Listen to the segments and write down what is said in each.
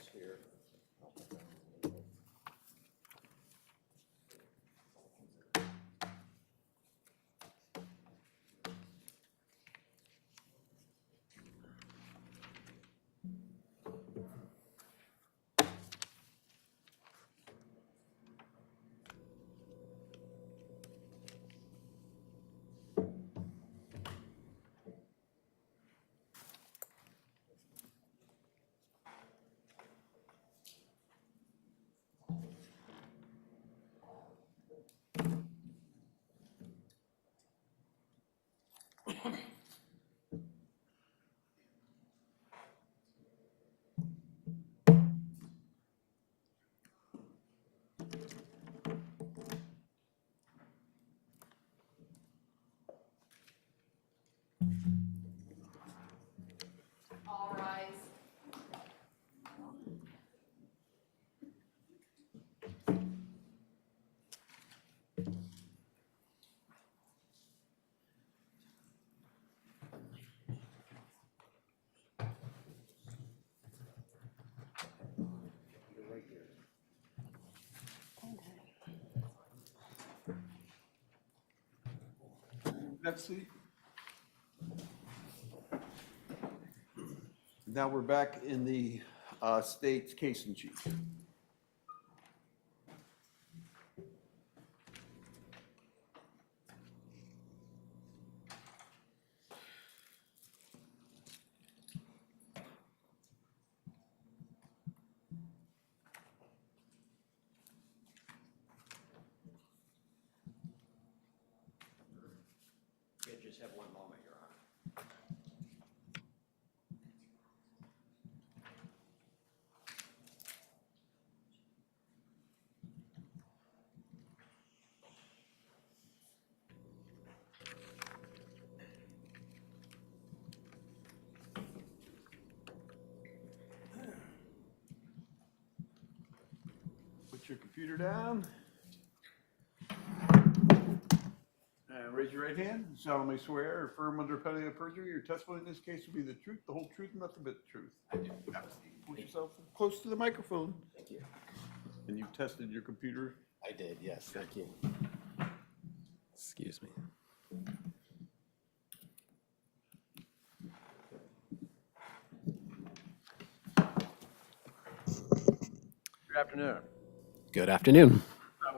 atmosphere. All rise. Next seat. Now we're back in the state's case in chief. You just have one moment, Your Honor. Put your computer down. And raise your right hand. Solemnly swear or affirm under penalty of perjury your testimony in this case will be the truth, the whole truth, and nothing but the truth. I do. Push yourself close to the microphone. Thank you. And you've tested your computer. I did, yes, thank you. Excuse me. Good afternoon. Good afternoon.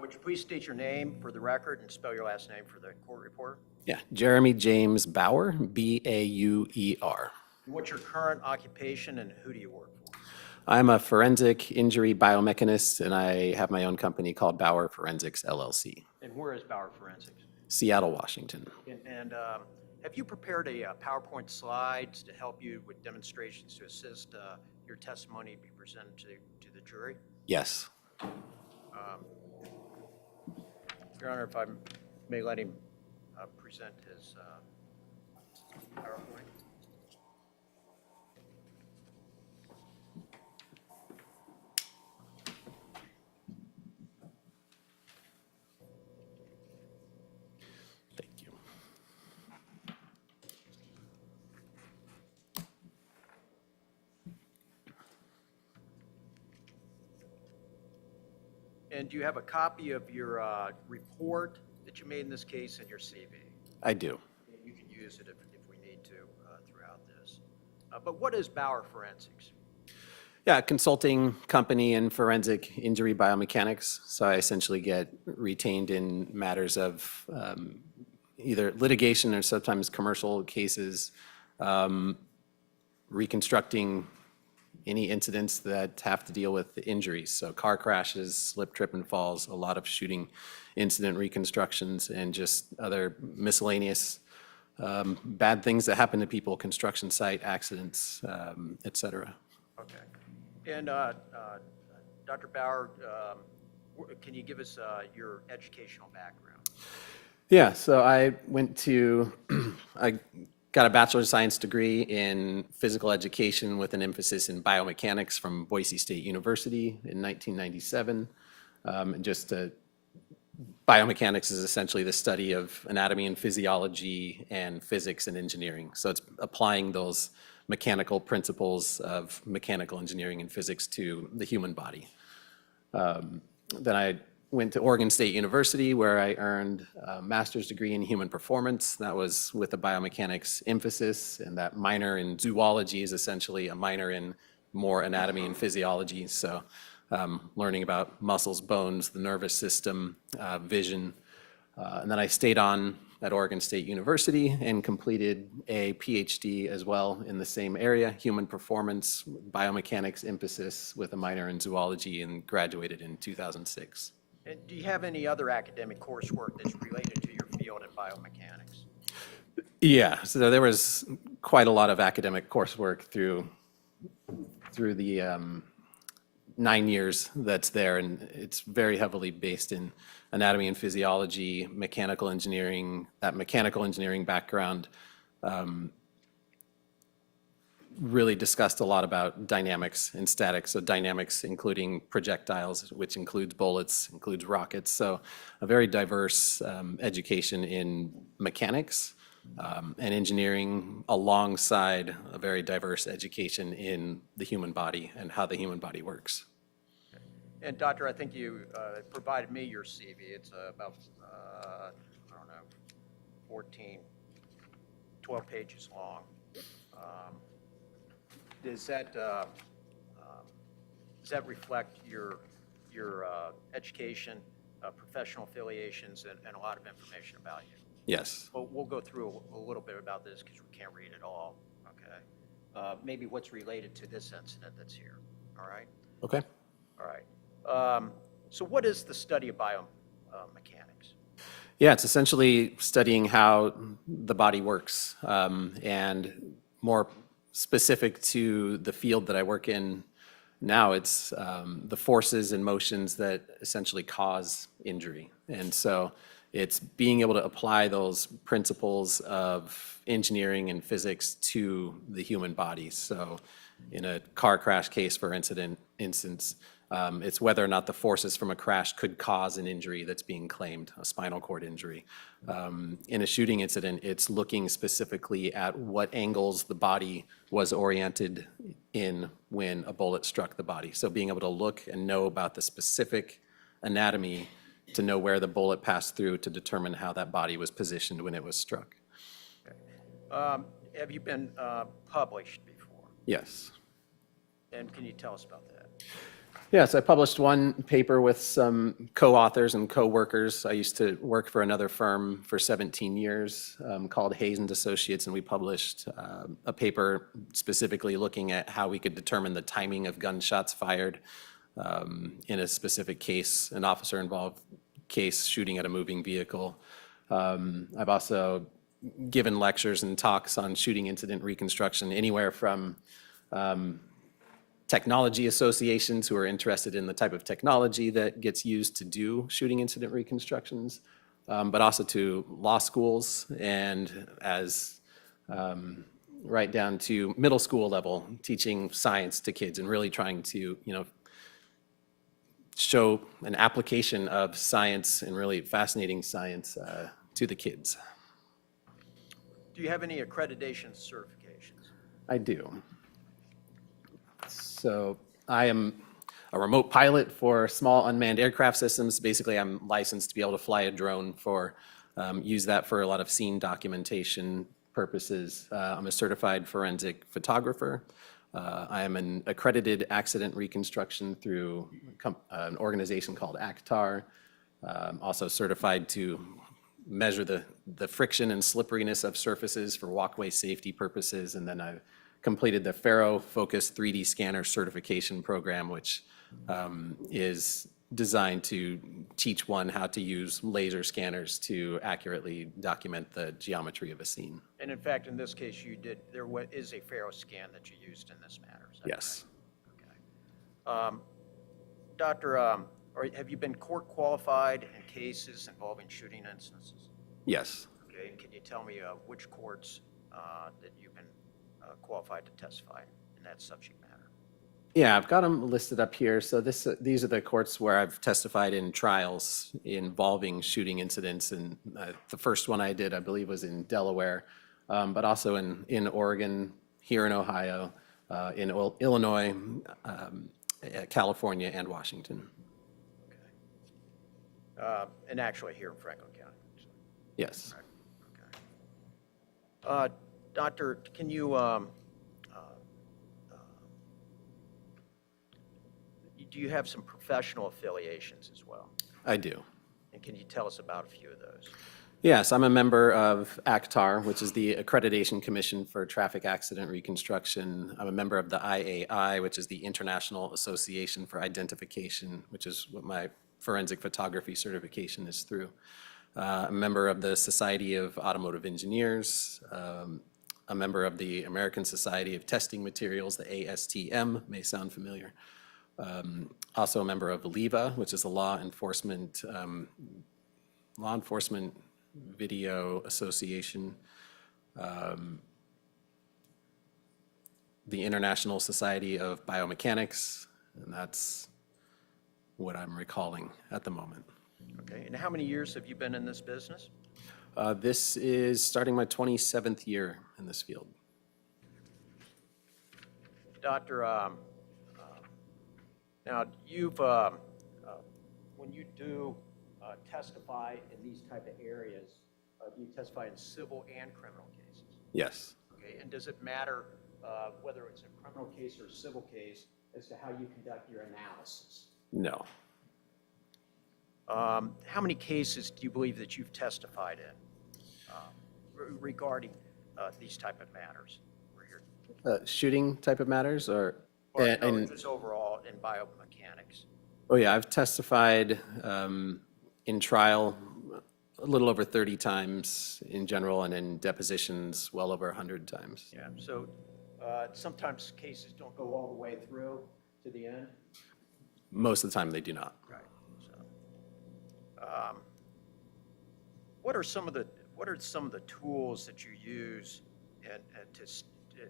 Would you please state your name for the record and spell your last name for the court report? Yeah, Jeremy James Bauer, B-A-U-E-R. And what's your current occupation and who do you work for? I'm a forensic injury biomechanist, and I have my own company called Bauer Forensics LLC, And where is Bauer Forensics? Seattle, Washington. And have you prepared a PowerPoint slides to help you with demonstrations to assist your testimony be presented to the jury? Yes. Your Honor, if I may let him present his PowerPoint. Thank you. And do you have a copy of your report that you made in this case and your CV? I do. You can use it if we need to throughout this. But what is Bauer Forensics? Yeah, a consulting company in forensic injury biomechanics. So I essentially get retained in matters of either litigation or sometimes commercial cases, reconstructing any incidents that have to deal with the injuries. So car crashes, slip, trip, and falls, a lot of shooting incident reconstructions, and just other miscellaneous bad things that happen to people, construction site accidents, et cetera. Okay. And Dr. Bauer, can you give us your educational background? Yeah, so I went to, I got a Bachelor of Science degree in physical education with an emphasis in biomechanics from Boise State University in 1997. And just biomechanics is essentially the study of anatomy and physiology and physics and engineering. So it's applying those mechanical principles of mechanical engineering and physics to the human body. Then I went to Oregon State University, where I earned a master's degree in human performance. That was with a biomechanics emphasis, and that minor in zoology is essentially a minor in more anatomy and physiology. So learning about muscles, bones, the nervous system, vision. And then I stayed on at Oregon State University and completed a PhD as well in the same area, human performance, biomechanics emphasis with a minor in zoology, and graduated in 2006. And do you have any other academic coursework that's related to your field in biomechanics? Yeah, so there was quite a lot of academic coursework through the 9 years that's there, and it's very heavily based in anatomy and physiology, mechanical engineering. That mechanical engineering background really discussed a lot about dynamics and statics. So dynamics including projectiles, which includes bullets, includes rockets. So a very diverse education in mechanics and engineering, alongside a very diverse education in the human body and how the human body works. And Doctor, I think you provided me your CV. It's about, I don't know, 14, 12 pages long. Does that reflect your education, professional affiliations, and a lot of information about you? Yes. Well, we'll go through a little bit about this because we can't read it all, okay? Maybe what's related to this incident that's here, all right? Okay. All right. So what is the study of biomechanics? Yeah, it's essentially studying how the body works, and more specific to the field that I work in now, it's the forces and motions that essentially cause injury. And so it's being able to apply those principles of engineering and physics to the human body. So in a car crash case, for instance, it's whether or not the forces from a crash could cause an injury that's being claimed, a spinal cord injury. In a shooting incident, it's looking specifically at what angles the body was oriented in when a bullet struck the body. So being able to look and know about the specific anatomy to know where the bullet passed through to determine how that body was positioned when it was struck. Have you been published before? Yes. And can you tell us about that? Yes, I published one paper with some co-authors and co-workers. I used to work for another firm for 17 years called Hayes and Associates, and we published a paper specifically looking at how we could determine the timing of gunshots fired in a specific case, an officer-involved case shooting at a moving vehicle. I've also given lectures and talks on shooting incident reconstruction, anywhere from technology associations who are interested in the type of technology that gets used to do shooting incident reconstructions, but also to law schools, and as right down to middle school level, teaching science to kids and really trying to, show an application of science and really fascinating science to the kids. Do you have any accreditation certifications? I do. So I am a remote pilot for small unmanned aircraft systems. Basically, I'm licensed to be able to fly a drone use that for a lot of scene documentation purposes. I'm a certified forensic photographer. I am an accredited accident reconstruction through an organization called ACTAR. Also certified to measure the friction and slipperiness of surfaces for walkway safety purposes. And then I've completed the Faro Focus 3D Scanner Certification Program, which is designed to teach one how to use laser scanners to accurately document the geometry of a scene. And in fact, in this case, there is a Faro scan that you used in this matter. Is that Yes. correct? Okay. Doctor, have you been court qualified in cases involving shooting instances? Yes. Okay, and can you tell me which courts that you've been qualified to testify in that subject matter? Yeah, I've got them listed up here. So these are the courts where I've testified in trials involving shooting incidents. And the first one I did, I believe, was in Delaware, but also in Oregon, here in Ohio, in Illinois, California, and Washington. And actually here in Franklin County. Yes. Okay. Doctor, can you, do you have some professional affiliations as well? I do. And can you tell us about a few of those? Yes, I'm a member of ACTAR, which is the Accreditation Commission for Traffic Accident Reconstruction. I'm a member of the IAI, which is the International Association for Identification, which is what my forensic photography certification is through. A member of the Society of Automotive Engineers, a member of the American Society of Testing Materials, the ASTM, may sound familiar. Also a member of LEVA, which is the Law Enforcement Video Association, the International Society of Biomechanics, and that's what I'm recalling at the moment. Okay, and how many years have you been in this business? This is starting my 27th year in this field. Doctor, now you've, when you do testify in these type of areas, do you testify in civil and criminal cases? Yes. Okay, and does it matter whether it's a criminal case or a civil case as to how you conduct your analysis? No. How many cases do you believe that you've testified in regarding these type of matters? Shooting type of matters, or Just overall in biomechanics? Oh yeah, I've testified in trial a little over 30 times in general, and in depositions well over 100 times. Yeah, so sometimes cases don't go all the way through to the end? Most of the time they do not. Right. So, what are some of the tools that you use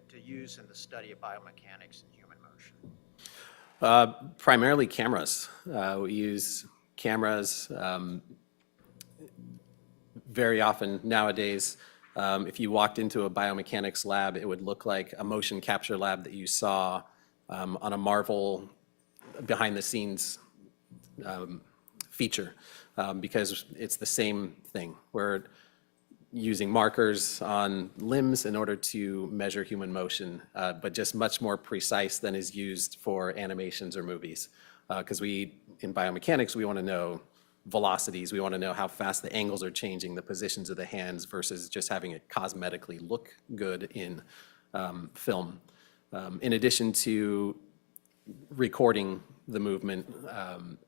to use in the study of biomechanics and human motion? Primarily cameras. We use cameras very often nowadays. If you walked into a biomechanics lab, it would look like a motion capture lab that you saw on a Marvel behind-the-scenes feature, because it's the same thing. We're using markers on limbs in order to measure human motion, but just much more precise than is used for animations or movies. Because in biomechanics, we want to know velocities. We want to know how fast the angles are changing, the positions of the hands, versus just having it cosmetically look good in film. In addition to recording the movement,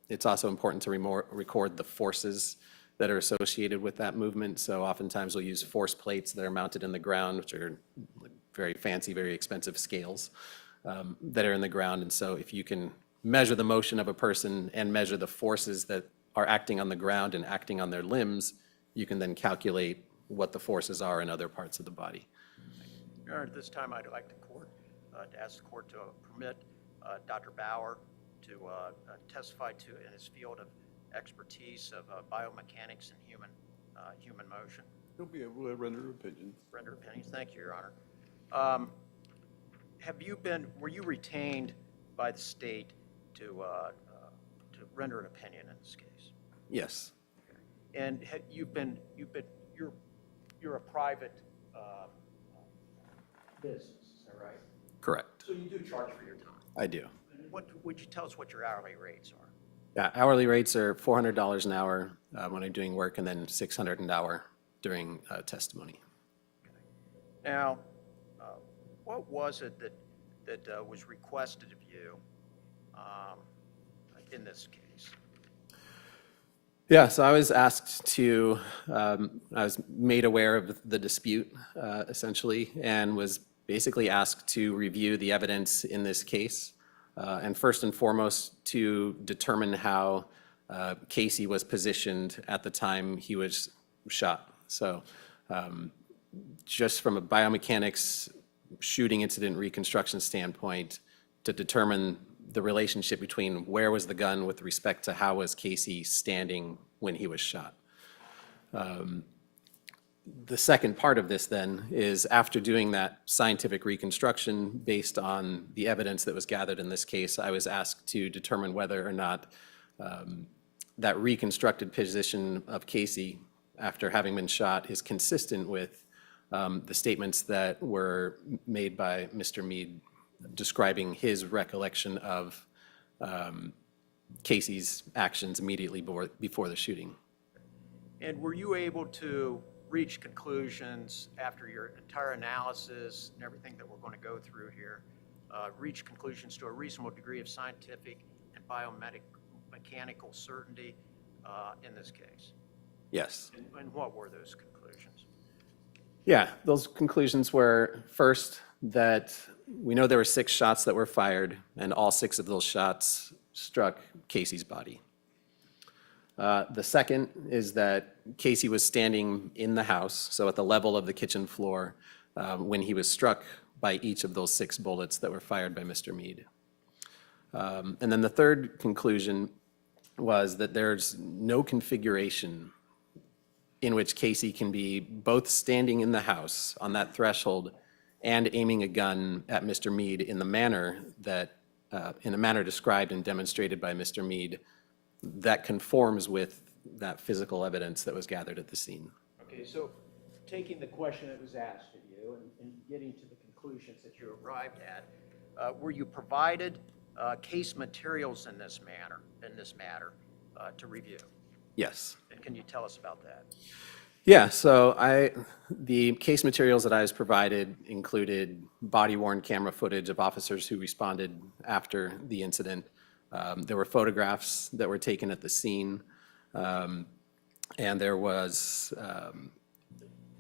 it's also important to record the forces that are associated with that movement. So oftentimes we'll use force plates that are mounted in the ground, which are very fancy, very expensive scales that are in the ground. And so if you can measure the motion of a person and measure the forces that are acting on the ground and acting on their limbs, you can then calculate what the forces are in other parts of the body. Your Honor, at this time, I'd like to ask the court to permit Dr. Bauer to testify in his field of expertise of biomechanics and human motion. He'll be able to render opinions. Render opinions. Thank you, Your Honor. Were you retained by the state to render an opinion in this case? Yes. Okay. And you're a private business, is that right? Correct. So you do charge for your time. I do. Would you tell us what your hourly rates are? Yeah, hourly rates are $400 an hour when I'm doing work, and then $600 an hour during testimony. Okay. Now, what was it that was requested of you in this case? Yeah, so I was asked to, I was made aware of the dispute, essentially, and was basically asked to review the evidence in this case, and first and foremost, to determine how Casey was positioned at the time he was shot. So just from a biomechanics shooting incident reconstruction standpoint, to determine the relationship between where was the gun with respect to how was Casey standing when he was shot. The second part of this then is after doing that scientific reconstruction based on the evidence that was gathered in this case, I was asked to determine whether or not that reconstructed position of Casey after having been shot is consistent with the statements that were made by Mr. Meade describing his recollection of Casey's actions immediately before the shooting. And were you able to reach conclusions after your entire analysis and everything that we're going to go through here, reach conclusions to a reasonable degree of scientific and biomechanical certainty in this case? Yes. And what were those conclusions? Yeah, those conclusions were first that we know there were 6 shots that were fired and all 6 of those shots struck Casey's body. The second is that Casey was standing in the house, so at the level of the kitchen floor, when he was struck by each of those 6 bullets that were fired by Mr. Meade. And then the third conclusion was that there's no configuration in which Casey can be both standing in the house on that threshold and aiming a gun at Mr. Meade in the manner that, in a manner described and demonstrated by Mr. Meade that conforms with that physical evidence that was gathered at the scene. Okay, so taking the question that was asked of you and getting to the conclusions that you arrived at, were you provided case materials in this matter to review? Yes. And can you tell us about that? Yeah, so the case materials that I was provided included body-worn camera footage of officers who responded after the incident. There were photographs that were taken at the scene, and there was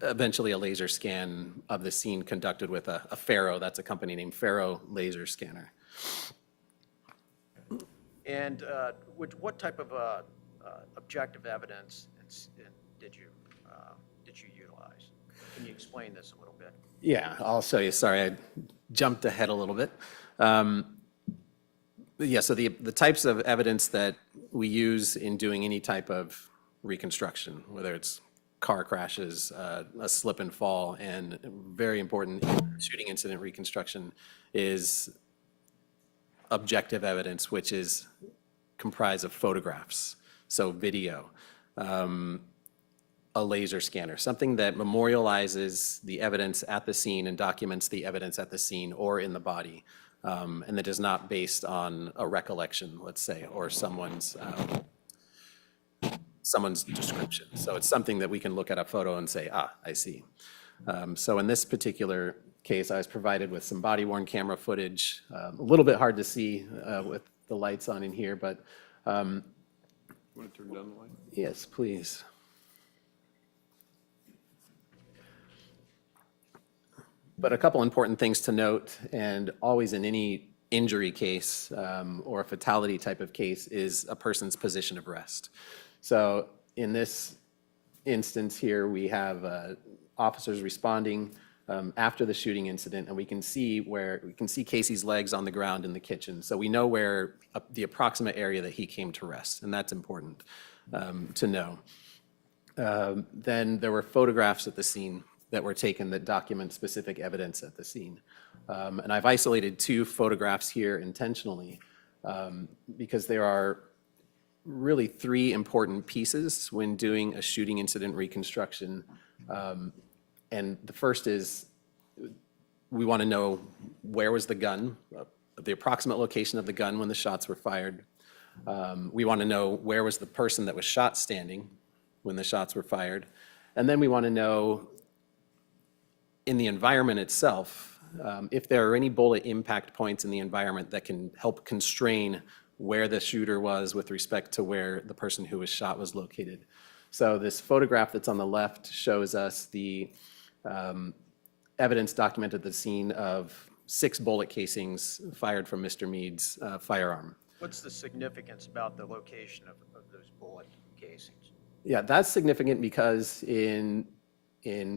eventually a laser scan of the scene conducted with a Faro, that's a company named Faro laser scanner. And what type of objective evidence did you utilize? Can you explain this a little bit? Yeah, I'll show you. Sorry, I jumped ahead a little bit. Yeah, so the types of evidence that we use in doing any type of reconstruction, whether it's car crashes, a slip and fall, and very important shooting incident reconstruction is objective evidence, which is comprised of photographs, so video, a laser scanner, something that memorializes the evidence at the scene and documents the evidence at the scene or in the body, and that is not based on a recollection, let's say, or someone's description. So it's something that we can look at a photo and say, ah, I see. So in this particular case, I was provided with some body-worn camera footage, a little bit hard to see with the lights on in here, but Want to turn down the light? yes, please. But a couple important things to note, and always in any injury case or a fatality type of case, is a person's position of rest. So in this instance here, we have officers responding after the shooting incident, and we can see Casey's legs on the ground in the kitchen. So we know where the approximate area that he came to rest, and that's important to know. Then there were photographs at the scene that were taken that document specific evidence at the scene. And I've isolated 2 photographs here intentionally because there are really 3 important pieces when doing a shooting incident reconstruction. And the first is we want to know where was the gun, the approximate location of the gun when the shots were fired. We want to know where was the person that was shot standing when the shots were fired. And then we want to know in the environment itself, if there are any bullet impact points in the environment that can help constrain where the shooter was with respect to where the person who was shot was located. So this photograph that's on the left shows us the evidence documented at the scene of 6 bullet casings fired from Mr. Meade's firearm. What's the significance about the location of those bullet casings? Yeah, that's significant because in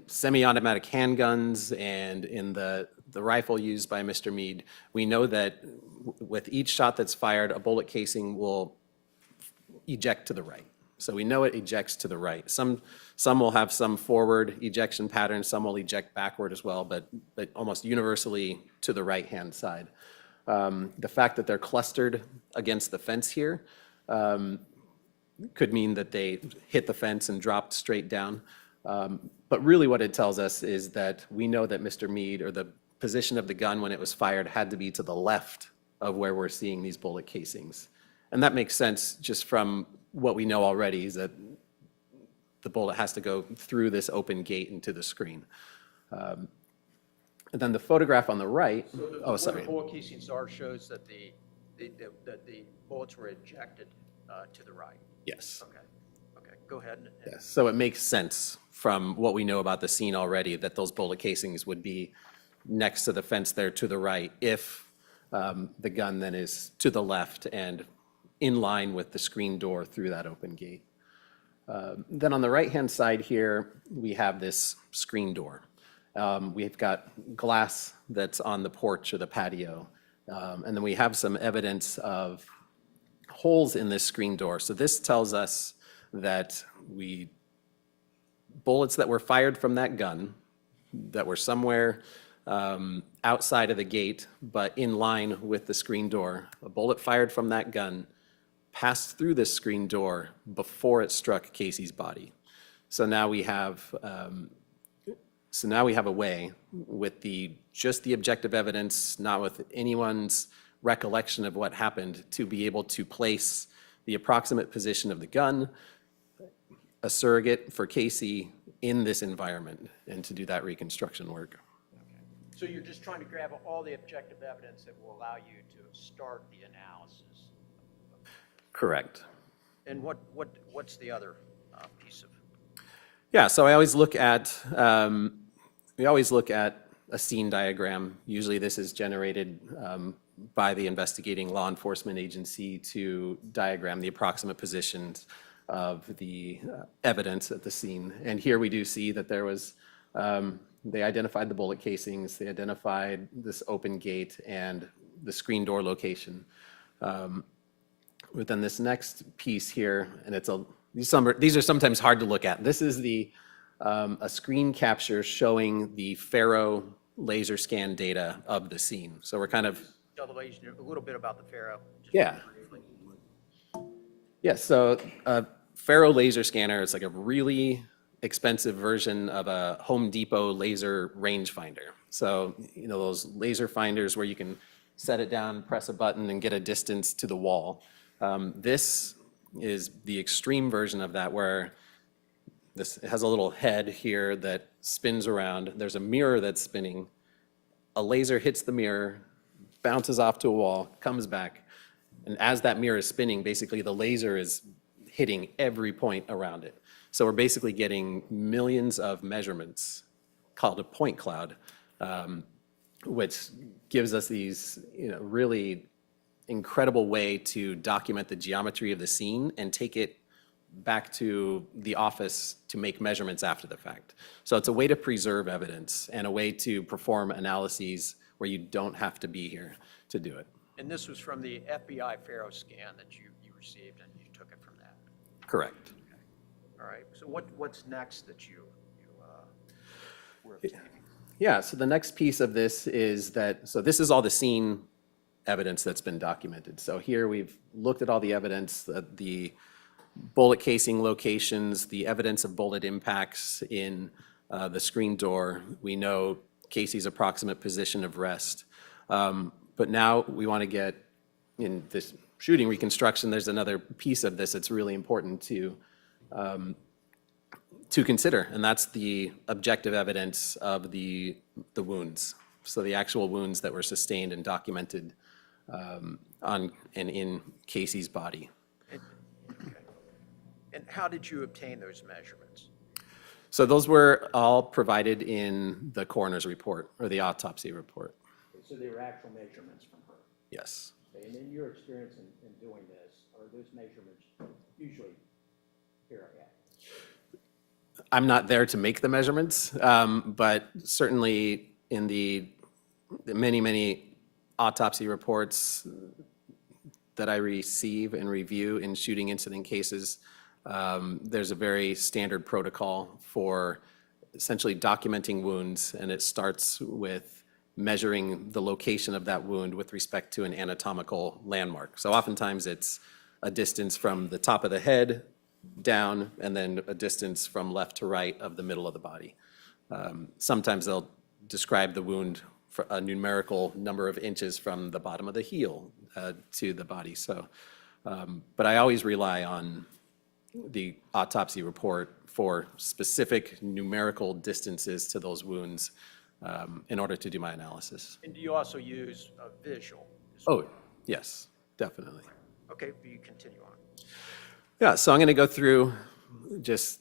semi-automatic handguns and in the rifle used by Mr. Meade, we know that with each shot that's fired, a bullet casing will eject to the right. So we know it ejects to the right. Some will have some forward ejection pattern, some will eject backward as well, but almost universally to the right-hand side. The fact that they're clustered against the fence here could mean that they hit the fence and dropped straight down. But really what it tells us is that we know that Mr. Meade, or the position of the gun when it was fired, had to be to the left of where we're seeing these bullet casings. And that makes sense just from what we know already, is that the bullet has to go through this open gate into the screen. And then the photograph on the right, oh, sorry. Where the bullet casings are shows that the bullets were ejected to the right. Yes. Okay, go ahead. Yes. So it makes sense from what we know about the scene already that those bullet casings would be next to the fence there to the right if the gun then is to the left and in line with the screen door through that open gate. Then on the right-hand side here, we have this screen door. We've got glass that's on the porch or the patio. And then we have some evidence of holes in this screen door. So this tells us that bullets that were fired from that gun, that were somewhere outside of the gate, but in line with the screen door, a bullet fired from that gun passed through this screen door before it struck Casey's body. So now we have a way with just the objective evidence, not with anyone's recollection of what happened, to be able to place the approximate position of the gun, a surrogate for Casey in this environment, and to do that reconstruction work. So you're just trying to grab all the objective evidence that will allow you to start the analysis. Correct. And what's the other piece of? Yeah, so I always look at, we always look at a scene diagram. Usually this is generated by the investigating law enforcement agency to diagram the approximate positions of the evidence at the scene. And here we do see that there was, they identified the bullet casings, they identified this open gate and the screen door location. Within this next piece here, and these are sometimes hard to look at. This is a screen capture showing the Faro laser scan data of the scene. So we're kind of Tell the ladies a little bit about the Faro. Yeah. Yeah, so a Faro laser scanner is like a really expensive version of a Home Depot laser rangefinder. So, those laser finders where you can set it down, press a button, and get a distance to the wall. This is the extreme version of that, where it has a little head here that spins around. There's a mirror that's spinning. A laser hits the mirror, bounces off to a wall, comes back. And as that mirror is spinning, basically the laser is hitting every point around it. So we're basically getting millions of measurements, called a point cloud, which gives us these really incredible way to document the geometry of the scene and take it back to the office to make measurements after the fact. So it's a way to preserve evidence and a way to perform analyses where you don't have to be here to do it. And this was from the FBI Faro scan that you received, and you took it from that. Correct. All right. So what's next that you were obtaining? Yeah, so the next piece of this is so this is all the scene evidence that's been documented. So here we've looked at all the evidence, the bullet casing locations, the evidence of bullet impacts in the screen door. We know Casey's approximate position of rest. But now we want to get in this shooting reconstruction. There's another piece of this that's really important to consider, and that's the objective evidence of the wounds. So the actual wounds that were sustained and documented on and in Casey's body. And how did you obtain those measurements? So those were all provided in the coroner's report or the autopsy report. So they were actual measurements from her. Yes. Okay, and in your experience in doing this, are those measurements usually here at? I'm not there to make the measurements, but certainly in the many autopsy reports that I receive and review in shooting incident cases, There's a very standard protocol for essentially documenting wounds, and it starts with measuring the location of that wound with respect to an anatomical landmark. So oftentimes it's a distance from the top of the head down, and then a distance from left to right of the middle of the body. Sometimes they'll describe the wound for a numerical number of inches from the bottom of the heel to the body. So, but I always rely on the autopsy report for specific numerical distances to those wounds in order to do my analysis. And do you also use a visual? Oh, yes, definitely. Okay, you continue on. Yeah, so I'm going to go through just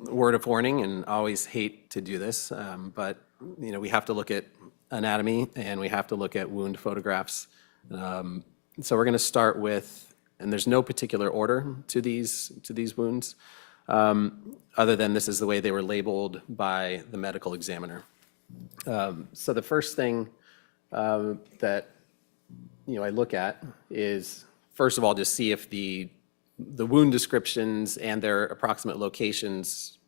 word of warning, and I always hate to do this, but you know, we have to look at anatomy and we have to look at wound photographs. So we're going to start with, and there's no particular order to these wounds, other than this is the way they were labeled by the medical examiner. So the first thing that I look at is, first of all, just see if the wound descriptions and their approximate locations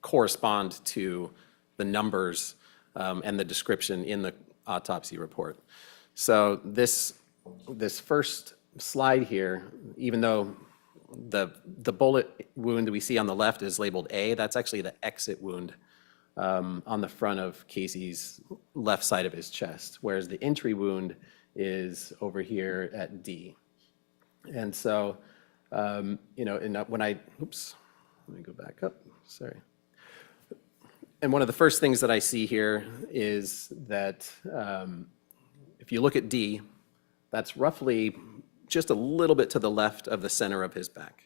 correspond to the numbers and the description in the autopsy report. So this first slide here, even though the bullet wound we see on the left is labeled A, that's actually the exit wound on the front of Casey's left side of his chest, whereas the entry wound is over here at D. And so, and when oops, let me go back up, sorry. And one of the first things that I see here is that if you look at D, that's roughly just a little bit to the left of the center of his back.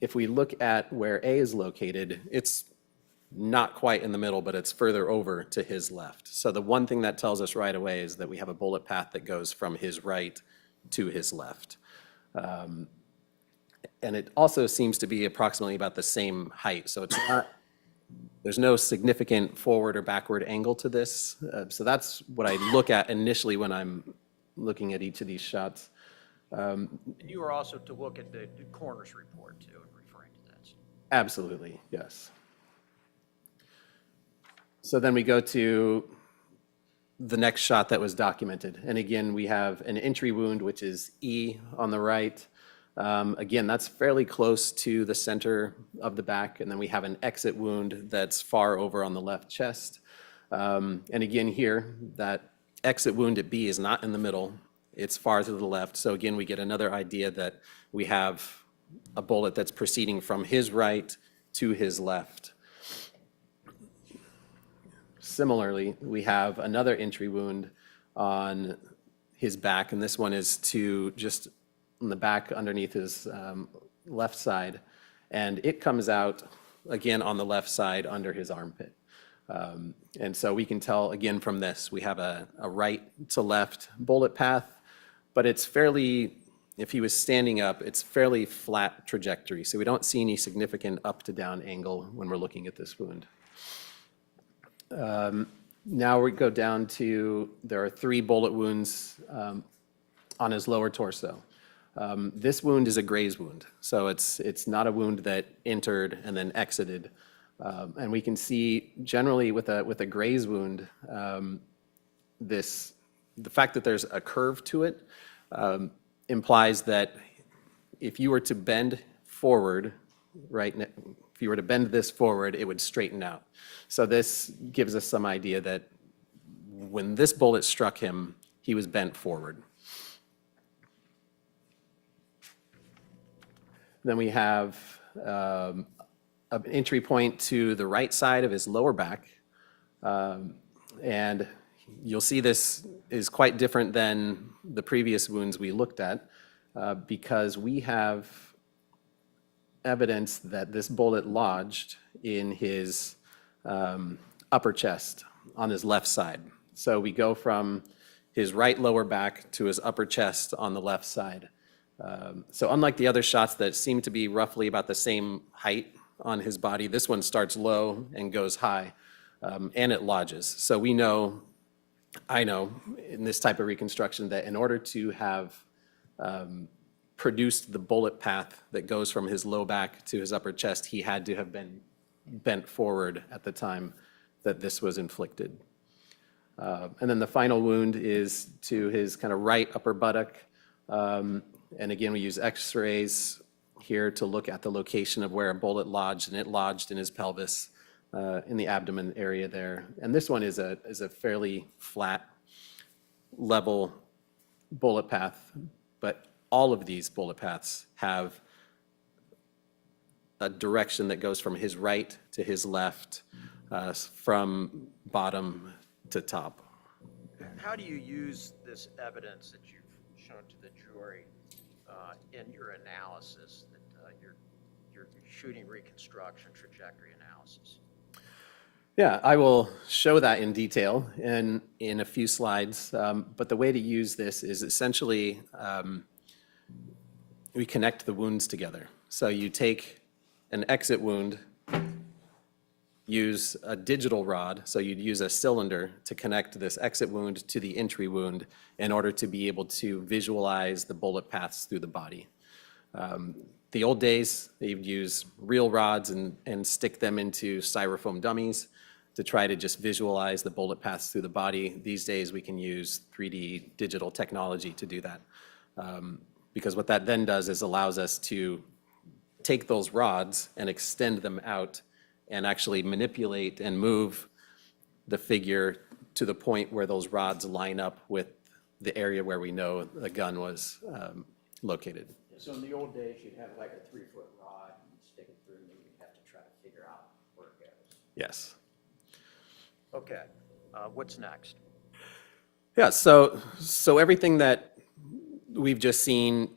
If we look at where A is located, it's not quite in the middle, but it's further over to his left. So the one thing that tells us right away is that we have a bullet path that goes from his right to his left. And it also seems to be approximately about the same height. So it's not, there's no significant forward or backward angle to this. So that's what I look at initially when I'm looking at each of these shots. And you are also to look at the coroner's report too, and referring to that. Absolutely, yes. So then we go to the next shot that was documented. And again, we have an entry wound, which is E on the right. Again, that's fairly close to the center of the back. And then we have an exit wound that's far over on the left chest. And again here, that exit wound at B is not in the middle. It's far to the left. So again, we get another idea that we have a bullet that's proceeding from his right to his left. Similarly, we have another entry wound on his back, and this one is to just in the back underneath his left side, and it comes out again on the left side under his armpit. And so we can tell again from this, we have a right to left bullet path, but it's fairly, if he was standing up, it's fairly flat trajectory. So we don't see any significant up to down angle when we're looking at this wound. Now we go down to, there are 3 bullet wounds on his lower torso. This wound is a graze wound, so it's not a wound that entered and then exited. And we can see generally with a graze wound, the fact that there's a curve to it implies that if you were to bend forward, right, if you were to bend this forward, it would straighten out. So this gives us some idea that when this bullet struck him, he was bent forward. Then we have an entry point to the right side of his lower back. And you'll see this is quite different than the previous wounds we looked at because we have evidence that this bullet lodged in his upper chest on his left side. So we go from his right lower back to his upper chest on the left side. So unlike the other shots that seem to be roughly about the same height on his body, this one starts low and goes high, and it lodges. So we know, I know in this type of reconstruction that in order to have produced the bullet path that goes from his low back to his upper chest, he had to have been bent forward at the time that this was inflicted. And then the final wound is to his kind of right upper buttock. And again, we use x-rays here to look at the location of where a bullet lodged, and it lodged in his pelvis, in the abdomen area there. And this one is a fairly flat, level bullet path, but all of these bullet paths have a direction that goes from his right to his left, from bottom to top. How do you use this evidence that you've shown to the jury in your analysis, that your shooting reconstruction trajectory analysis? Yeah, I will show that in detail in a few slides, but the way to use this is essentially we connect the wounds together. So you take an exit wound, use a digital rod, so you'd use a cylinder to connect this exit wound to the entry wound in order to be able to visualize the bullet paths through the body. The old days, they'd use real rods and stick them into styrofoam dummies to try to just visualize the bullet paths through the body. These days, we can use 3D digital technology to do that. Because what that then does is allows us to take those rods and extend them out and actually manipulate and move the figure to the point where those rods line up with the area where we know the gun was located. So in the old days, you'd have like a 3-foot rod and stick it through, and then you'd have to try to figure out where it goes. Yes. Okay, what's next? Yeah, so everything that we've just seen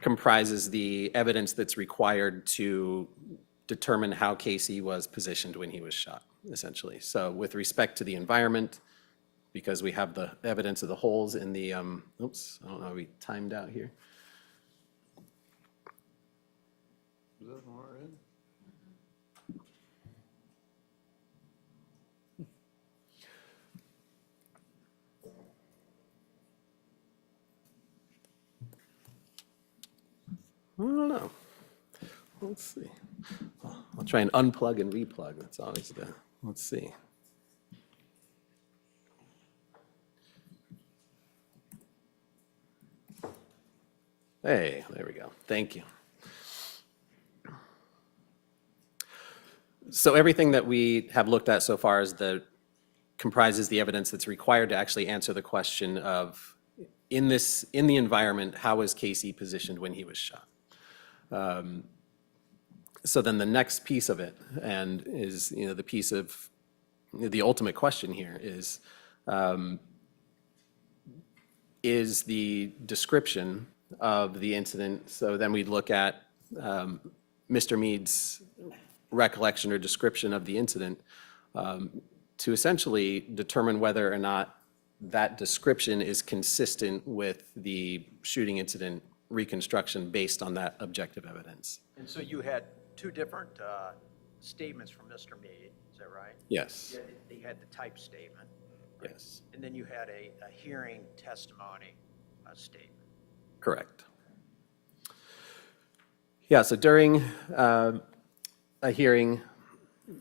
comprises the evidence that's required to determine how Casey was positioned when he was shot, essentially. So with respect to the environment, because we have the evidence of the holes in the, oops, I don't know, we timed out here. Is that on our end? I don't know. Let's see. I'll try and unplug and replug. That's always the, let's see. Hey, there we go. Thank you. So everything that we have looked at so far comprises the evidence that's required to actually answer the question of, in the environment, how was Casey positioned when he was shot? So then the next piece of it, and is, the piece of the ultimate question here is the description of the incident. So then we'd look at Mr. Meade's recollection or description of the incident to essentially determine whether or not that description is consistent with the shooting incident reconstruction based on that objective evidence. And so you had two different statements from Mr. Meade, is that right? Yes. He had the type statement. Yes. And then you had a hearing testimony statement. Correct. Yeah, so during a hearing,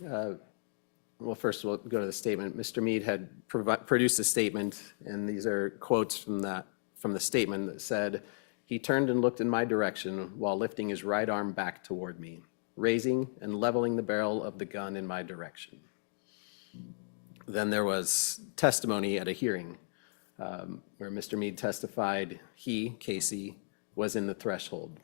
well, first we'll go to the statement. Mr. Meade had produced a statement, and these are quotes from the statement that said, "He turned and looked in my direction while lifting his right arm back toward me, raising and leveling the barrel of the gun in my direction." Then there was testimony at a hearing where Mr. Meade testified he, Casey, was in the threshold.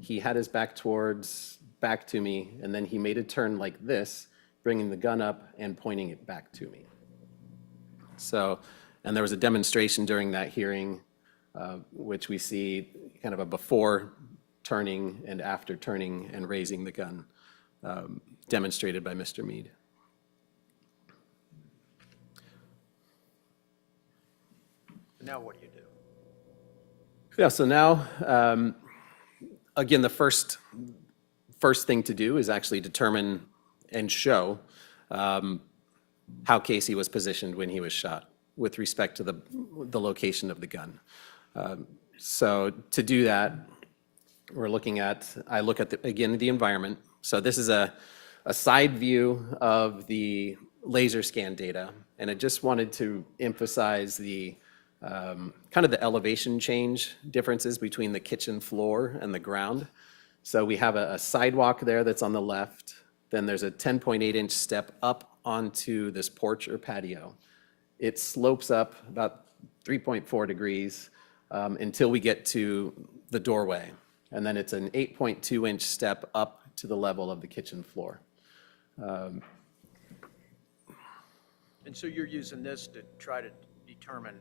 He had his back to me, and then he made a turn like this, bringing the gun up and pointing it back to me. So, and there was a demonstration during that hearing, which we see kind of a before turning and after turning and raising the gun, demonstrated by Mr. Meade. Now what do you do? Yeah, so now, again, the first thing to do is actually determine and show how Casey was positioned when he was shot with respect to the location of the gun. So to do that, I look at, again, the environment. So this is a side view of the laser scan data, and I just wanted to emphasize the kind of the elevation change differences between the kitchen floor and the ground. So we have a sidewalk there that's on the left. Then there's a 10.8-inch step up onto this porch or patio. It slopes up about 3.4 degrees until we get to the doorway. And then it's an 8.2-inch step up to the level of the kitchen floor. And so you're using this to try to determine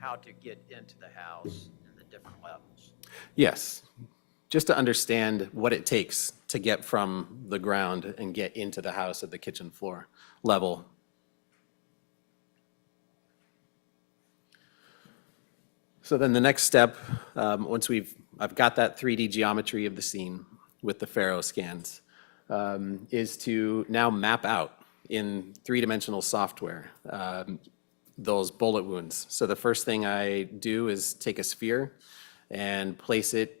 how to get into the house in the different levels? Yes, just to understand what it takes to get from the ground and get into the house at the kitchen floor level. So then the next step, once I've got that 3D geometry of the scene with the Faro scans, is to now map out in three-dimensional software those bullet wounds. So the first thing I do is take a sphere and place it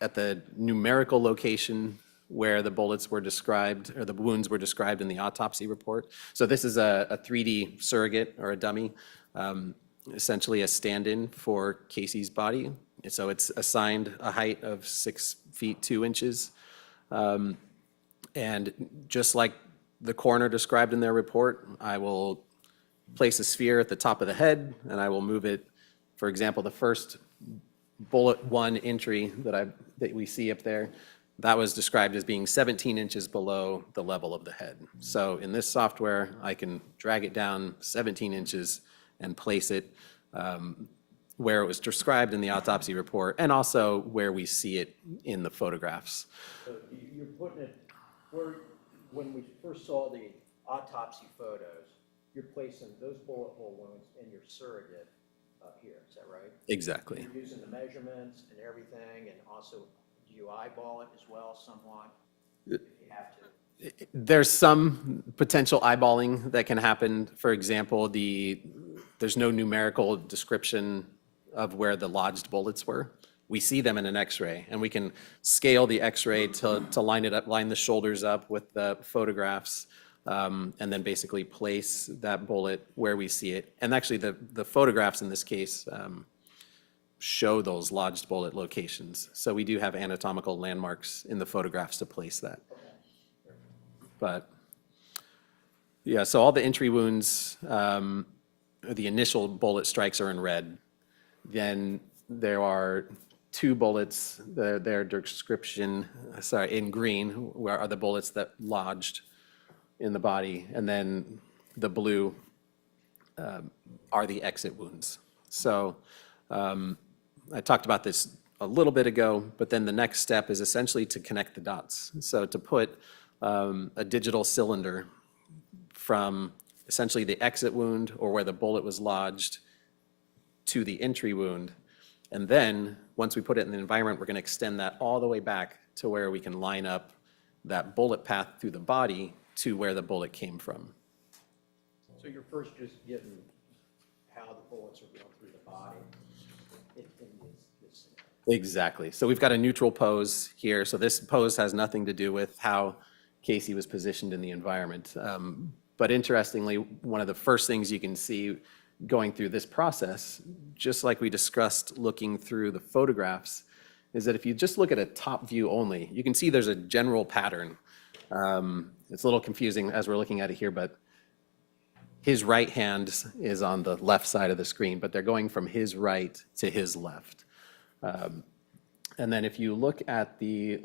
at the numerical location where the bullets were described, or the wounds were described in the autopsy report. So this is a 3D surrogate or a dummy, essentially a stand-in for Casey's body. So it's assigned a height of 6 feet 2 inches. And just like the coroner described in their report, I will place a sphere at the top of the head, and I will move it. For example, the first bullet one entry that we see up there, that was described as being 17 inches below the level of the head. So in this software, I can drag it down 17 inches and place it where it was described in the autopsy report, and also where we see it in the photographs. So you're putting it where, when we first saw the autopsy photos, you're placing those bullet hole wounds in your surrogate here, is that right? Exactly. You're using the measurements and everything, and also, do you eyeball it as well somewhat, if you have to? There's some potential eyeballing that can happen. For example, there's no numerical description of where the lodged bullets were. We see them in an x-ray, and we can scale the x-ray to line it up, line the shoulders up with the photographs, and then basically place that bullet where we see it. And actually the photographs in this case show those lodged bullet locations. So we do have anatomical landmarks in the photographs to place that. But yeah, so all the entry wounds, the initial bullet strikes are in red. Then there are 2 bullets, their description, in green, where are the bullets that lodged in the body, and then the blue are the exit wounds. So I talked about this a little bit ago, but then the next step is essentially to connect the dots. So to put a digital cylinder from essentially the exit wound, or where the bullet was lodged, to the entry wound. And then once we put it in the environment, we're going to extend that all the way back to where we can line up that bullet path through the body to where the bullet came from. So you're first just getting how the bullets are going through the body in this scenario. Exactly. So we've got a neutral pose here. So this pose has nothing to do with how Casey was positioned in the environment. But interestingly, one of the first things you can see going through this process, just like we discussed looking through the photographs, is that if you just look at a top view only, you can see there's a general pattern. It's a little confusing as we're looking at it here, but his right hand is on the left side of the screen, but they're going from his right to his left. And then if you look at the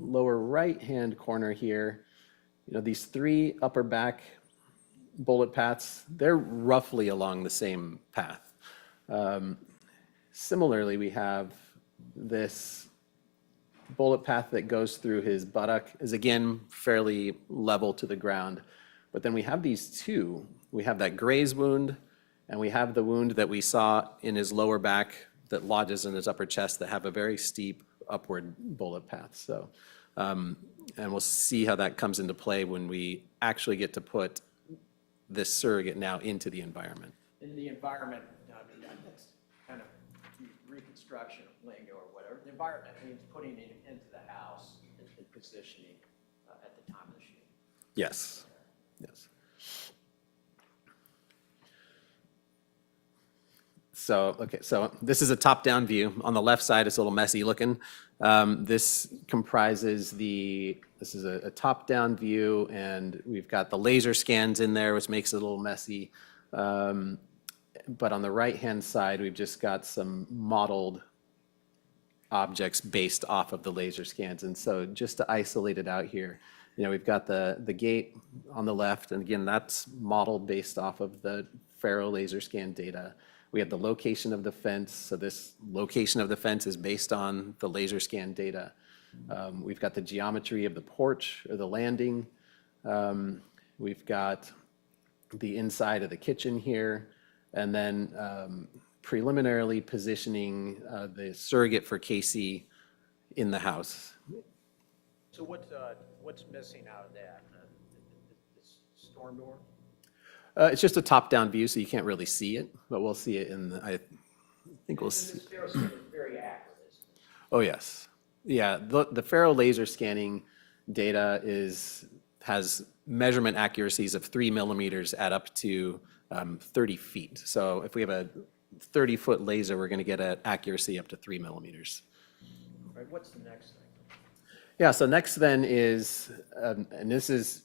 lower right-hand corner here, these 3 upper back bullet paths, they're roughly along the same path. Similarly, we have this bullet path that goes through his buttock, is again fairly level to the ground. But then we have these 2. We have that graze wound, and we have the wound that we saw in his lower back that lodges in his upper chest that have a very steep upward bullet path. So, and we'll see how that comes into play when we actually get to put this surrogate now into the environment. In the environment, I mean, that's kind of reconstruction of lingo or whatever. The environment means putting it into the house and positioning at the time of the shooting. Yes, yes. So, okay, so this is a top-down view. On the left side, it's a little messy looking. This comprises this is a top-down view, and we've got the laser scans in there, which makes it a little messy. But on the right-hand side, we've just got some modeled objects based off of the laser scans. And so just to isolate it out here, we've got the gate on the left, and again, that's modeled based off of the Faro laser scan data. We have the location of the fence, so this location of the fence is based on the laser scan data. We've got the geometry of the porch or the landing. We've got the inside of the kitchen here, and then preliminarily positioning the surrogate for Casey in the house. So what's missing out of that? This storm door? It's just a top-down view, so you can't really see it, but we'll see it in I think we'll see. This Faro scan is very accurate, isn't it? Oh, yes. Yeah, the Faro laser scanning data has measurement accuracies of 3 millimeters at up to 30 feet. So if we have a 30-foot laser, we're going to get an accuracy up to 3 millimeters. All right, what's the next thing? Yeah, so next then is, and this is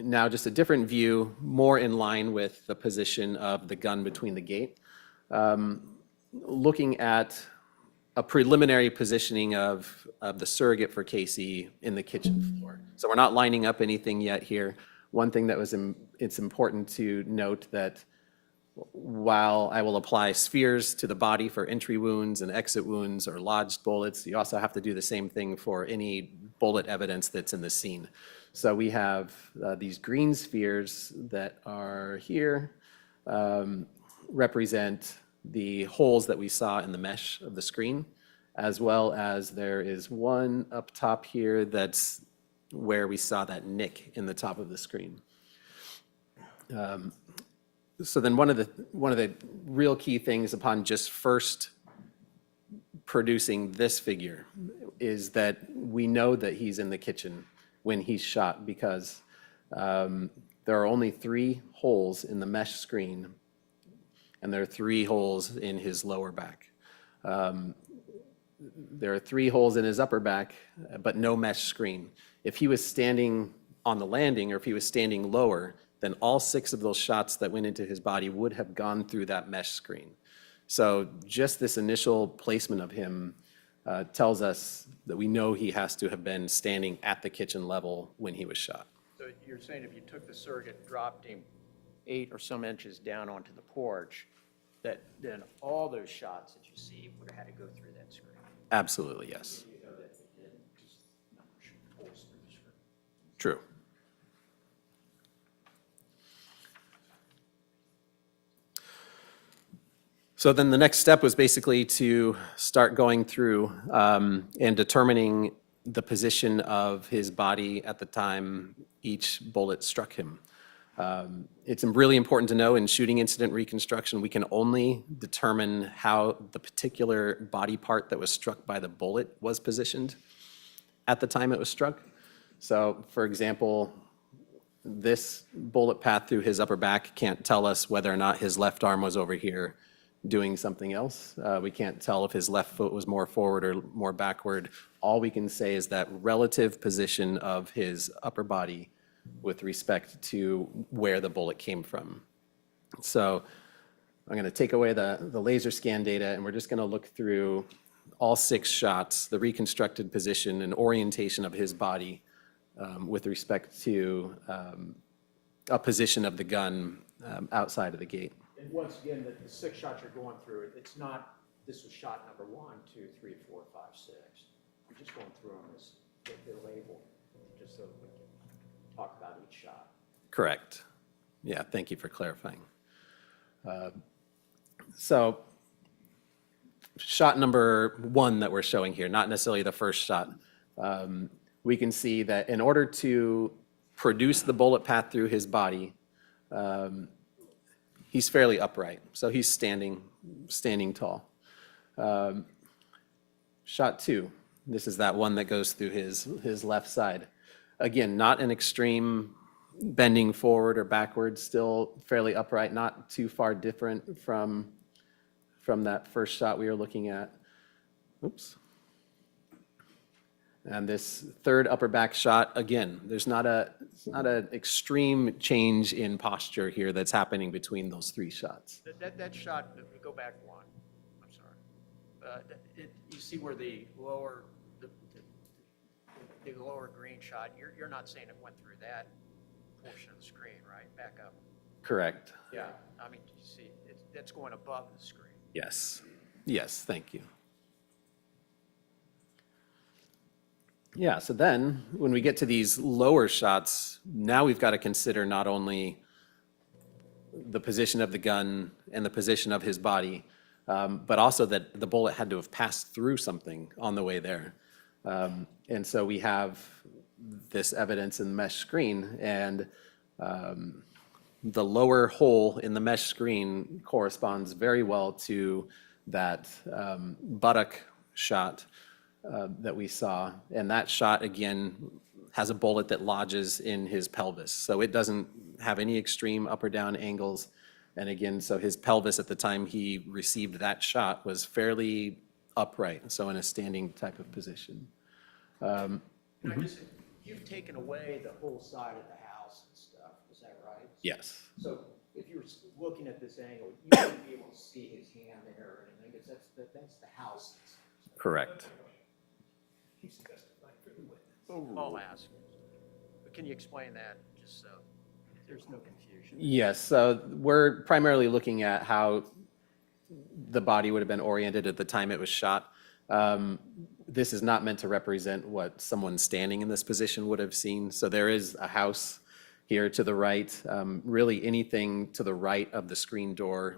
now just a different view, more in line with the position of the gun between the gate. Looking at a preliminary positioning of the surrogate for Casey in the kitchen floor. So we're not lining up anything yet here. One thing that it's important to note that while I will apply spheres to the body for entry wounds and exit wounds or lodged bullets, you also have to do the same thing for any bullet evidence that's in the scene. So we have these green spheres that are here, represent the holes that we saw in the mesh of the screen, as well as there is one up top here that's where we saw that nick in the top of the screen. So then one of the real key things upon just first producing this figure is that we know that he's in the kitchen when he's shot, because there are only 3 holes in the mesh screen, and there are 3 holes in his lower back. There are 3 holes in his upper back, but no mesh screen. If he was standing on the landing, or if he was standing lower, then all 6 of those shots that went into his body would have gone through that mesh screen. So just this initial placement of him tells us that we know he has to have been standing at the kitchen level when he was shot. So you're saying if you took the surrogate, dropped him 8 or some inches down onto the porch, that then all those shots that you see would have had to go through that screen? Absolutely, yes. You know that it did, just not pushing holes through the screen. True. So then the next step was basically to start going through and determining the position of his body at the time each bullet struck him. It's really important to know in shooting incident reconstruction, we can only determine how the particular body part that was struck by the bullet was positioned at the time it was struck. So for example, this bullet path through his upper back can't tell us whether or not his left arm was over here doing something else. We can't tell if his left foot was more forward or more backward. All we can say is that relative position of his upper body with respect to where the bullet came from. So I'm going to take away the laser scan data, and we're just going to look through all 6 shots, the reconstructed position and orientation of his body with respect to a position of the gun outside of the gate. And once again, the 6 shots you're going through, it's not, this was shot number 1, 2, 3, 4, 5, 6. You're just going through them as they're labeled, just so we can talk about each shot. Correct. Yeah, thank you for clarifying. So shot number 1 that we're showing here, not necessarily the first shot, we can see that in order to produce the bullet path through his body, he's fairly upright. So he's standing tall. Shot 2, this is that one that goes through his left side. Again, not an extreme bending forward or backwards, still fairly upright, not too far different from that first shot we were looking at. Oops. And this third upper back shot, again, there's not an extreme change in posture here that's happening between those 3 shots. That shot, if we go back one, I'm sorry. You see where the lower green shot, you're not saying it went through that portion of the screen, right? Back up. Correct. Yeah. I mean, you see, that's going above the screen. Yes. Yes, thank you. Yeah, so then when we get to these lower shots, now we've got to consider not only the position of the gun and the position of his body, but also that the bullet had to have passed through something on the way there. And so we have this evidence in the mesh screen, and the lower hole in the mesh screen corresponds very well to that buttock shot that we saw. And that shot, again, has a bullet that lodges in his pelvis. So it doesn't have any extreme up or down angles. And again, so his pelvis at the time he received that shot was fairly upright, so in a standing type of position. And I guess you've taken away the whole side of the house and stuff, is that right? Yes. So if you were looking at this angle, you wouldn't be able to see his hand there or anything, because that's the house. Correct. I'll ask. But can you explain that, just so there's no confusion? Yes, so we're primarily looking at how the body would have been oriented at the time it was shot. This is not meant to represent what someone standing in this position would have seen. So there is a house here to the right. Really anything to the right of the screen door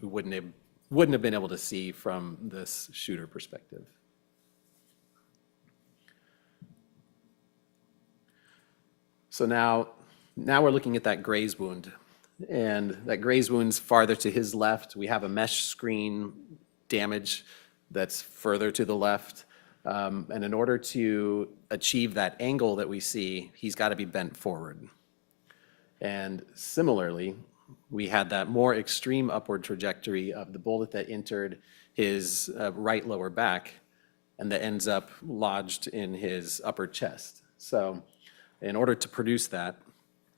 who wouldn't have been able to see from this shooter perspective. So now we're looking at that graze wound, and that graze wound's farther to his left. We have a mesh screen damage that's further to the left. And in order to achieve that angle that we see, he's got to be bent forward. And similarly, we had that more extreme upward trajectory of the bullet that entered his right lower back and that ends up lodged in his upper chest. So in order to produce that,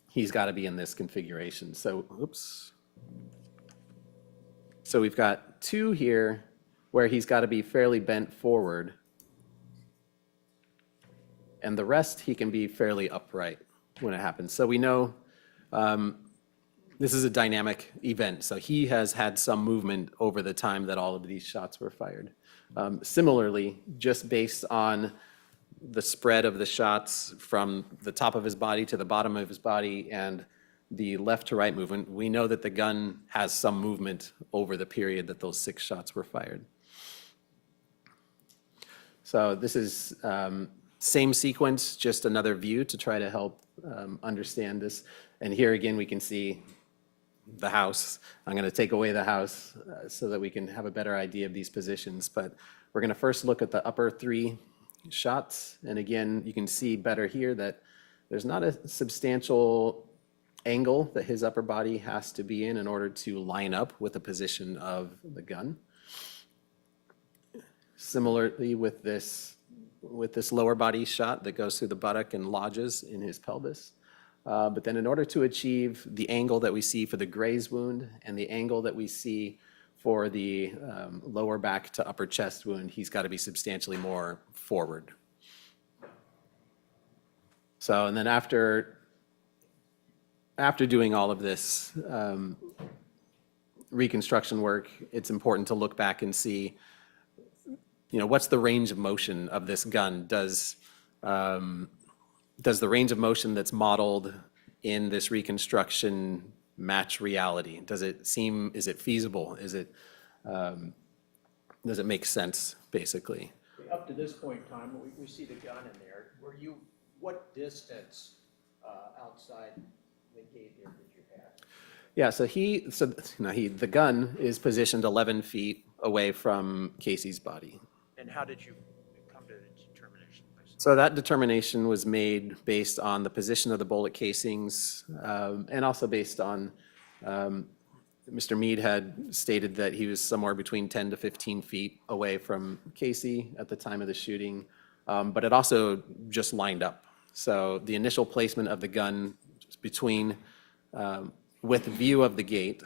he's got to be in this configuration. So, oops. So we've got 2 here where he's got to be fairly bent forward, and the rest he can be fairly upright when it happens. So we know this is a dynamic event, so he has had some movement over the time that all of these shots were fired. Similarly, just based on the spread of the shots from the top of his body to the bottom of his body and the left to right movement, we know that the gun has some movement over the period that those 6 shots were fired. So this is same sequence, just another view to try to help understand this. And here again, we can see the house. I'm going to take away the house so that we can have a better idea of these positions. But we're going to first look at the upper 3 shots. And again, you can see better here that there's not a substantial angle that his upper body has to be in order to line up with the position of the gun. Similarly with this lower body shot that goes through the buttock and lodges in his pelvis. But then in order to achieve the angle that we see for the graze wound and the angle that we see for the lower back to upper chest wound, he's got to be substantially more forward. So, and then after doing all of this reconstruction work, it's important to look back and see, you know, what's the range of motion of this gun? Does the range of motion that's modeled in this reconstruction match reality? Is it feasible? Does it make sense, basically? Up to this point in time, we see the gun in there. What distance outside the gate there did you have? Yeah, the gun is positioned 11 feet away from Casey's body. And how did you come to the determination? So that determination was made based on the position of the bullet casings, and also based on, Mr. Meade had stated that he was somewhere between 10 to 15 feet away from Casey at the time of the shooting, but it also just lined up. So the initial placement of the gun between, with view of the gate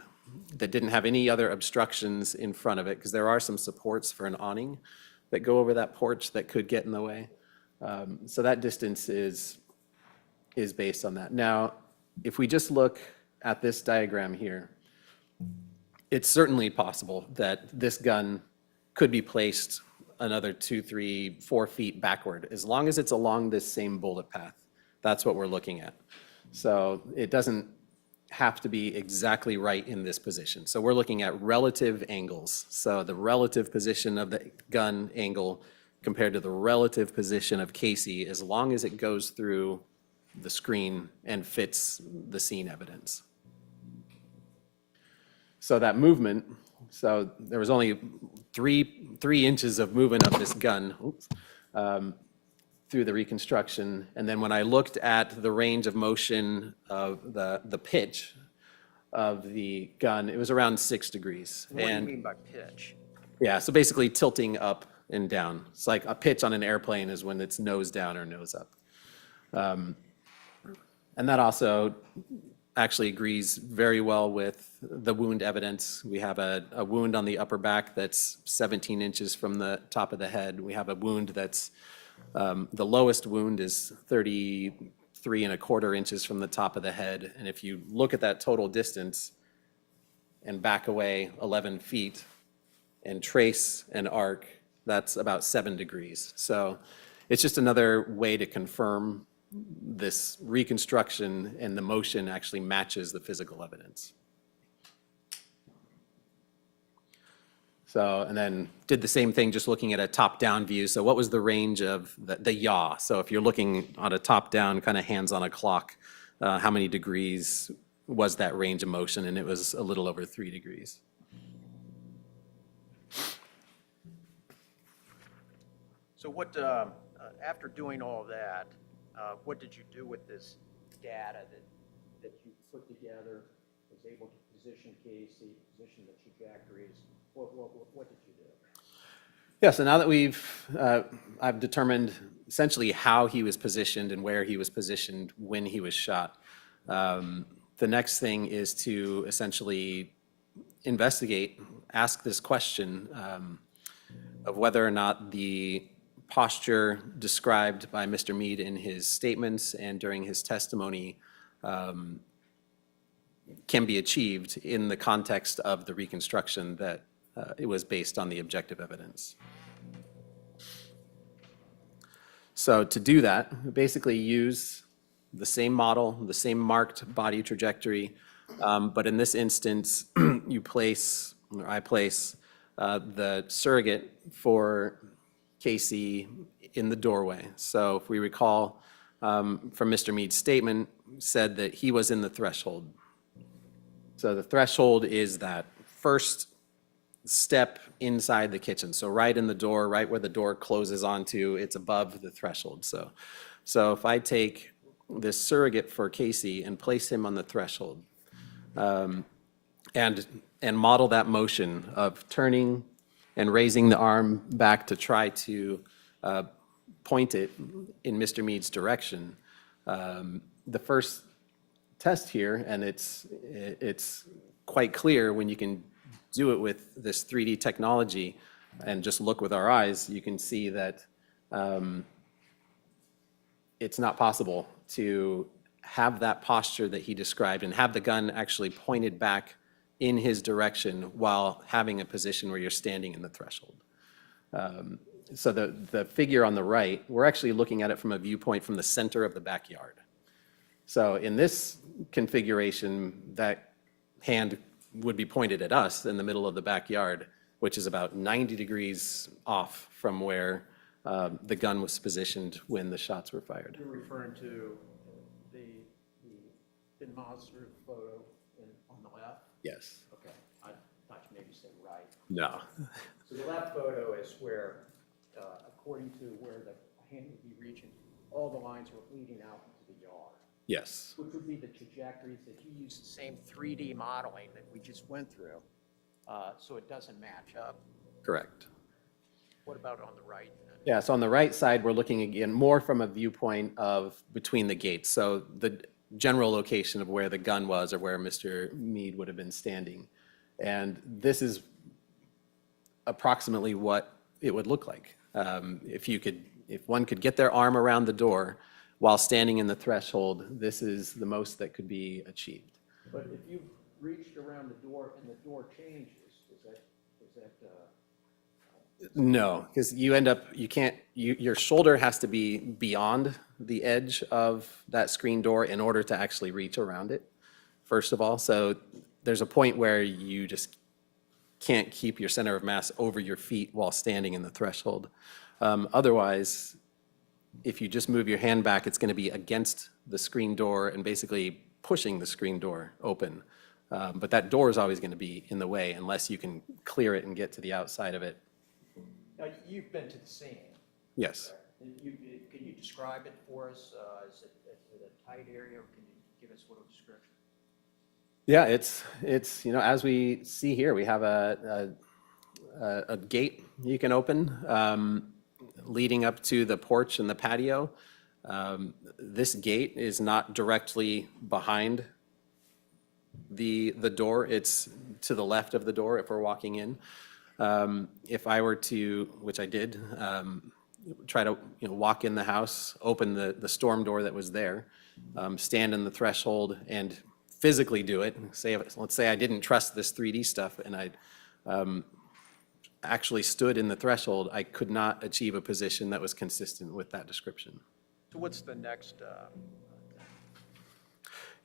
that didn't have any other obstructions in front of it, because there are some supports for an awning that go over that porch that could get in the way. So that distance is based on that. Now, if we just look at this diagram here, it's certainly possible that this gun could be placed another 2, 3, 4 feet backward, as long as it's along this same bullet path. That's what we're looking at. So it doesn't have to be exactly right in this position. So we're looking at relative angles. So the relative position of the gun angle compared to the relative position of Casey, as long as it goes through the screen and fits the scene evidence. So that movement, so there was only three inches of movement of this gun through the reconstruction. And then when I looked at the range of motion of the pitch of the gun, it was around 6 degrees. What do you mean by pitch? Yeah, so basically tilting up and down. It's like a pitch on an airplane is when it's nose down or nose up. And that also actually agrees very well with the wound evidence. We have a wound on the upper back that's 17 inches from the top of the head. We have a wound that's, the lowest wound is 33¼ inches from the top of the head. And if you look at that total distance and back away 11 feet and trace an arc, that's about 7 degrees. So it's just another way to confirm this reconstruction and the motion actually matches the physical evidence. So, and then did the same thing just looking at a top-down view. So what was the range of the yaw? So if you're looking on a top-down, kind of hands on a clock, how many degrees was that range of motion? And it was a little over 3 degrees. So what, after doing all that, what did you do with this data that you put together, was able to position Casey, position the trajectories? What did you do? Yeah, so now that I've determined essentially how he was positioned and where he was positioned when he was shot, the next thing is to essentially investigate, ask this question of whether or not the posture described by Mr. Meade in his statements and during his testimony can be achieved in the context of the reconstruction that it was based on the objective evidence. So to do that, we basically use the same model, the same marked body trajectory, but in this instance, you place, or I place, the surrogate for Casey in the doorway. So if we recall from Mr. Meade's statement, said that he was in the threshold. So the threshold is that first step inside the kitchen. So right in the door, right where the door closes onto, it's above the threshold. So if I take this surrogate for Casey and place him on the threshold, and model that motion of turning and raising the arm back to try to point it in Mr. Meade's direction, the first test here, and it's quite clear when you can do it with this 3D technology and just look with our eyes, you can see that it's not possible to have that posture that he described and have the gun actually pointed back in his direction while having a position where you're standing in the threshold. So the figure on the right, we're actually looking at it from a viewpoint from the center of the backyard. So in this configuration, that hand would be pointed at us in the middle of the backyard, which is about 90 degrees off from where the gun was positioned when the shots were fired. You're referring to the Ben Mazur photo on the left? Yes. Okay, I thought you maybe said right. No. So the left photo is where, according to where the hand would be reaching, all the lines were leading out into the yard, Yes. which would be the trajectories that he used. The same 3D modeling that we just went through, so it doesn't match up. Correct. What about on the right? Yeah, so on the right side, we're looking again more from a viewpoint of between the gates. So the general location of where the gun was or where Mr. Meade would have been standing. And this is approximately what it would look like. If one could get their arm around the door while standing in the threshold, this is the most that could be achieved. But if you reached around the door and the door changes, is that No, because your shoulder has to be beyond the edge of that screen door in order to actually reach around it, first of all. So there's a point where you just can't keep your center of mass over your feet while standing in the threshold. Otherwise, if you just move your hand back, it's going to be against the screen door and basically pushing the screen door open. But that door is always going to be in the way unless you can clear it and get to the outside of it. now you've been to the scene. Yes. Can you describe it for us? Is it a tight area, or can you give us a little description? Yeah, it's as we see here, we have a gate you can open leading up to the porch and the patio. This gate is not directly behind the door. It's to the left of the door if we're walking in. If I were to, which I did, try to walk in the house, open the storm door that was there, stand in the threshold and physically do it. Let's say I didn't trust this 3D stuff and I actually stood in the threshold, I could not achieve a position that was consistent with that description. So what's the next?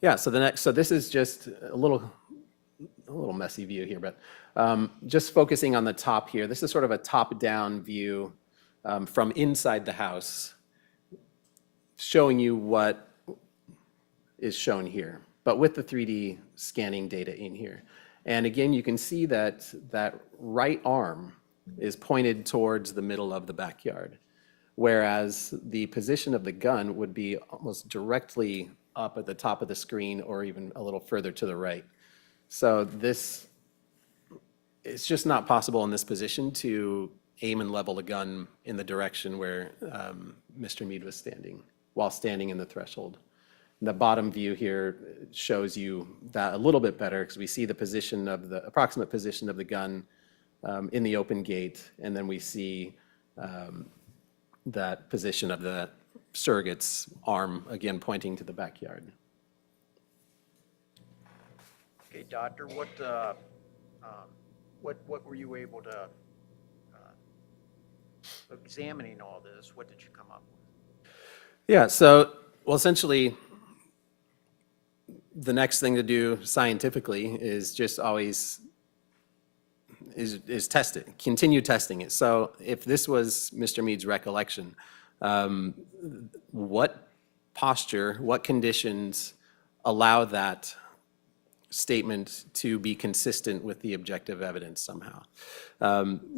Yeah, so this is just a little messy view here, but just focusing on the top here. This is sort of a top-down view from inside the house, showing you what is shown here, but with the 3D scanning data in here. And again, you can see that that right arm is pointed towards the middle of the backyard, whereas the position of the gun would be almost directly up at the top of the screen or even a little further to the right. So it's just not possible in this position to aim and level a gun in the direction where Mr. Meade was standing while standing in the threshold. The bottom view here shows you that a little bit better because we see the position of the approximate position of the gun in the open gate, and then we see that position of the surrogate's arm again pointing to the backyard. Okay, doctor, what were you able to, examining all this, what did you come up with? Yeah, so, well, essentially, the next thing to do scientifically is just always is test it, continue testing it. So if this was Mr. Meade's recollection, what posture, what conditions allow that statement to be consistent with the objective evidence somehow?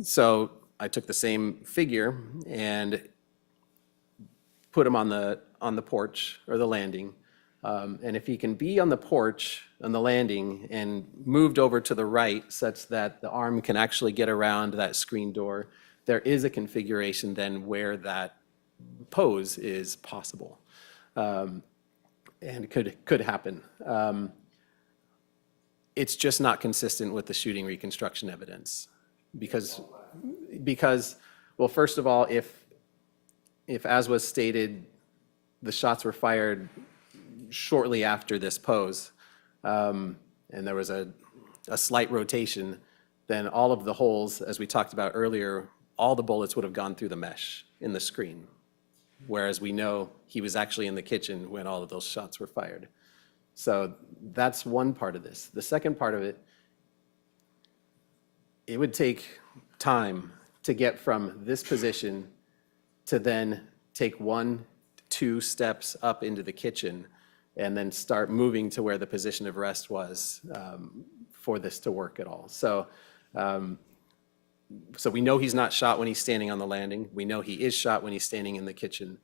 So I took the same figure and put him on the porch or the landing. And if he can be on the porch, on the landing, and moved over to the right such that the arm can actually get around that screen door, there is a configuration then where that pose is possible and could happen. It's just not consistent with the shooting reconstruction evidence because, well, first of all, if as was stated, the shots were fired shortly after this pose, and there was a slight rotation, then all of the holes, as we talked about earlier, all the bullets would have gone through the mesh in the screen, whereas we know he was actually in the kitchen when all of those shots were fired. So that's one part of this. The second part of it, it would take time to get from this position to then take 1-2 steps up into the kitchen and then start moving to where the position of rest was for this to work at all. So so we know he's not shot when he's standing on the landing. We know he is shot when he's standing in the kitchen.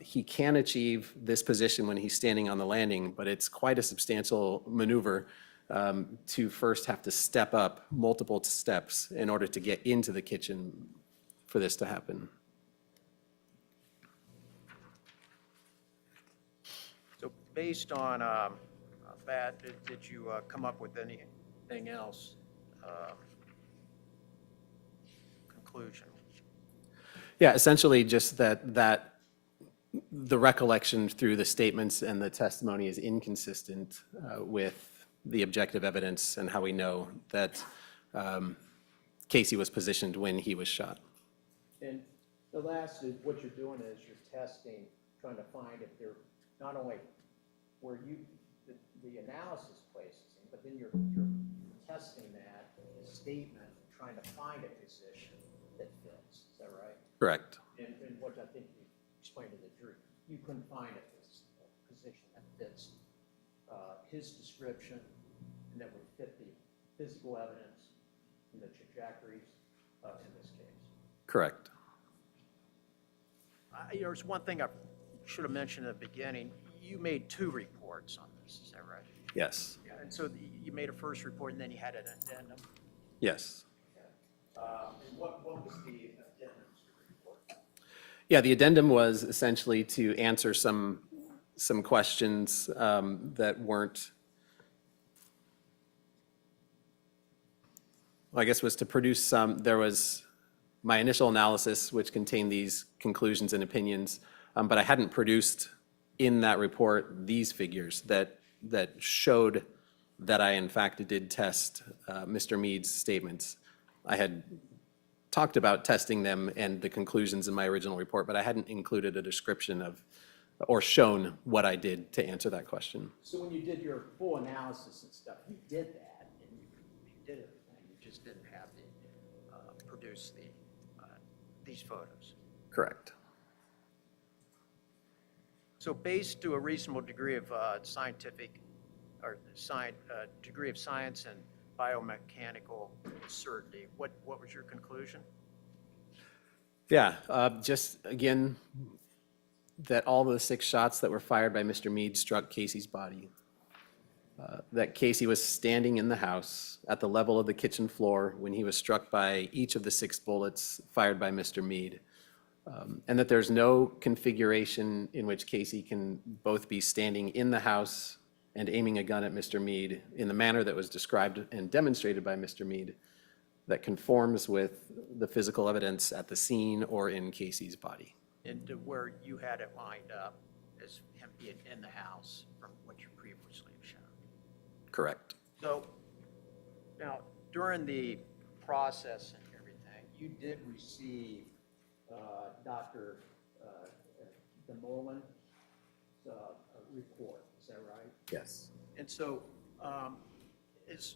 He can achieve this position when he's standing on the landing, but it's quite a substantial maneuver to first have to step up multiple steps in order to get into the kitchen for this to happen. So based on that, did you come up with anything else? Conclusion? Yeah, essentially just that the recollection through the statements and the testimony is inconsistent with the objective evidence and how we know that Casey was positioned when he was shot. And the last is what you're doing is you're testing, trying to find if they're not only where you, the analysis places him, but then you're testing that statement, trying to find a position that fits. Is that right? Correct. And what I think you explained to the jury, you couldn't find a position that fits his description and that would fit the physical evidence and the trajectories in this case. Correct. There's one thing I should have mentioned at the beginning. You made 2 reports on this, is that right? Yes. Yeah. And so you made a first report and then you had an addendum. Yes. And what was the addendum to the report? Yeah, the addendum was essentially to answer some questions that weren't, well, I guess was to produce some, there was my initial analysis, which contained these conclusions and opinions, but I hadn't produced in that report these figures that showed that I in fact did test Mr. Meade's statements. I had talked about testing them and the conclusions in my original report, but I hadn't included a description of or shown what I did to answer that question. So when you did your full analysis and stuff, you did that and you did everything, you just didn't have the, produce these photos. Correct. So based to a reasonable degree of degree of science and biomechanical certainty, what was your conclusion? Yeah, just again, that all the 6 shots that were fired by Mr. Meade struck Casey's body. That Casey was standing in the house at the level of the kitchen floor when he was struck by each of the 6 bullets fired by Mr. Meade. And that there's no configuration in which Casey can both be standing in the house and aiming a gun at Mr. Meade in the manner that was described and demonstrated by Mr. Meade that conforms with the physical evidence at the scene or in Casey's body. And where you had it lined up as him being in the house from what you previously have shown. Correct. So now during the process and everything, you did receive Dr. DeMolin report, is that right? Yes. And so as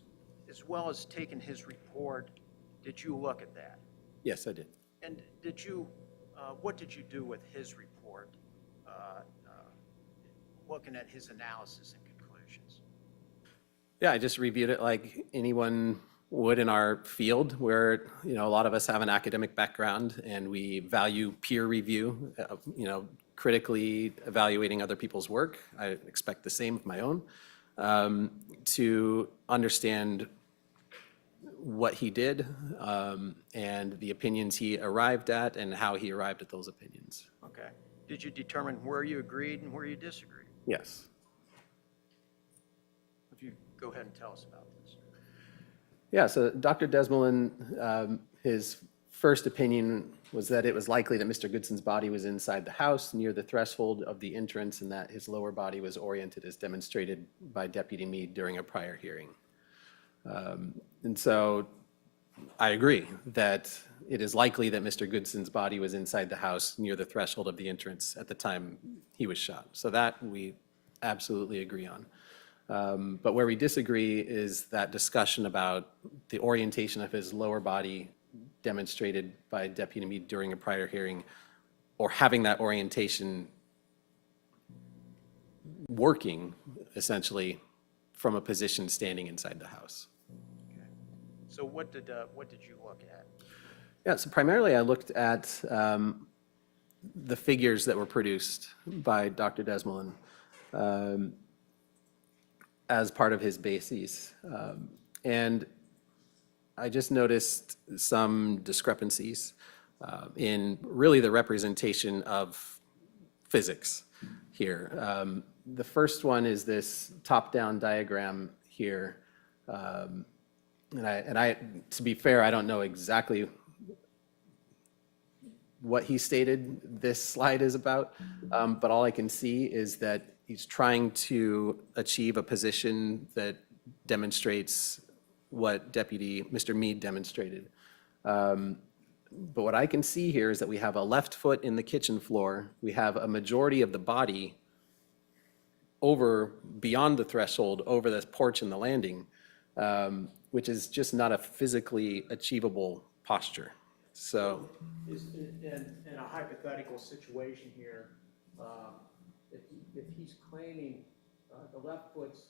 well as taking his report, did you look at that? Yes, I did. And did you, what did you do with his report, looking at his analysis and conclusions? Yeah, I just reviewed it like anyone would in our field where, a lot of us have an academic background and we value peer review, critically evaluating other people's work. I expect the same of my own, to understand what he did and the opinions he arrived at and how he arrived at those opinions. Okay. Did you determine where you agreed and where you disagreed? Yes. If you go ahead and tell us about this. Yeah, so Dr. Desmolin, his first opinion was that it was likely that Mr. Goodson's body was inside the house near the threshold of the entrance and that his lower body was oriented as demonstrated by Deputy Meade during a prior hearing. And so I agree that it is likely that Mr. Goodson's body was inside the house near the threshold of the entrance at the time he was shot. So that we absolutely agree on. But where we disagree is that discussion about the orientation of his lower body demonstrated by Deputy Meade during a prior hearing, or having that orientation working essentially from a position standing inside the house. Okay. So what did you look at? Yeah, so primarily I looked at the figures that were produced by Dr. Desmond as part of his bases. And I just noticed some discrepancies in really the representation of physics here. The first one is this top-down diagram here. And I, to be fair, I don't know exactly what he stated this slide is about, but all I can see is that he's trying to achieve a position that demonstrates what Deputy Mr. Meade demonstrated. But what I can see here is that we have a left foot in the kitchen floor. We have a majority of the body over, beyond the threshold, over this porch and the landing, which is just not a physically achievable posture. So, In a hypothetical situation here, if he's claiming the left foot's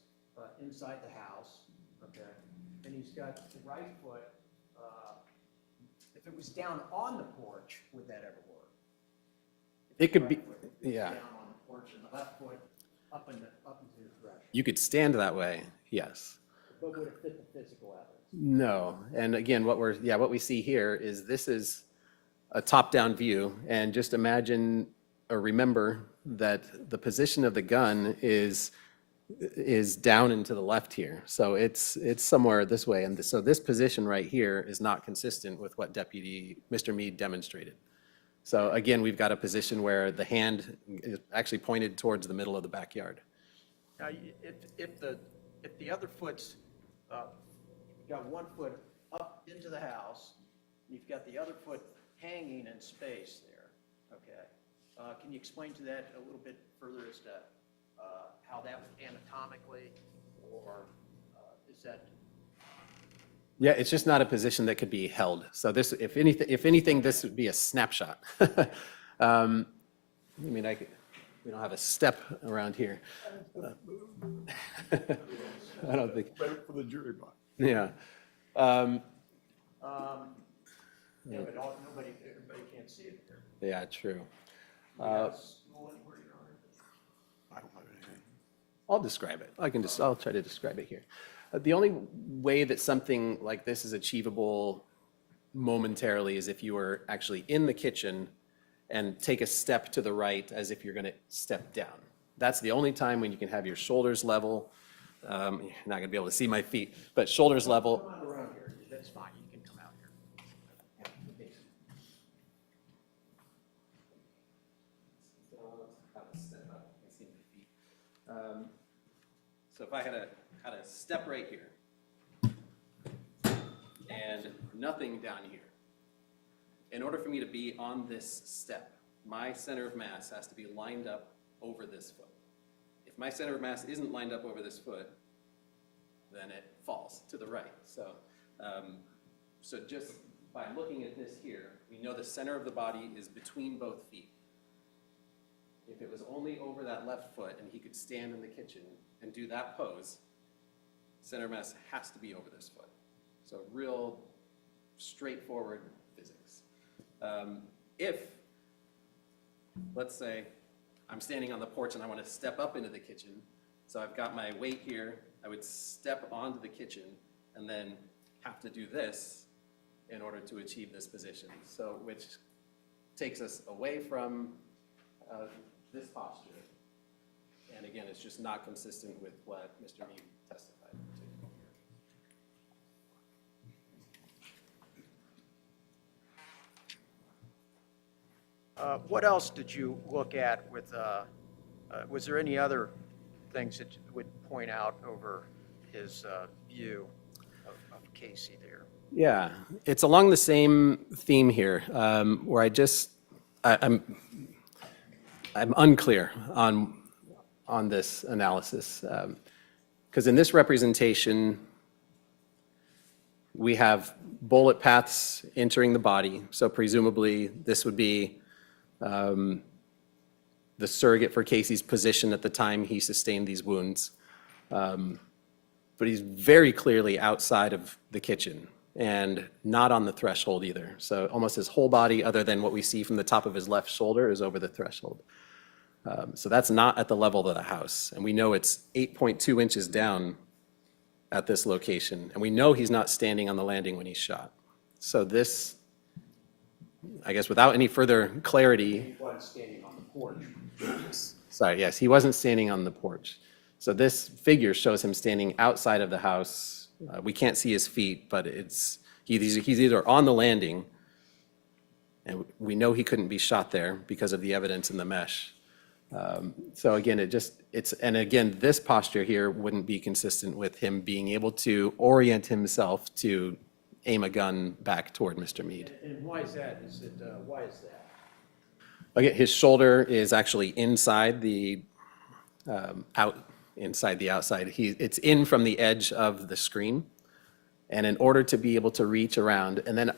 inside the house, okay, and he's got the right foot, if it was down on the porch, would that ever work? it could be, Right foot was yeah, down on the porch and the left foot up into the threshold. you could stand that way, yes. But would it fit the physical evidence? No, and again, what we see here is this is a top-down view, and just imagine or remember that the position of the gun is down and to the left here. So it's somewhere this way, and so this position right here is not consistent with what Deputy Mr. Meade demonstrated. So again, we've got a position where the hand is actually pointed towards the middle of the backyard. Now, if the other foot's, you've got one foot up into the house, and you've got the other foot hanging in space there, okay? Can you explain to that a little bit further as to how that anatomically, or is that? Yeah, it's just not a position that could be held. So this, if anything, this would be a snapshot. I mean, we don't have a step around here. I don't think. Better for the jury box. Yeah. Yeah, but everybody can't see it here. Yeah, true. You got a stool anywhere, Your Honor? I don't have anything. I'll describe it. I'll try to describe it here. The only way that something like this is achievable momentarily is if you were actually in the kitchen and take a step to the right as if you're going to step down. That's the only time when you can have your shoulders level. You're not going to be able to see my feet, but shoulders level. Come on around here, that's fine, you can come out here. So if I had a step right here and nothing down here, in order for me to be on this step, my center of mass has to be lined up over this foot. If my center of mass isn't lined up over this foot, then it falls to the right. So, so just by looking at this here, we know the center of the body is between both feet. If it was only over that left foot and he could stand in the kitchen and do that pose, center of mass has to be over this foot. So real straightforward physics. If, let's say, I'm standing on the porch and I want to step up into the kitchen, so I've got my weight here, I would step onto the kitchen and then have to do this in order to achieve this position. So, which takes us away from this posture. And again, it's just not consistent with what Mr. Meade testified to. What else did you look at with, was there any other things that you would point out over his view of Casey there? Yeah, it's along the same theme here, where I'm unclear on this analysis, because in this representation, we have bullet paths entering the body, so presumably this would be the surrogate for Casey's position at the time he sustained these wounds. But he's very clearly outside of the kitchen. and not on the threshold either. So almost his whole body, other than what we see from the top of his left shoulder, is over the threshold. So that's not at the level of the house. And we know it's 8.2 inches down at this location. And we know he's not standing on the landing when he's shot. So this, I guess without any further clarity, He wasn't standing on the porch. sorry, yes, he wasn't standing on the porch. So this figure shows him standing outside of the house. We can't see his feet, but he's either on the landing, and we know he couldn't be shot there because of the evidence in the mesh. So again, and again, this posture here wouldn't be consistent with him being able to orient himself to aim a gun back toward Mr. Meade. And why is that? Why is that? Again, his shoulder is actually inside the outside. It's in from the edge of the screen. And in order to be able to reach around and then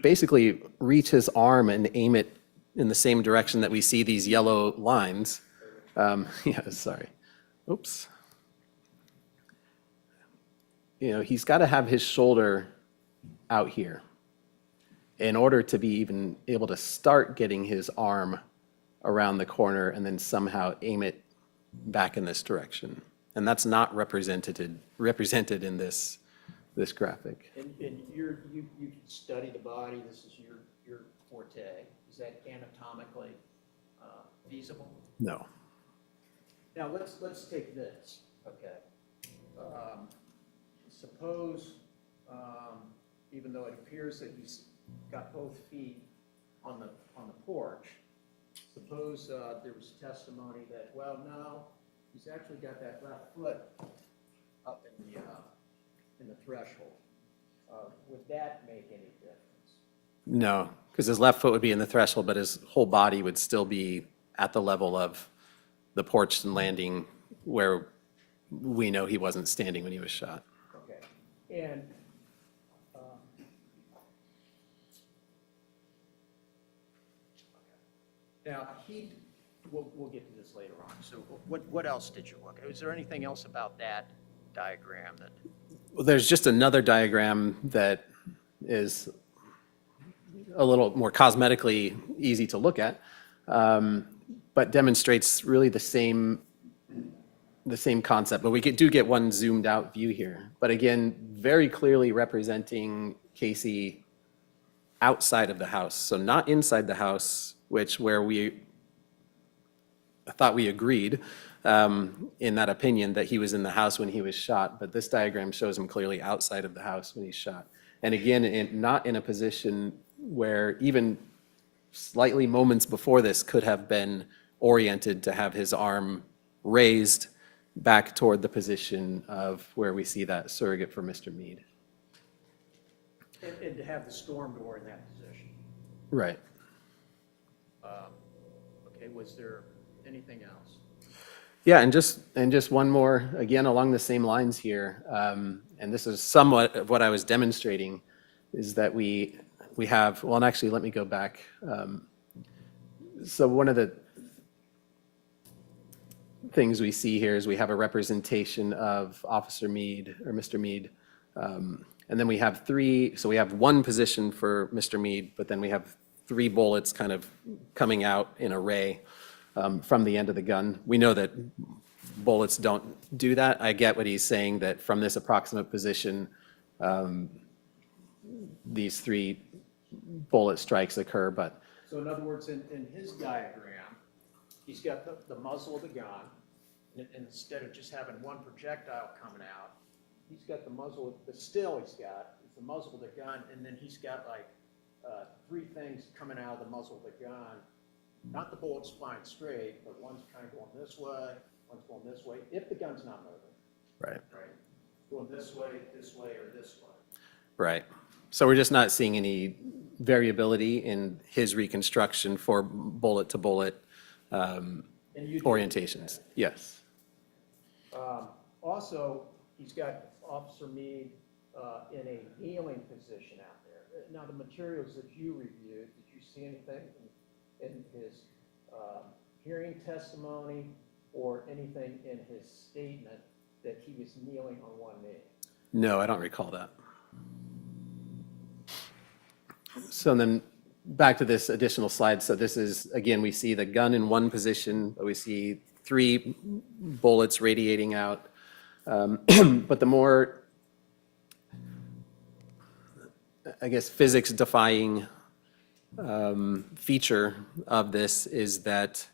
basically reach his arm and aim it in the same direction that we see these yellow lines. Yeah, sorry. Oops. You know, he's got to have his shoulder out here in order to be even able to start getting his arm around the corner and then somehow aim it back in this direction. And that's not represented in this graphic. And you study the body, this is your forte. Is that anatomically feasible? No. Now, let's take this, okay? Suppose, even though it appears that he's got both feet on the porch, suppose there was testimony that, well, no, he's actually got that left foot up in the threshold. Would that make any difference? No, because his left foot would be in the threshold, but his whole body would still be at the level of the porch and landing where we know he wasn't standing when he was shot. Okay. And now we'll get to this later on. So what else did you look at? Is there anything else about that diagram that? Well, there's just another diagram that is a little more cosmetically easy to look at, but demonstrates really the same concept. But we do get one zoomed out view here. But again, very clearly representing Casey outside of the house. So not inside the house, where I thought we agreed in that opinion that he was in the house when he was shot. But this diagram shows him clearly outside of the house when he's shot. And again, not in a position where even slightly moments before this could have been oriented to have his arm raised back toward the position of where we see that surrogate for Mr. Meade. and to have the storm door in that position. Right. Okay, was there anything else? Yeah, and just one more, again, along the same lines here, and this is somewhat of what I was demonstrating, is that we have, well, and actually, let me go back. So one of the things we see here is we have a representation of Officer Meade, or Mr. Meade, and then we have so we have one position for Mr. Meade, but then we have 3 bullets kind of coming out in a ray from the end of the gun. We know that bullets don't do that. I get what he's saying, that from this approximate position, these 3 bullet strikes occur, but. So in other words, in his diagram, he's got the muzzle of the gun, and instead of just having one projectile coming out, he's got the muzzle, the still he's got is the muzzle of the gun, and then he's got like 3 things coming out of the muzzle of the gun. Not the bullets flying straight, but one's kind of going this way, one's going this way, if the gun's not moving. Right. Right? Going this way, or this way. Right. So we're just not seeing any variability in his reconstruction for bullet to bullet And you orientations. Yes. Also, he's got Officer Meade in a kneeling position out there. Now, the materials that you reviewed, did you see anything in his hearing testimony or anything in his statement that he was kneeling on one knee? No, I don't recall that. So then back to this additional slide. So this is, again, we see the gun in one position, but we see 3 bullets radiating out. But the more, I guess, physics defying feature of this is that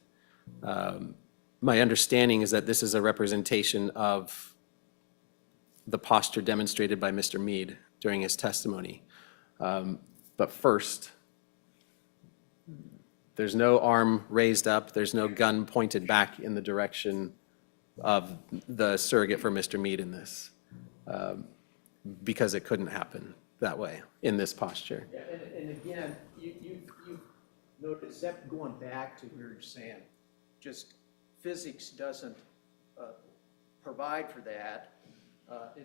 my understanding is that this is a representation of the posture demonstrated by Mr. Meade during his testimony. But first, there's no arm raised up, there's no gun pointed back in the direction of the surrogate for Mr. Meade in this, because it couldn't happen that way in this posture. Yeah, and again, you notice that going back to where you're saying, just physics doesn't provide for that.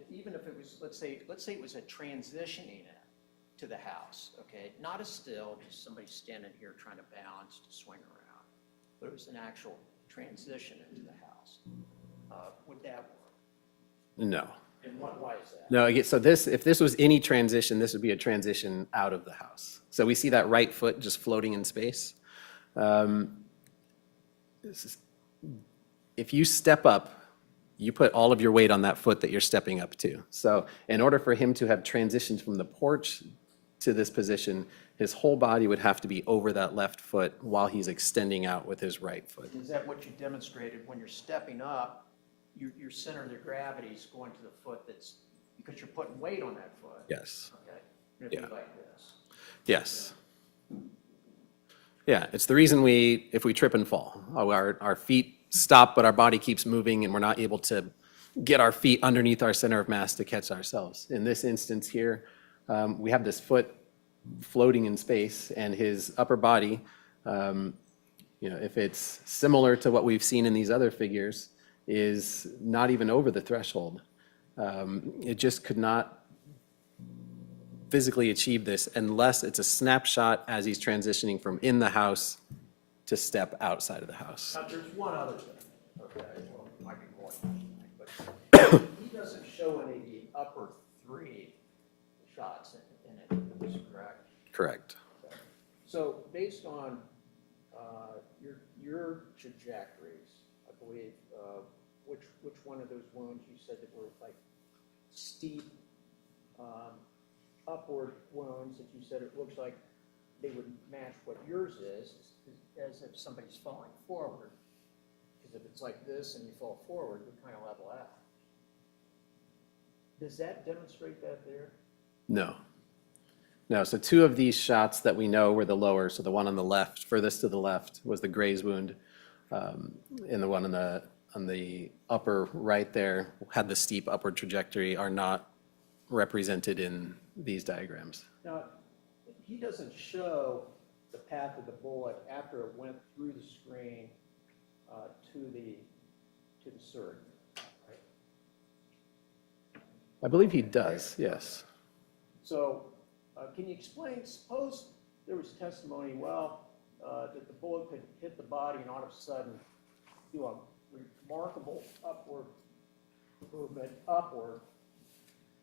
Even if it was, let's say it was a transitioning it to the house, okay? Not a still, just somebody standing here trying to balance to swing around, but it was an actual transition into the house. Would that work? No. And why is that? No, again, so this, if this was any transition, this would be a transition out of the house. So we see that right foot just floating in space. If you step up, you put all of your weight on that foot that you're stepping up to. So in order for him to have transitioned from the porch to this position, his whole body would have to be over that left foot while he's extending out with his right foot. Is that what you demonstrated when you're stepping up? Your center of the gravity is going to the foot that's, because you're putting weight on that foot. Yes. Okay. It'd be Yeah. like this. Yes. Yeah, it's the reason if we trip and fall, our feet stop, but our body keeps moving and we're not able to get our feet underneath our center of mass to catch ourselves. In this instance here, we have this foot floating in space and his upper body, if it's similar to what we've seen in these other figures, is not even over the threshold. It just could not physically achieve this unless it's a snapshot as he's transitioning from in the house to step outside of the house. Now, there's one other thing, okay, well, I can go on, but he doesn't show any of the upper 3 shots in it, is correct? Correct. Okay. So based on your trajectories, I believe, which one of those wounds you said that were like steep upward wounds that you said it looks like they would match what yours is as if somebody's falling forward. Because if it's like this and you fall forward, we kind of level out. Does that demonstrate that there? No. No, so 2 of these shots that we know were the lower, so the one on the left, furthest to the left, was the graze wound, and the one on the upper right there had the steep upward trajectory, are not represented in these diagrams. Now, he doesn't show the path of the bullet after it went through the screen to the surrogate, right? I believe he does, yes. So can you explain, suppose there was testimony, that the bullet could hit the body and all of a sudden do a remarkable upward movement upward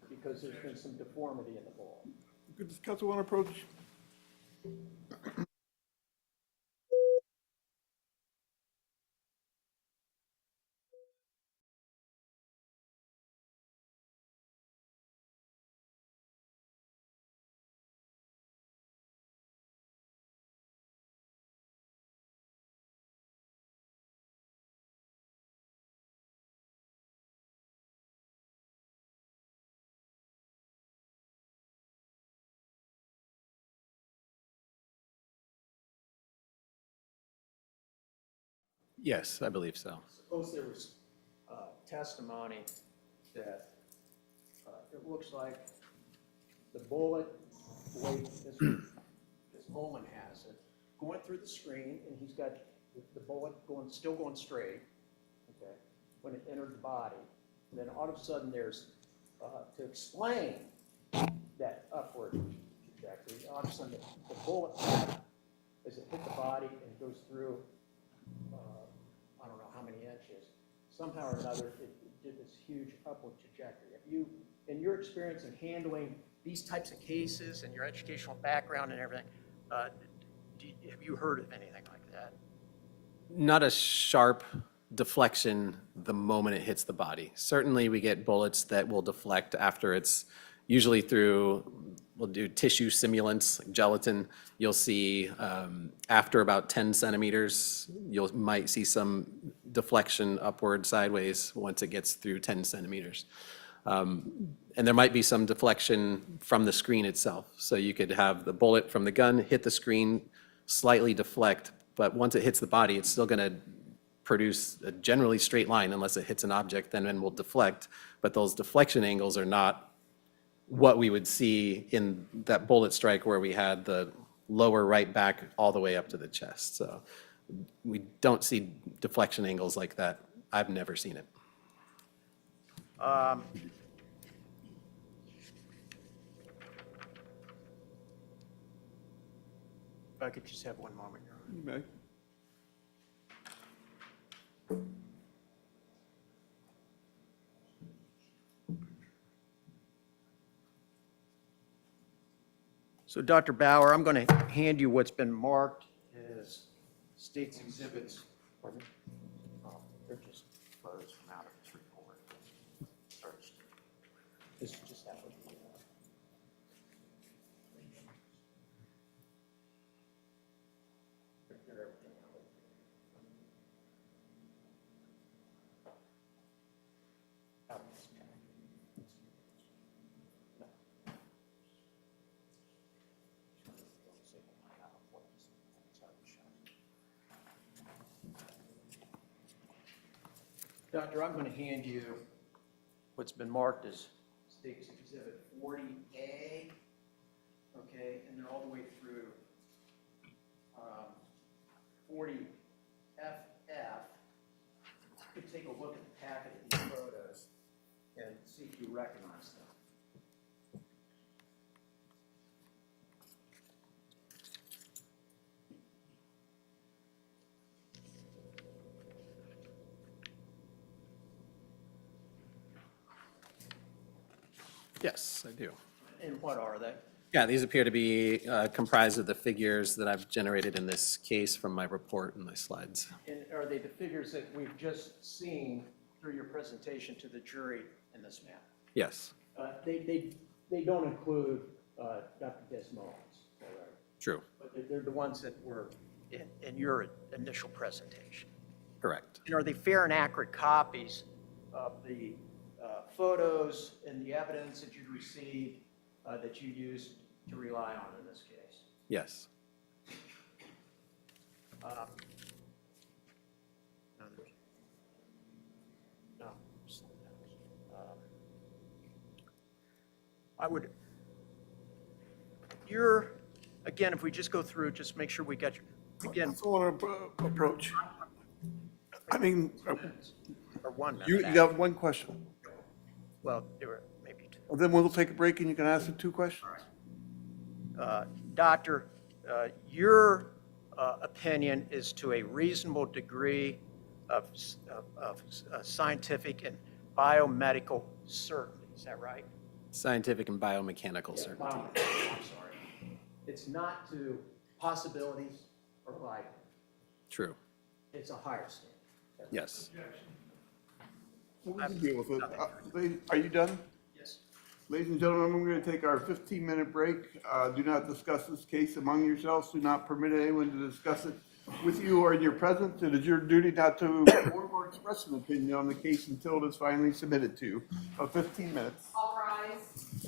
because there's been some deformity in the bullet. Could this council want to approach? Yes, I believe so. Suppose there was testimony that it looks like the bullet, the way this Bowman has it, going through the screen, and he's got the bullet still going straight, okay, when it entered the body. And then all of a sudden there's, to explain that upward trajectory, all of a sudden the bullet, as it hit the body and goes through, I don't know how many inches, somehow or another, it did this huge upward trajectory. Have you, in your experience in handling these types of cases and your educational background and everything, have you heard of anything like that? Not a sharp deflection the moment it hits the body. Certainly, we get bullets that will deflect after it's usually through, we'll do tissue simulants, like gelatin. You'll see after about 10 centimeters, you might see some deflection upward, sideways, once it gets through 10 centimeters. And there might be some deflection from the screen itself. So you could have the bullet from the gun hit the screen, slightly deflect, but once it hits the body, it's still gonna produce a generally straight line unless it hits an object, then it will deflect. But those deflection angles are not what we would see in that bullet strike where we had the lower right back all the way up to the chest. So we don't see deflection angles like that. I've never seen it. If I could just have one moment, Your Honor. You may. So Dr. Bauer, I'm going to hand you what's been marked as State's Exhibits. Pardon me? Oh, they're just photos from out of this report. First. This just happened. Doctor, I'm going to hand you what's been marked as State's Exhibit 40A, okay, and they're all the way through 40FF. You could take a look at the packet of these photos and see if you recognize them. Yes, I do. And what are they? Yeah, these appear to be comprised of the figures that I've generated in this case from my report and my slides. And are they the figures that we've just seen through your presentation to the jury in this map? Yes, They don't include Dr. Desmoulins, all right? true, But they're the ones that were in your initial presentation. correct. And are they fair and accurate copies of the photos and the evidence that you received that you used to rely on in this case? Yes, No. I would, again, if we just go through, just make sure we got your, again, That's all our approach. I mean, or 1 minute. you got one question. Well, there were maybe 2. Well, then we'll take a break and you can ask the 2 questions. Doctor, your opinion is to a reasonable degree of scientific and biomedical certainty, is that right? scientific and biomechanical certainty. I'm sorry. It's not to possibilities or likely. True, It's a higher standard. yes. We can deal with it. Are you done? Yes. Ladies and gentlemen, we're going to take our 15-minute break. Do not discuss this case among yourselves. Do not permit anyone to discuss it with you or in your presence. It is your duty not to form or express an opinion on the case until it is finally submitted to you. 15 minutes. All rise.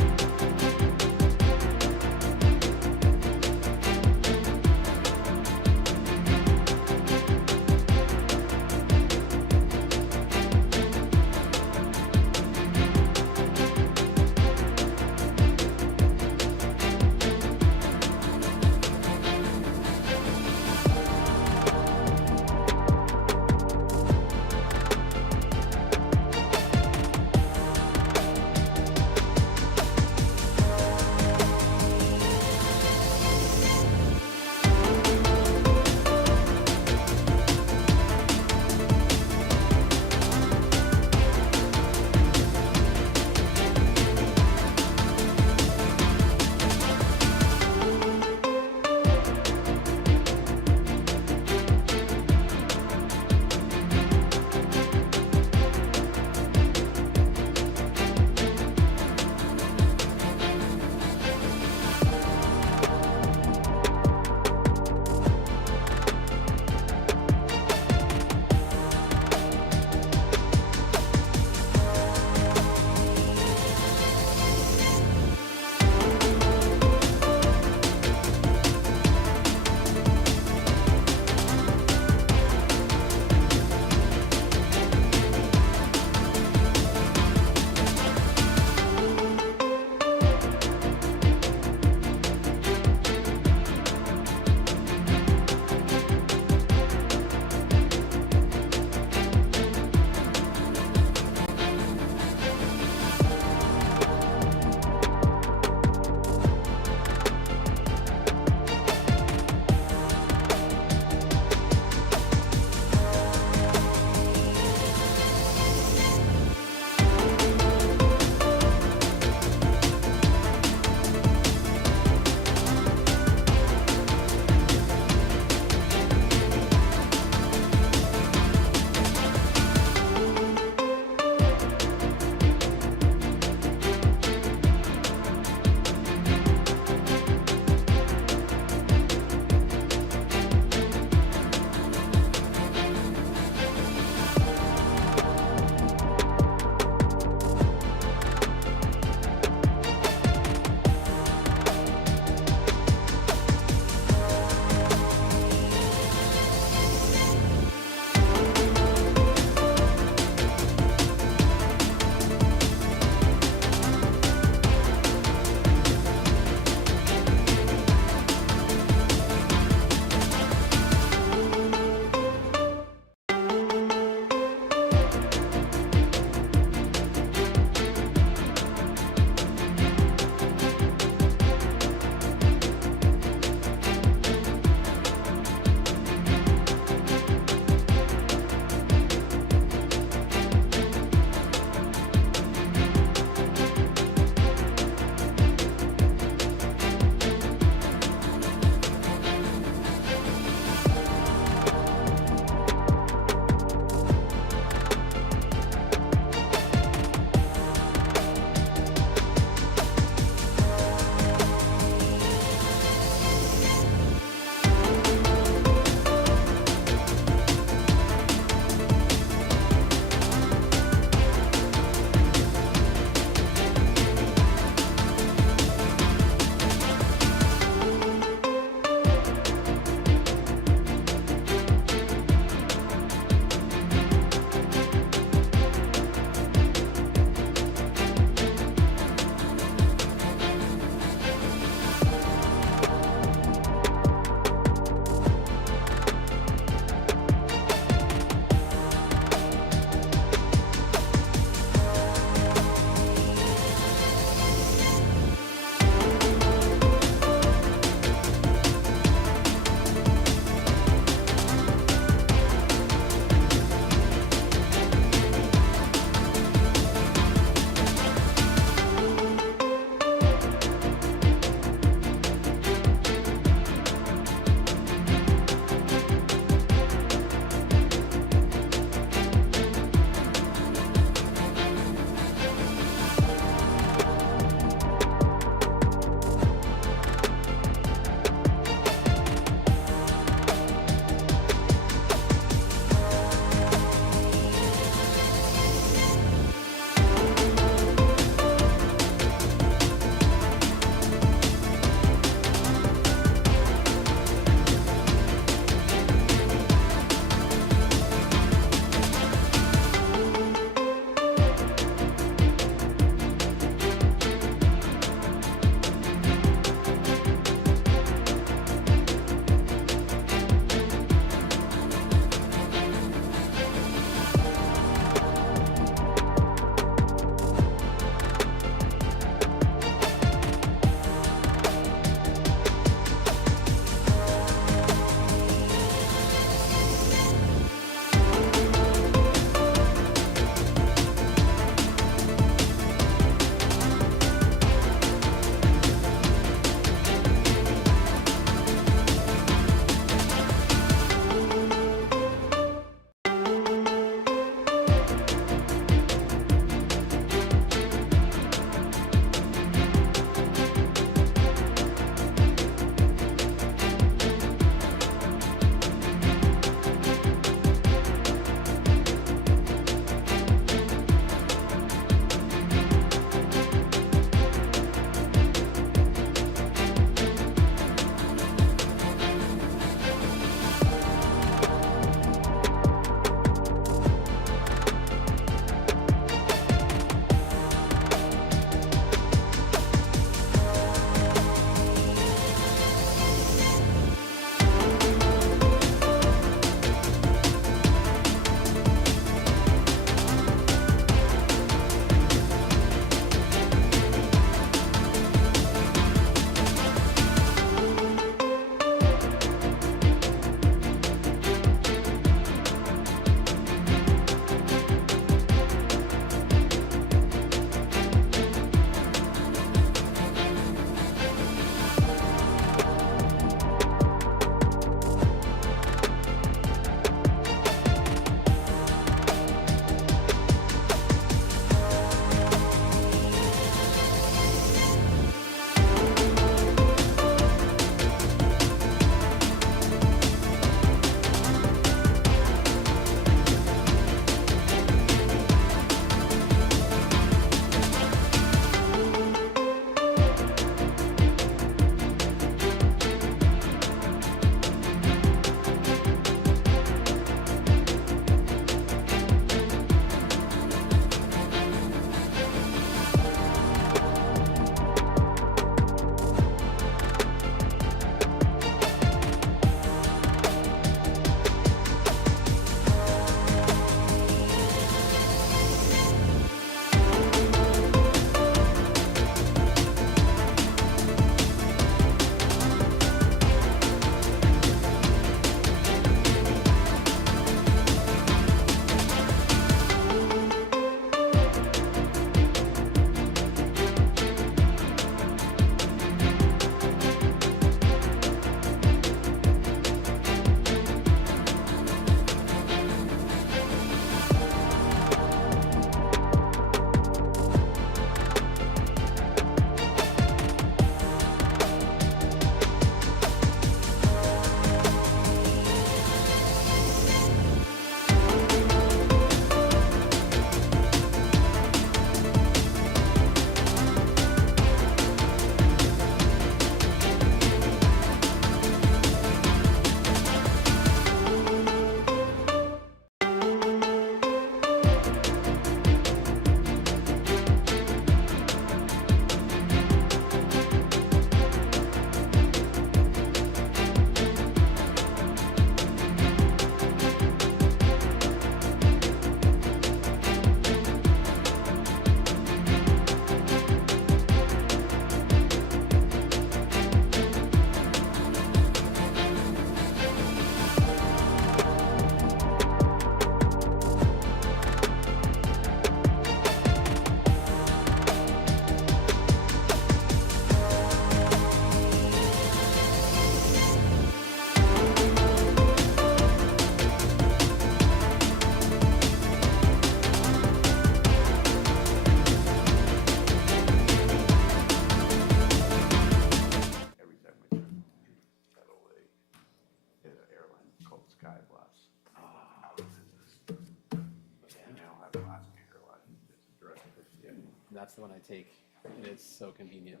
that's the one I take, and it's so convenient.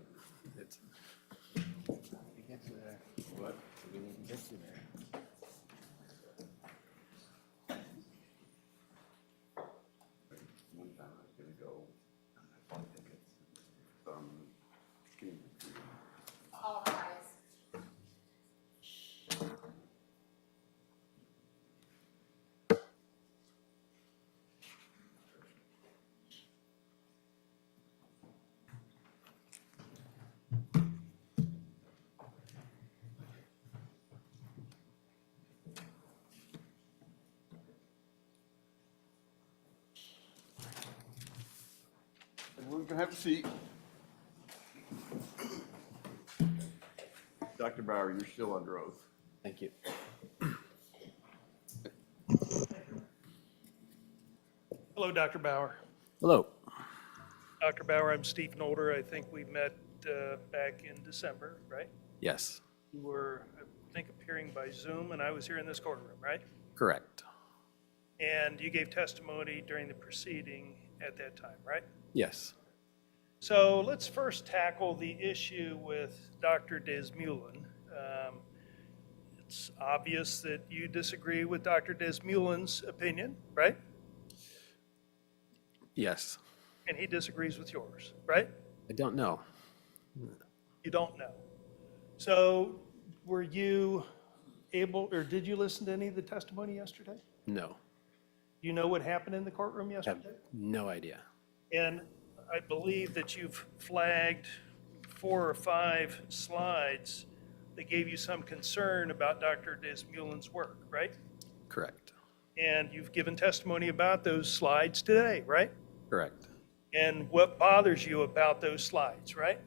It's, to get to there, what, we need to get to there. One time I was gonna go, and I bought tickets from Cambridge. All rise. Everyone can have a seat. Dr. Bauer, you're still under oath. Thank you. Hello, Dr. Bauer. Hello. Dr. Bauer, I'm Steve Nolder. I think we met back in December, right? Yes, You were, I think, appearing by Zoom, and I was here in this courtroom, right? correct. And you gave testimony during the proceeding at that time, right? Yes, So let's first tackle the issue with Dr. Desmulin. It's obvious that you disagree with Dr. Desmulin's opinion, right? yes. And he disagrees with yours, right? I don't know. You don't know. So were you able, or did you listen to any of the testimony yesterday? No, You know what happened in the courtroom have yesterday? no idea. And I believe that you've flagged 4 or 5 slides that gave you some concern about Dr. Desmulin's work, right? Correct, And you've given testimony about those slides today, right? correct, And what bothers you about those slides, right?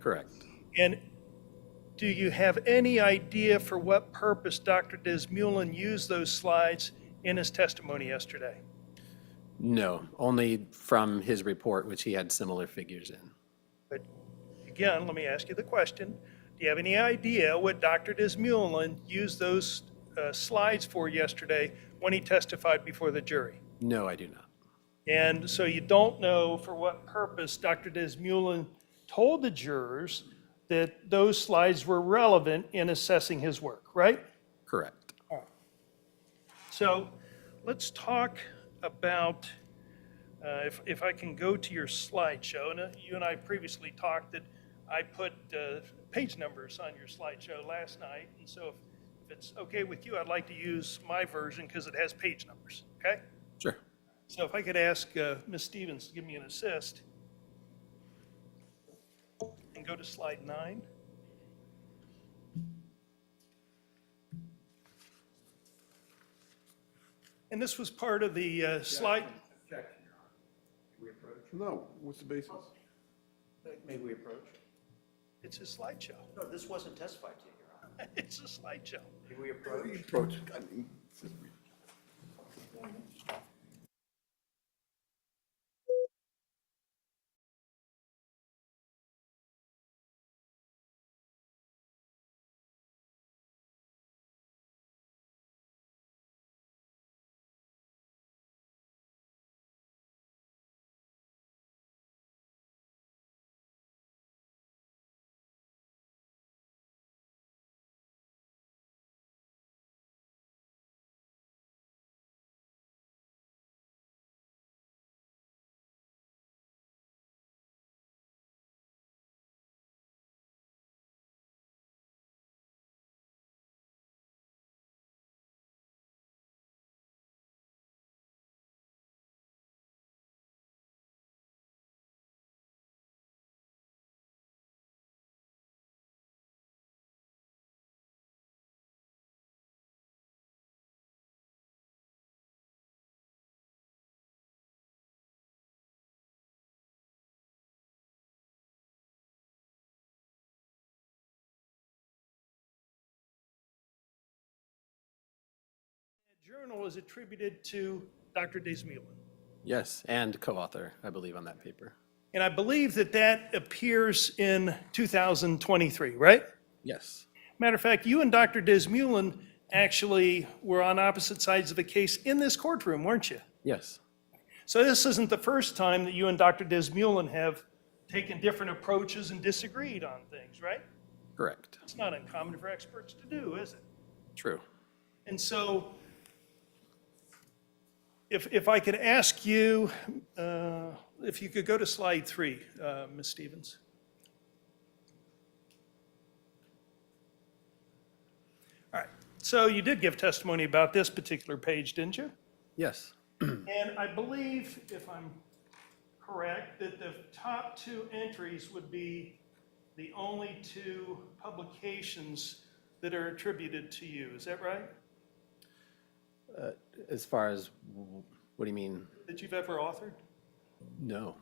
correct. And do you have any idea for what purpose Dr. Desmulin used those slides in his testimony yesterday? No, only from his report, which he had similar figures in. But again, let me ask you the question. Do you have any idea what Dr. Desmulin used those slides for yesterday when he testified before the jury? No, I do not. And so you don't know for what purpose Dr. Desmulin told the jurors that those slides were relevant in assessing his work, right? Correct. So let's talk about, if I can go to your slideshow, and you and I previously talked that I put page numbers on your slideshow last night, and so if it's okay with you, I'd like to use my version because it has page numbers, okay? Sure. So if I could ask Ms. Stevens to give me an assist and go to slide 9. And this was part of the slide. No, what's the basis? May we approach? It's a slideshow. No, this wasn't testified to, Your Honor. It's a slideshow. May we approach? Approach. I mean, Journal is attributed to Dr. Desmulin. Yes, and co-author, I believe, on that paper. And I believe that that appears in 2023, right? Yes, Matter of fact, you and Dr. Desmulin actually were on opposite sides of the case in this courtroom, weren't you? yes, So this isn't the first time that you and Dr. Desmulin have taken different approaches and disagreed on things, right? Correct. It's not uncommon for experts to do, is it? True. And so, if I could ask you, if you could go to slide 3, Ms. Stevens. All right, so you did give testimony about this particular page, didn't you? Yes. And I believe, if I'm correct, that the top 2 entries would be the only 2 publications that are attributed to you. Is that right? As far as, what do you mean? That you've ever authored? No.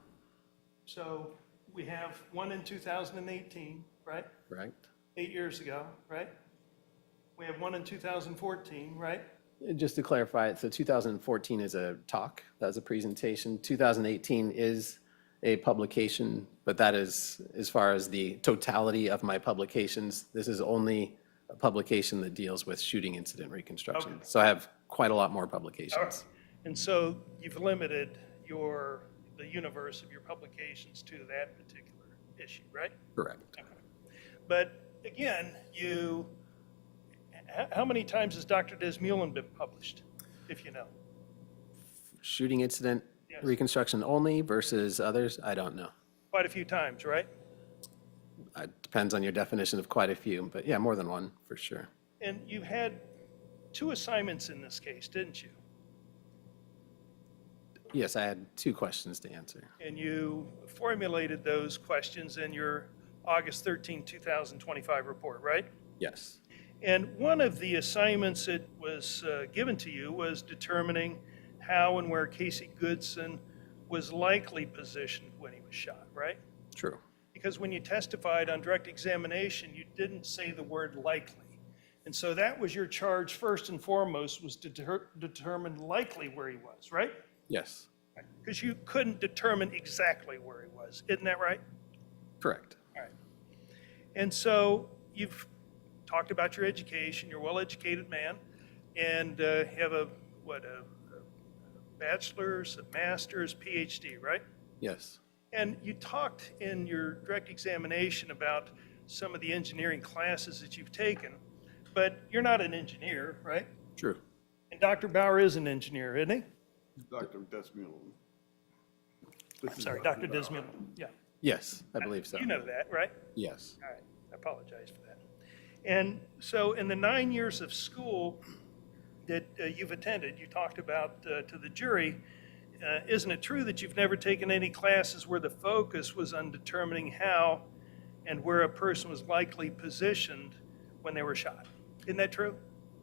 So we have one in 2018, right? Correct. 8 years ago, right? We have one in 2014, right? Just to clarify, so 2014 is a talk, that was a presentation. 2018 is a publication, but that is, as far as the totality of my publications, this is only a publication that deals with shooting incident reconstruction. Okay. So I have quite a lot more All right. publications. And so you've limited the universe of your publications to that particular issue, right? Correct. But again, how many times has Dr. Desmulin been published, if you know? Shooting incident Yes. reconstruction only versus others, I don't know. Quite a few times, right? It depends on your definition of quite a few, but yeah, more than one, for sure. And you had 2 assignments in this case, didn't you? Yes, I had 2 questions to answer. And you formulated those questions in your August 13, 2025 report, right? Yes. And one of the assignments that was given to you was determining how and where Casey Goodson was likely positioned when he was shot, right? True. Because when you testified on direct examination, you didn't say the word likely. And so that was your charge first and foremost, was to determine likely where he was, right? Yes. Because you couldn't determine exactly where he was. Isn't that right? Correct. All right. And so you've talked about your education. You're a well-educated man, and have a bachelor's, a master's, PhD, right? Yes. And you talked in your direct examination about some of the engineering classes that you've taken, but you're not an engineer, right? True. And Dr. Bauer is an engineer, isn't he? Dr. Desmulin. I'm sorry, Dr. Desmulin. Yeah. Yes, I believe so. You know that, right? Yes. All right, I apologize for that. And so in the 9 years of school that you've attended, you talked about to the jury, isn't it true that you've never taken any classes where the focus was on determining how and where a person was likely positioned when they were shot? Isn't that true?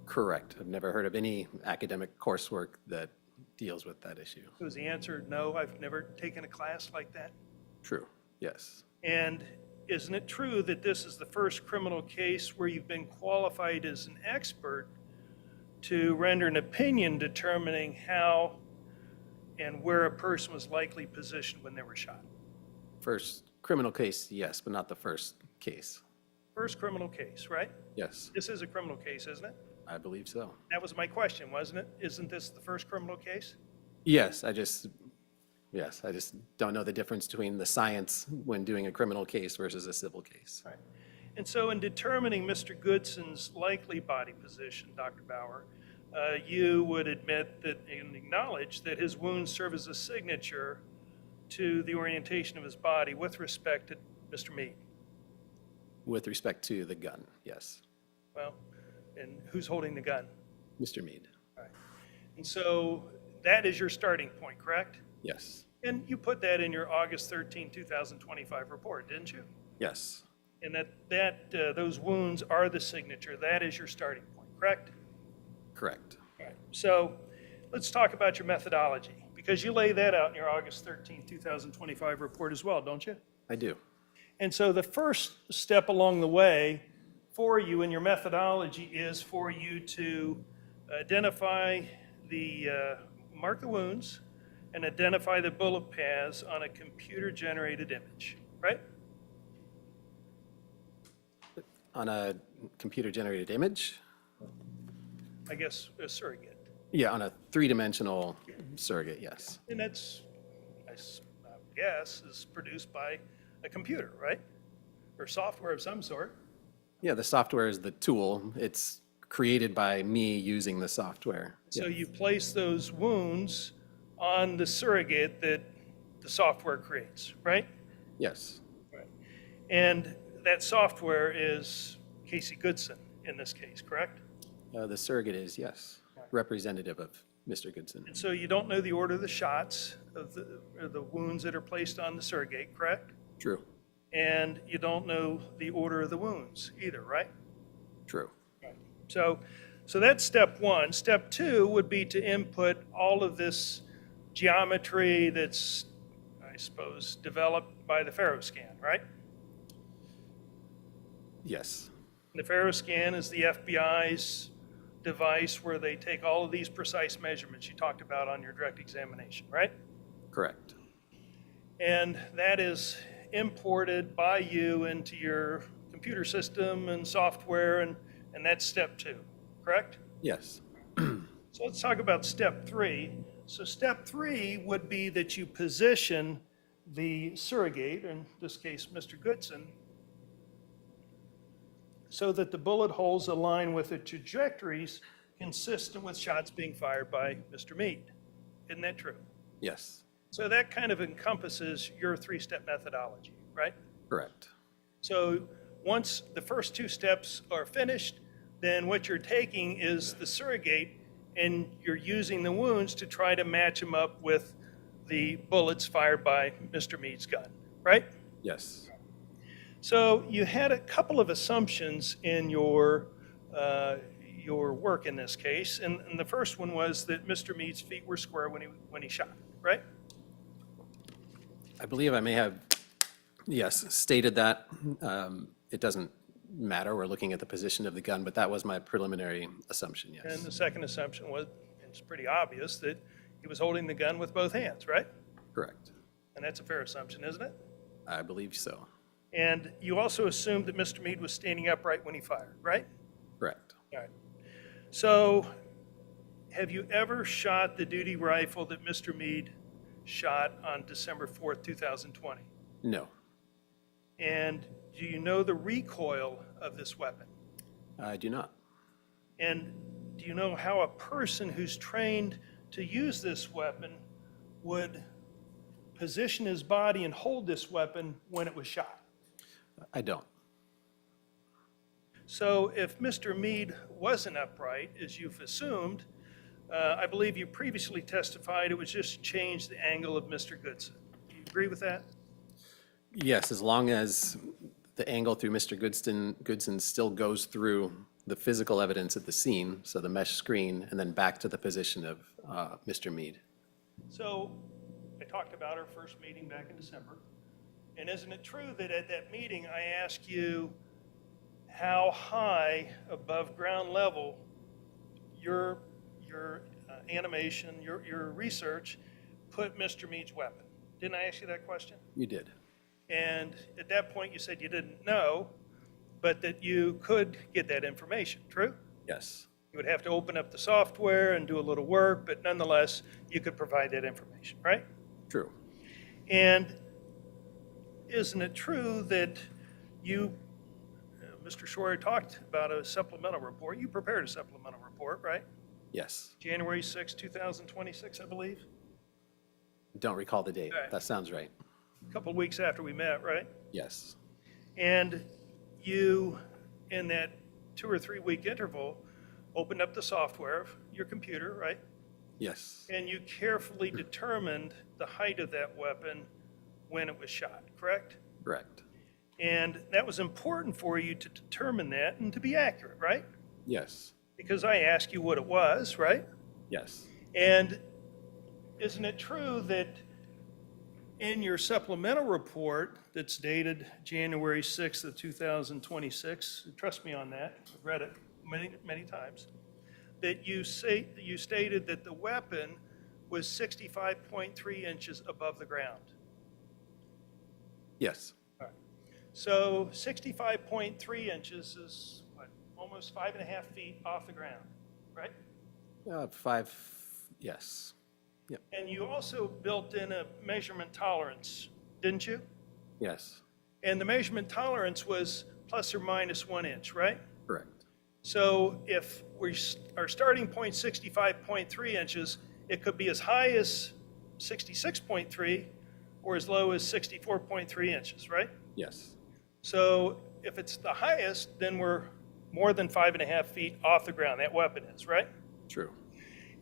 Correct. I've never heard of any academic coursework that deals with that issue. Was the answer no, I've never taken a class like that? True. Yes. And isn't it true that this is the first criminal case where you've been qualified as an expert to render an opinion determining how and where a person was likely positioned when they were shot? First criminal case, yes, but not the first case. First criminal case, right? Yes, This is a criminal case, isn't it? I believe so. That was my question, wasn't it? Isn't this the first criminal case? Yes, I just don't know the difference between the science when doing a criminal case versus a civil case. Right. And so in determining Mr. Goodson's likely body position, Dr. Bauer, you would admit that and acknowledge that his wounds serve as a signature to the orientation of his body with respect to Mr. Meade. With respect to the gun, yes. Well, and who's holding the gun? Mr. Meade, And so that is your starting point, correct? yes. And you put that in your August 13, 2025 report, didn't you? Yes, And those wounds are the signature. That is your starting point, correct? correct. All right. So let's talk about your methodology, because you lay that out in your August 13, 2025 report as well, don't you? I do. And so the first step along the way for you in your methodology is for you to identify mark the wounds and identify the bullet paths on a computer-generated image, right? On a computer-generated image? I guess a surrogate. Yeah, on a three-dimensional surrogate, yes. And that's, I guess, is produced by a computer, right? Or software of some sort. Yeah, the software is the tool. It's created by me using the software. So Yeah. you place those wounds on the surrogate that the software creates, right? Yes, And that software is Casey Goodson in this case, correct? the surrogate is, yes, representative of Mr. Goodson. And so you don't know the order of the shots of the wounds that are placed on the surrogate, correct? True, And you don't know the order of the wounds either, right? true. So that's step one. Step two would be to input all of this geometry that's, I suppose, developed by the FAROScan, right? Yes, The FAROScan is the FBI's device where they take all of these precise measurements you talked about on your direct examination, right? correct. And that is imported by you into your computer system and software, and that's step two, correct? Yes, So let's talk about step three. So step three would be that you position the surrogate, in this case, Mr. Goodson, so that the bullet holes align with the trajectories consistent with shots being fired by Mr. Meade. Isn't that true? yes, So that kind of encompasses your three-step methodology, right? correct. So once the first two steps are finished, then what you're taking is the surrogate and you're using the wounds to try to match them up with the bullets fired by Mr. Meade's gun, right? Yes, So you had a couple of assumptions in your work in this case, and the first one was that Mr. Meade's feet were square when he shot, right? I believe I may have, yes, stated that. It doesn't matter, we're looking at the position of the gun, but that was my preliminary assumption, And yes. the second assumption was, it's pretty obvious, that he was holding the gun with both hands, right? Correct. And that's a fair assumption, isn't it? I believe so. And you also assumed that Mr. Meade was standing upright when he fired, right? Correct. All right. So have you ever shot the duty rifle that Mr. Meade shot on December 4th, 2020? No, And do you know the recoil of this weapon? I do not. And do you know how a person who's trained to use this weapon would position his body and hold this weapon when it was shot? I don't. So if Mr. Meade wasn't upright, as you've assumed, I believe you previously testified it was just change the angle of Mr. Goodson. Do you agree with that? Yes, as long as the angle through Mr. Goodson still goes through the physical evidence at the scene, so the mesh screen, and then back to the position of Mr. Meade. So I talked about our first meeting back in December. And isn't it true that at that meeting I asked you how high above ground level your animation, your research put Mr. Meade's weapon? Didn't I ask you that question? You did. And at that point you said you didn't know, but that you could get that information, true? Yes, You would have to open up the software and do a little work, but nonetheless, you could provide that information, right? true. And isn't it true that you, Mr. Shore talked about a supplemental report. You prepared a supplemental report, right? Yes. January 6, 2026, I believe? Don't recall the date. Right. That sounds right. A couple of weeks after we met, right? Yes. And you, in that 2 or 3 week interval, opened up the software, your computer, right? Yes. And you carefully determined the height of that weapon when it was shot, correct? Correct. And that was important for you to determine that and to be accurate, right? Yes. Because I asked you what it was, right? Yes. And isn't it true that in your supplemental report that's dated January 6th of 2026, trust me on that, I've read it many, many times, that you stated that the weapon was 65.3 inches above the ground. Yes. So 65.3 inches is what, almost 5.5 feet off the ground, right? 5, yes. Yep. And you also built in a measurement tolerance, didn't you? Yes, And the measurement tolerance was plus or minus 1 inch, right? correct. So if our starting point 65.3 inches, it could be as high as 66.3 or as low as 64.3 inches, right? Yes, So if it's the highest, then we're more than 5.5 feet off the ground. That weapon is, right? true.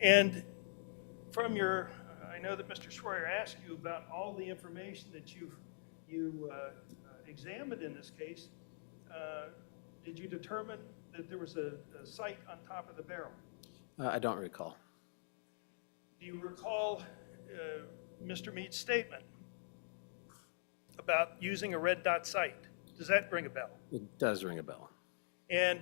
And from your, I know that Mr. Schroyer asked you about all the information that you examined in this case. Did you determine that there was a sight on top of the barrel? I don't recall. Do you recall Mr. Meade's statement about using a red dot sight? Does that ring a bell? It does ring a bell. And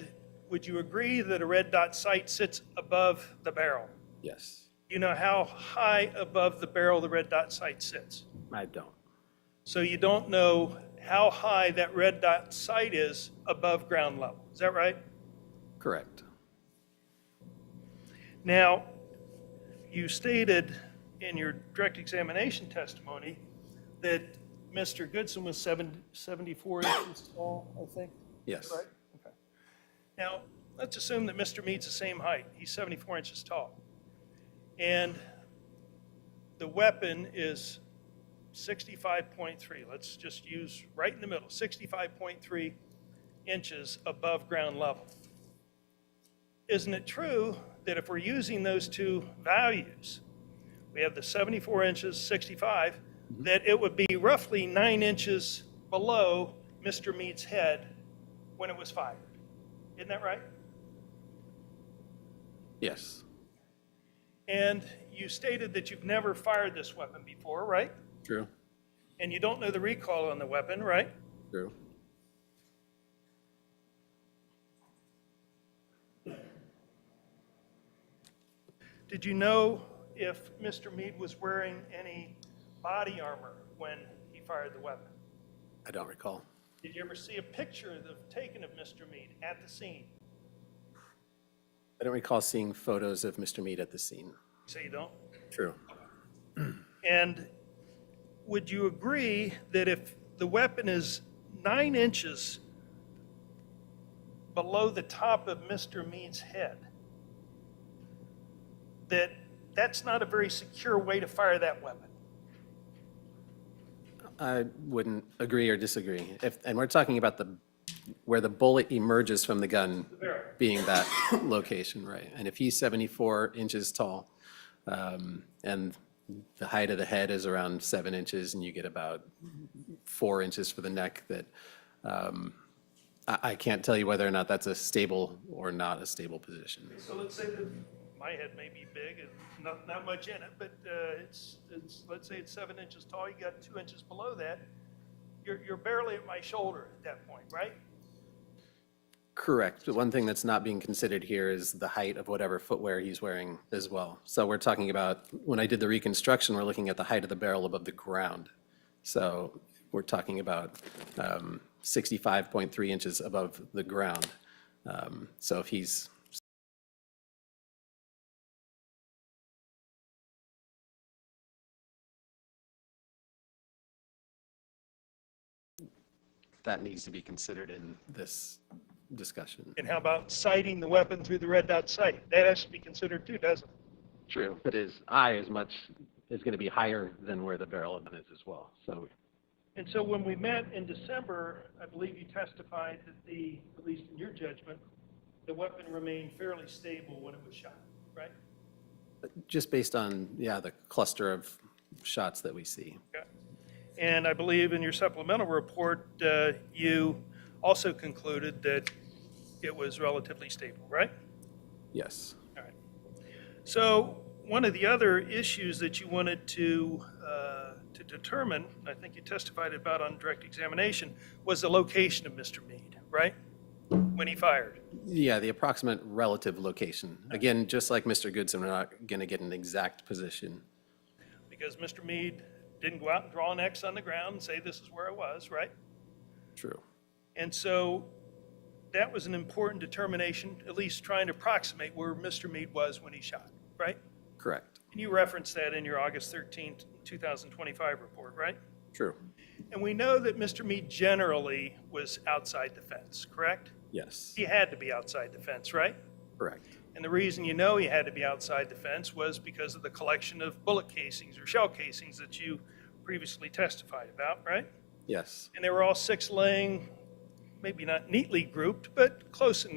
would you agree that a red dot sight sits above the barrel? Yes, You know how high above the barrel the red dot sight sits? I don't. So you don't know how high that red dot sight is above ground level. Is that right? Correct. Now, you stated in your direct examination testimony that Mr. Goodson was 74 inches tall, I think? Yes, Right? Okay. Now, let's assume that Mr. Meade's the same height. He's 74 inches tall. And the weapon is 65.3. Let's just use right in the middle, 65.3 inches above ground level. Isn't it true that if we're using those two values, we have the 74 inches, 65, that it would be roughly 9 inches below Mr. Meade's head when it was fired? Isn't that right? yes, And you stated that you've never fired this weapon before, right? true, And you don't know the recoil on the weapon, right? true. Did you know if Mr. Meade was wearing any body armor when he fired the weapon? I don't recall. Did you ever see a picture taken of Mr. Meade at the scene? I don't recall seeing photos of Mr. Meade at the scene. So you don't? True. And would you agree that if the weapon is 9 inches below the top of Mr. Meade's head, that that's not a very secure way to fire that weapon? I wouldn't agree or disagree. And we're talking about where the bullet emerges from the gun being that location, right? And if he's 74 inches tall, and the height of the head is around 7 inches, and you get about 4 inches for the neck, that I can't tell you whether or not that's a stable or not a stable position. So let's say that my head may be big and not much in it, but it's let's say it's 7 inches tall. You got 2 inches below that. You're barely at my shoulder at that point, right? Correct. But one thing that's not being considered here is the height of whatever footwear he's wearing as well. So we're talking about, when I did the reconstruction, we're looking at the height of the barrel above the ground. So we're talking about 65.3 inches above the ground. So if he's that needs to be considered in this discussion. And how about sighting the weapon through the red dot sight? That has to be considered too, doesn't it? True, but his eye is going to be higher than where the barrel of the gun is as well. So And so when we met in December, I believe you testified that at least in your judgment, the weapon remained fairly stable when it was shot, right? just based on, the cluster of shots that we see. Okay. And I believe in your supplemental report, you also concluded that it was relatively stable, right? Yes. All right. So one of the other issues that you wanted to determine, I think you testified about on direct examination, was the location of Mr. Meade, right? When he fired. Yeah, the approximate relative location. Again, just like Mr. Goodson, we're not going to get an exact position. Because Mr. Meade didn't go out and draw an X on the ground and say this is where it was, right? True. And so that was an important determination, at least trying to approximate where Mr. Meade was when he shot, right? Correct. And you referenced that in your August 13th, 2025 report, right? True. And we know that Mr. Meade generally was outside the fence, correct? Yes. He had to be outside the fence, right? Correct. And the reason you know he had to be outside the fence was because of the collection of bullet casings or shell casings that you previously testified about, right? Yes. And they were all six laying, maybe not neatly grouped, but close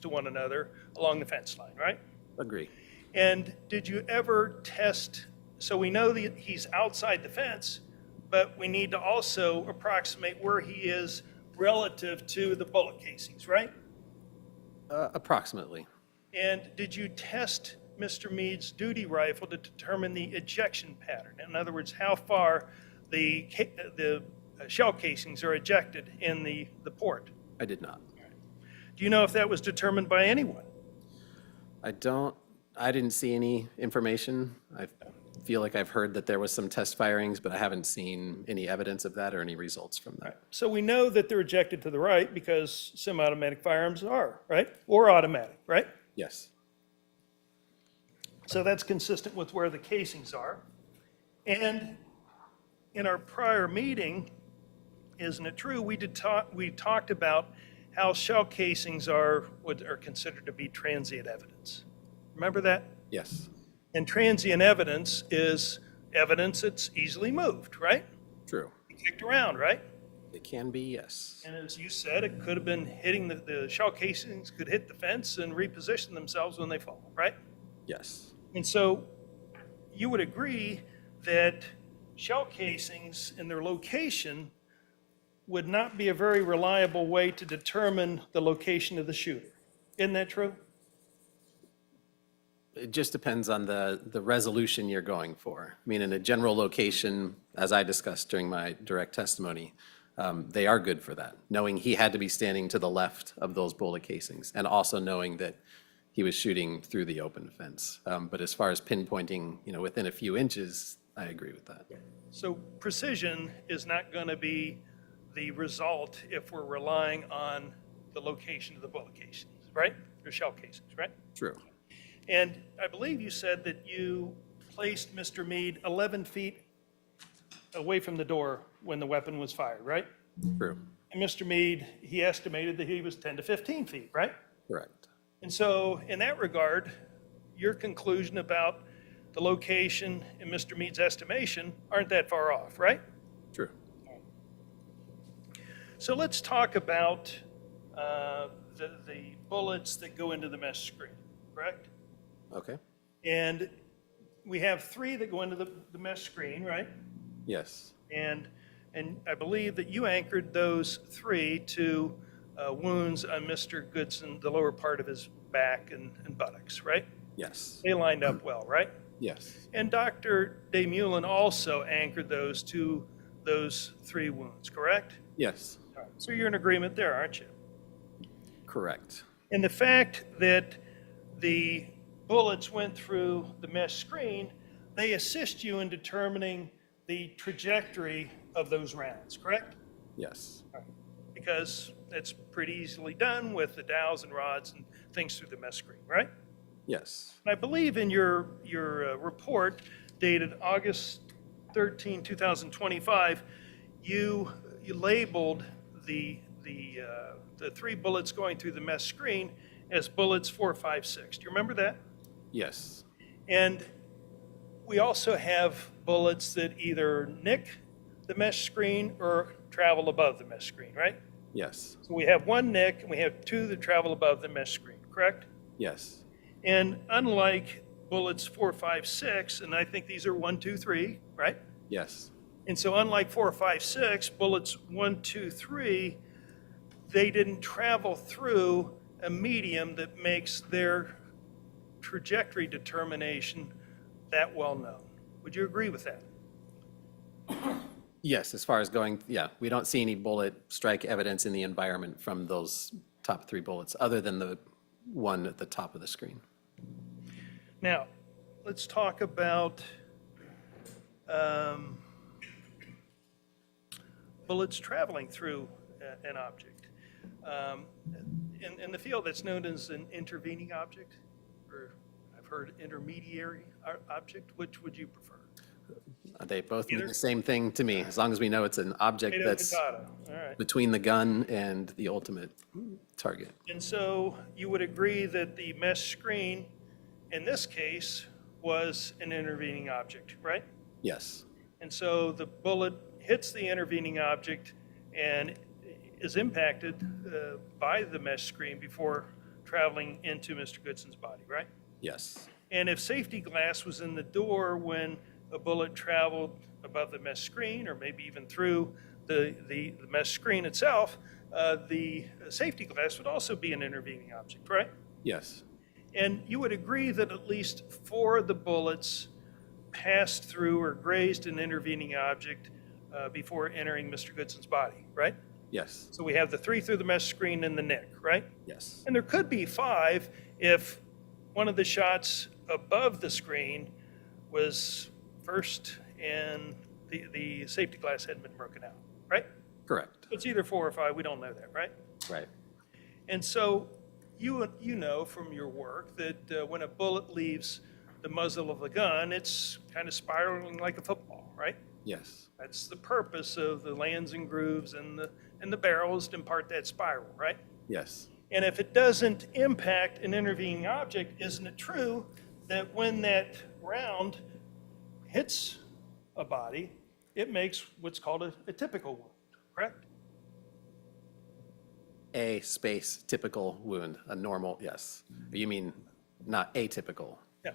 to one another along the fence line, right? Agree. And did you ever test, so we know that he's outside the fence, but we need to also approximate where he is relative to the bullet casings, right? Approximately. And did you test Mr. Meade's duty rifle to determine the ejection pattern? In other words, how far the shell casings are ejected in the port? I did not. Do you know if that was determined by anyone? I didn't see any information. I feel like I've heard that there was some test firings, but I haven't seen any evidence of that or any results from that. So we know that they're ejected to the right because semi-automatic firearms are, right? Or automatic, right? Yes. So that's consistent with where the casings are. And in our prior meeting, isn't it true, we talked about how shell casings are considered to be transient evidence. Remember that? Yes. And transient evidence is evidence that's easily moved, right? True. Kicked around, right? It can be, yes. And as you said, it could have been hitting the shell casings could hit the fence and reposition themselves when they fall, right? Yes. And so you would agree that shell casings and their location would not be a very reliable way to determine the location of the shooter. Isn't that true? It just depends on the resolution you're going for. I mean, in a general location, as I discussed during my direct testimony, they are good for that, knowing he had to be standing to the left of those bullet casings and also knowing that he was shooting through the open fence. But as far as pinpointing, within a few inches, I agree with that. So precision is not going to be the result if we're relying on the location of the bullet casings, right? Or shell casings, right? True. And I believe you said that you placed Mr. Meade 11 feet away from the door when the weapon was fired, right? True. And Mr. Meade, he estimated that he was 10 to 15 feet, right? Correct. And so in that regard, your conclusion about the location and Mr. Meade's estimation aren't that far off, right? True. So let's talk about the bullets that go into the mesh screen, correct? Okay. And we have 3 that go into the mesh screen, right? Yes. And I believe that you anchored those 3 to wounds on Mr. Goodson, the lower part of his back and buttocks, right? Yes. They lined up well, right? Yes. And Dr. DeMullen also anchored those to those 3 wounds, correct? Yes. All right. So you're in agreement there, aren't you? Correct. And the fact that the bullets went through the mesh screen, they assist you in determining the trajectory of those rounds, correct? Yes. Because it's pretty easily done with the dowels and rods and things through the mesh screen, right? Yes. And I believe in your report dated August 13, 2025, you labeled the 3 bullets going through the mesh screen as bullets 4, 5, 6. Do you remember that? Yes. And we also have bullets that either nick the mesh screen or travel above the mesh screen, right? Yes. So we have 1 nick and we have 2 that travel above the mesh screen, correct? Yes. And unlike bullets 4, 5, 6, and I think these are 1, 2, 3, right? Yes. And so unlike 4, 5, 6, bullets 1, 2, 3, they didn't travel through a medium that makes their trajectory determination that well known. Would you agree with that? Yes, as far as going, yeah, we don't see any bullet strike evidence in the environment from those top 3 bullets, other than the one at the top of the screen. Now, let's talk about bullets traveling through an object. In the field, that's known as an intervening object, or I've I've heard intermediary object. Which would you prefer? They both mean Either? the same thing to me, as long as we know it's an object Potato, that's potato. All right. between the gun and the ultimate target. And so you would agree that the mesh screen, in this case, was an intervening object, right? Yes, And so the bullet hits the intervening object and is impacted by the mesh screen before traveling into Mr. Goodson's body, right? yes, And if safety glass was in the door when a bullet traveled above the mesh screen, or maybe even through the mesh screen itself, the safety glass would also be an intervening object, right? yes, And you would agree that at least 4 of the bullets passed through or grazed an intervening object before entering Mr. Goodson's body, right? yes, So we have the 3 through the mesh screen and the neck, right? yes, And there could be 5 if one of the shots above the screen was first and the safety glass hadn't been broken out, right? correct, It's either 4 or 5, we don't know that, right? right, And so you know from your work that when a bullet leaves the muzzle of the gun, it's kind of spiraling like a football, right? yes, That's the purpose of the lands and grooves and the barrels to impart that spiral, right? yes, And if it doesn't impact an intervening object, isn't it true that when that round hits a body, it makes what's called a typical wound, correct? a space typical wound, a normal, yes. You mean not atypical, Yeah,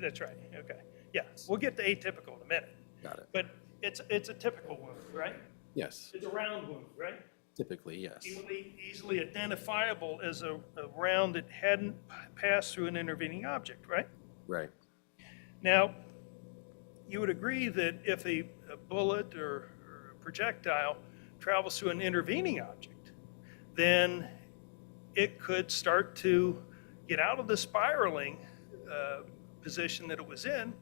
that's right, okay. Yeah, we'll get to atypical in a minute. got it, But it's a typical wound, right? yes, It's a round wound, right? typically, yes, Easily identifiable as a round that hadn't passed through an intervening object, right? right, Now, you would agree that if a bullet or a projectile travels through an intervening object, then it could start to get out of the spiraling position that it was in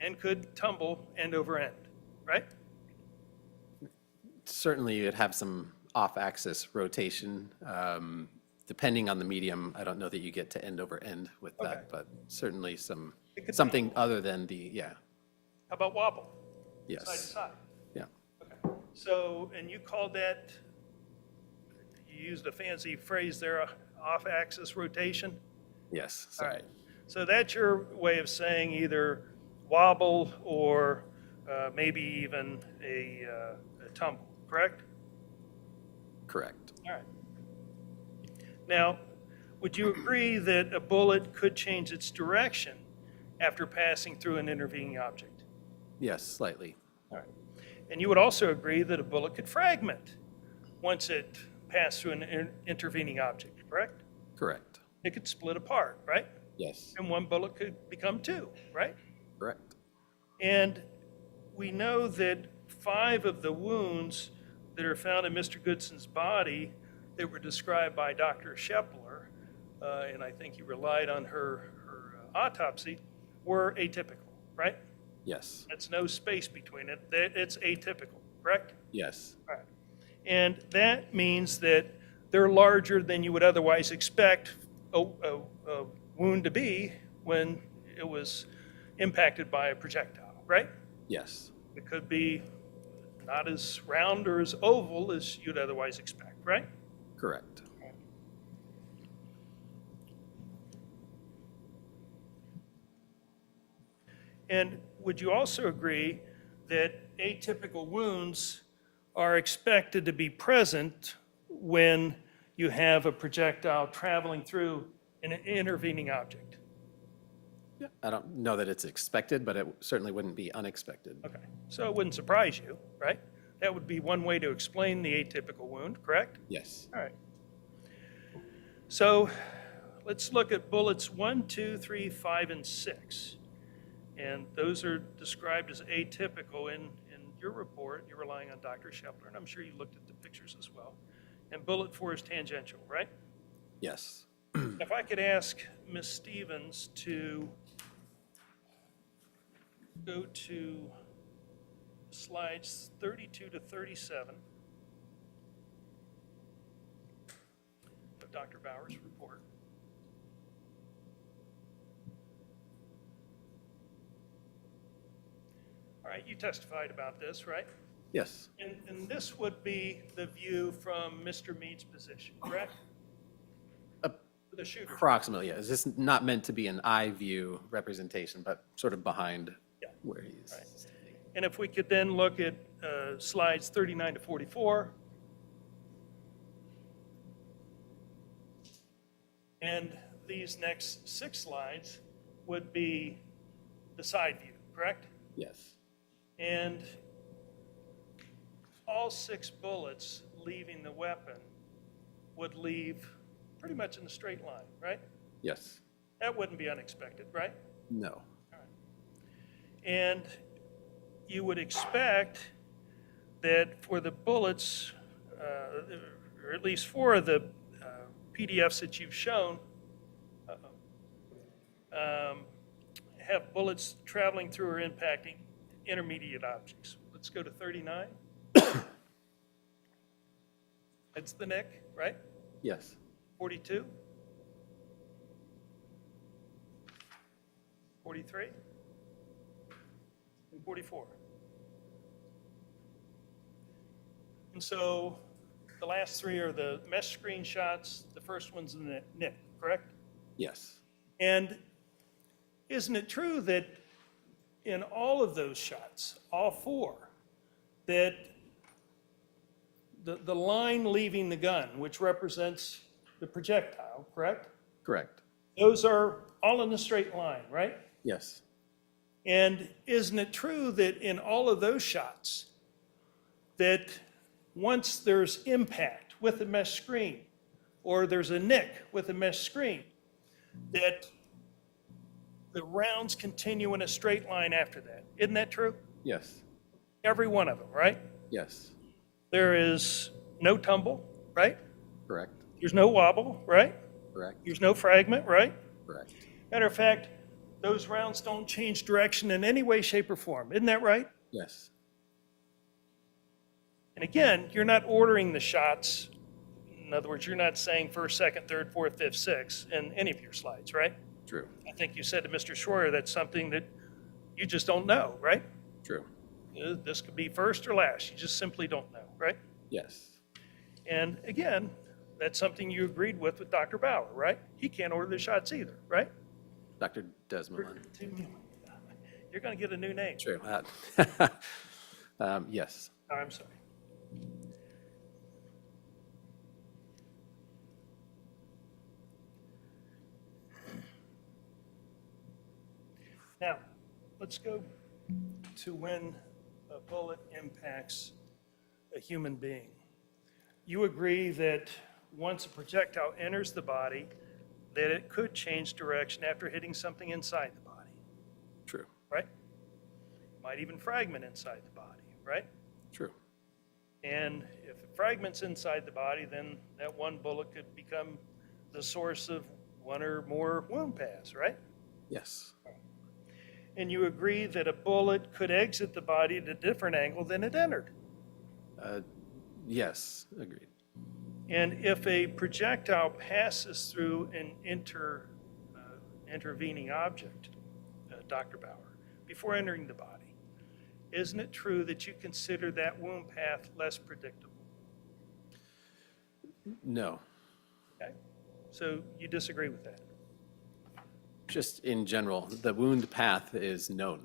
and could tumble end over end, right? certainly you'd have some off-axis rotation. Depending on the medium, I don't know that you get to end over end with Okay. that, but certainly It could something other than the, yeah, How about wobble? Side to yes, side. yeah, Okay. So, and you called that, you used a fancy phrase there, off-axis rotation? yes, All sorry, right. So that's your way of saying either wobble or maybe even a tumble, correct? correct, All right. Now, would you agree that a bullet could change its direction after passing through an intervening object? yes, slightly, All right. And you would also agree that a bullet could fragment once it passed through an intervening object, correct? correct, It could split apart, right? yes, And one bullet could become 2, right? correct, And we know that 5 of the wounds that are found in Mr. Goodson's body that were described by Dr. Shepler, and I think he relied on her autopsy, were atypical, right? yes, That's no space between it. It's atypical, correct? yes, Right. And that means that they're larger than you would otherwise expect a wound to be when it was impacted by a projectile, right? yes, It could be not as round or as oval as you'd otherwise expect, right? correct, And would you also agree that atypical wounds are expected to be present when you have a projectile traveling through an intervening object? I don't know that it's expected, but it certainly wouldn't be unexpected, Okay, so it wouldn't surprise you, right? That would be one way to explain the atypical wound, correct? yes, All right. So let's look at bullets 1, 2, 3, 5, and 6. And those are described as atypical in your report. You're relying on Dr. Shepler, and I'm sure you looked at the pictures as well. And bullet 4 is tangential, right? yes, If I could ask Ms. Stevens to go to slides 32 to 37 of Dr. Bauer's report. All right, you testified about this, right? Yes, And this would be the view from Mr. Meade's position, correct? The shooter. approximately, yes. This is not meant to be an eye view representation, but sort of behind Yeah. where he's. Right. And if we could then look at slides 39 to 44. And these next 6 slides would be the side view, correct? Yes, And all 6 bullets leaving the weapon would leave pretty much in a straight line, right? yes, That wouldn't be unexpected, right? no, And you would expect that for the bullets, or at least 4 of the PDFs that you've shown, have bullets traveling through or impacting intermediate objects. Let's go to 39. That's the neck, right? yes, 42. 43. And 44. And so the last 3 are the mesh screenshots. The first one's in the neck, correct? yes, And isn't it true that in all of those shots, all 4, that the line leaving the gun, which represents the projectile, correct? correct, Those are all in a straight line, right? yes, And isn't it true that in all of those shots, that once there's impact with a mesh screen, or there's a nick with a mesh screen, that the rounds continue in a straight line after that? Isn't that true? yes, Every one of them, right? yes, There is no tumble, right? correct, There's no wobble, right? correct, There's no fragment, right? correct, Matter of fact, those rounds don't change direction in any way, shape, or form. Isn't that right? yes, And again, you're not ordering the shots. In other words, you're not saying first, second, third, fourth, fifth, sixth in any of your slides, right? true, I think you said to Mr. Schroyer that's something that you just don't know, right? true, This could be first or last. You just simply don't know, right? yes, And again, that's something you agreed with Dr. Bauer, right? He can't order the shots either, right? Dr. Desmond. You're going to get a new name. True. Yes, Oh, I'm sorry. Now, let's go to when a bullet impacts a human being. You agree that once a projectile enters the body, that it could change direction after hitting something inside the body, true, right? Might even fragment inside the body, right? true, And if it fragments inside the body, then that one bullet could become the source of 1 or more wound paths, right? yes, And you agree that a bullet could exit the body at a different angle than it entered. yes, agreed, And if a projectile passes through an intervening object, Dr. Bauer, before entering the body, isn't it true that you consider that wound path less predictable? no, Okay? So you disagree with that? just in general, the wound path is known.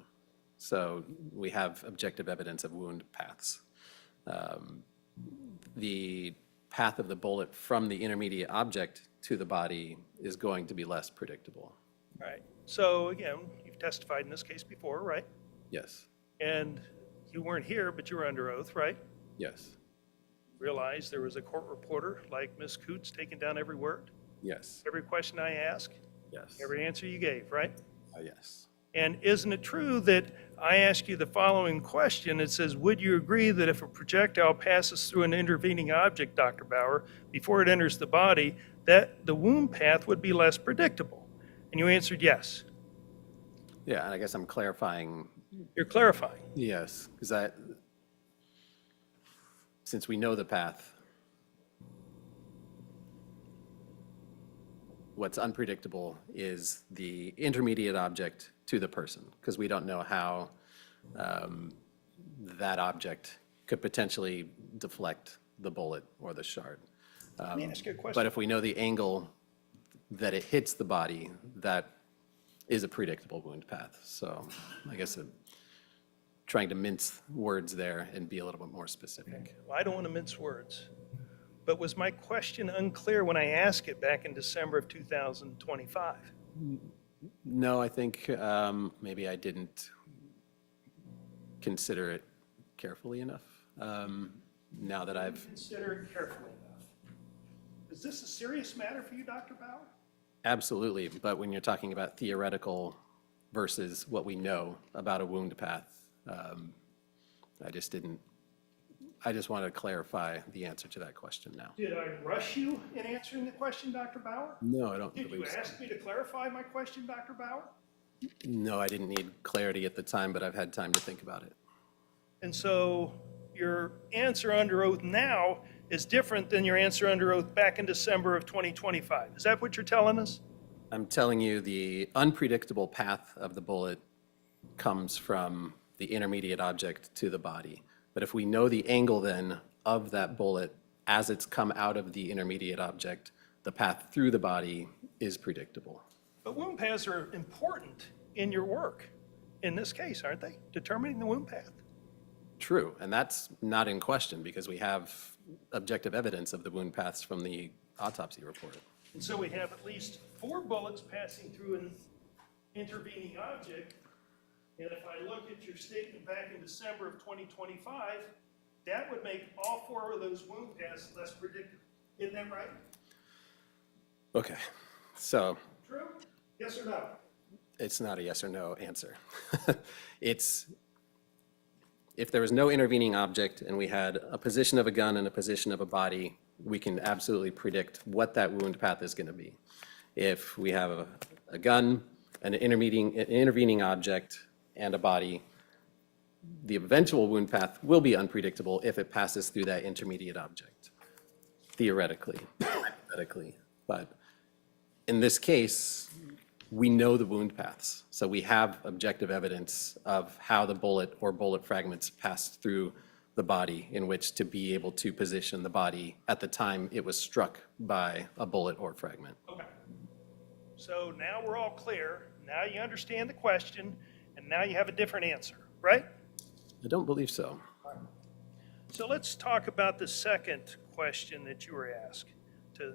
So we have objective evidence of wound paths. The path of the bullet from the intermediate object to the body is going to be less predictable. All right. So again, you've testified in this case before, right? Yes, And you weren't here, but you were under oath, right? yes, Realized there was a court reporter like Ms. Coots taking down every word, yes, every question I asked, yes, every answer you gave, right? yes, And isn't it true that I ask you the following question? It says, would you agree that if a projectile passes through an intervening object, Dr. Bauer, before it enters the body, that the wound path would be less predictable? And you answered yes. yeah, and I guess I'm clarifying, You're clarifying. yes, because since we know the path, what's unpredictable is the intermediate object to the person, because we don't know how that object could potentially deflect the bullet or the shard. Let me ask you a question. But if we know the angle that it hits the body, that is a predictable wound path. So I guess trying to mince words there and be a little bit more specific. Well, I don't want to mince words, but was my question unclear when I asked it back in December of 2025? No, I think maybe I didn't consider it carefully enough. Now that I've, Consider it carefully enough. Is this a serious matter for you, Dr. Bauer? absolutely, but when you're talking about theoretical versus what we know about a wound path, I just wanted to clarify the answer to that question now. Did I rush you in answering the question, Dr. Bauer? No, I don't Did you believe so. ask me to clarify my question, Dr. Bauer? No, I didn't need clarity at the time, but I've had time to think about it. And so your answer under oath now is different than your answer under oath back in December of 2025. Is that what you're telling us? I'm telling you, the unpredictable path of the bullet comes from the intermediate object to the body. But if we know the angle then of that bullet as it's come out of the intermediate object, the path through the body is predictable. But wound paths are important in your work, in this case, aren't they? Determining the wound path. True, and that's not in question because we have objective evidence of the wound paths from the autopsy report. And so we have at least 4 bullets passing through an intervening object. And if I look at your statement back in December of 2025, that would make all 4 of those wound paths less predictable. Isn't that right? Okay, so True? Yes or no? it's not a yes or no answer. It's, if there was no intervening object and we had a position of a gun and a position of a body, we can absolutely predict what that wound path is going to be. If we have a gun, an intervening object, and a body, the eventual wound path will be unpredictable if it passes through that intermediate object, theoretically, hypothetically. But in this case, we know the wound paths. So we have objective evidence of how the bullet or bullet fragments passed through the body in which to be able to position the body at the time it was struck by a bullet or fragment. Okay. So now we're all clear. Now you understand the question, and now you have a different answer, right? I don't believe so. So let's talk about the second question that you were asked to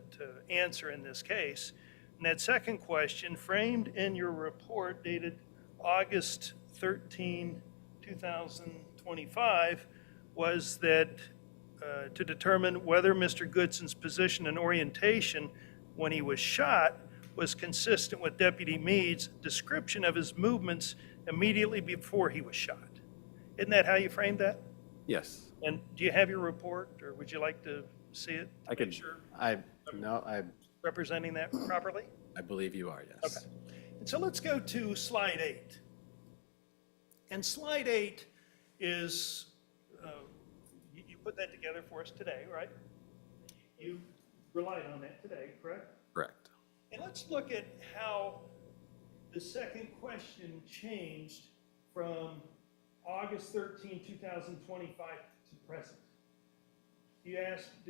answer in this case. And that second question, framed in your report dated August 13, 2025, was that to determine whether Mr. Goodson's position and orientation when he was shot was consistent with Deputy Meade's description of his movements immediately before he was shot. Isn't that how you framed that? Yes. And do you have your report, or would you like to see it? I to could, make sure I representing that properly? believe you are, yes. Okay. And so let's go to slide 8. And slide 8 is, you put that together for us today, right? You relied on that today, correct? Correct. And let's look at how the second question changed from August 13, 2025 to present. You're asked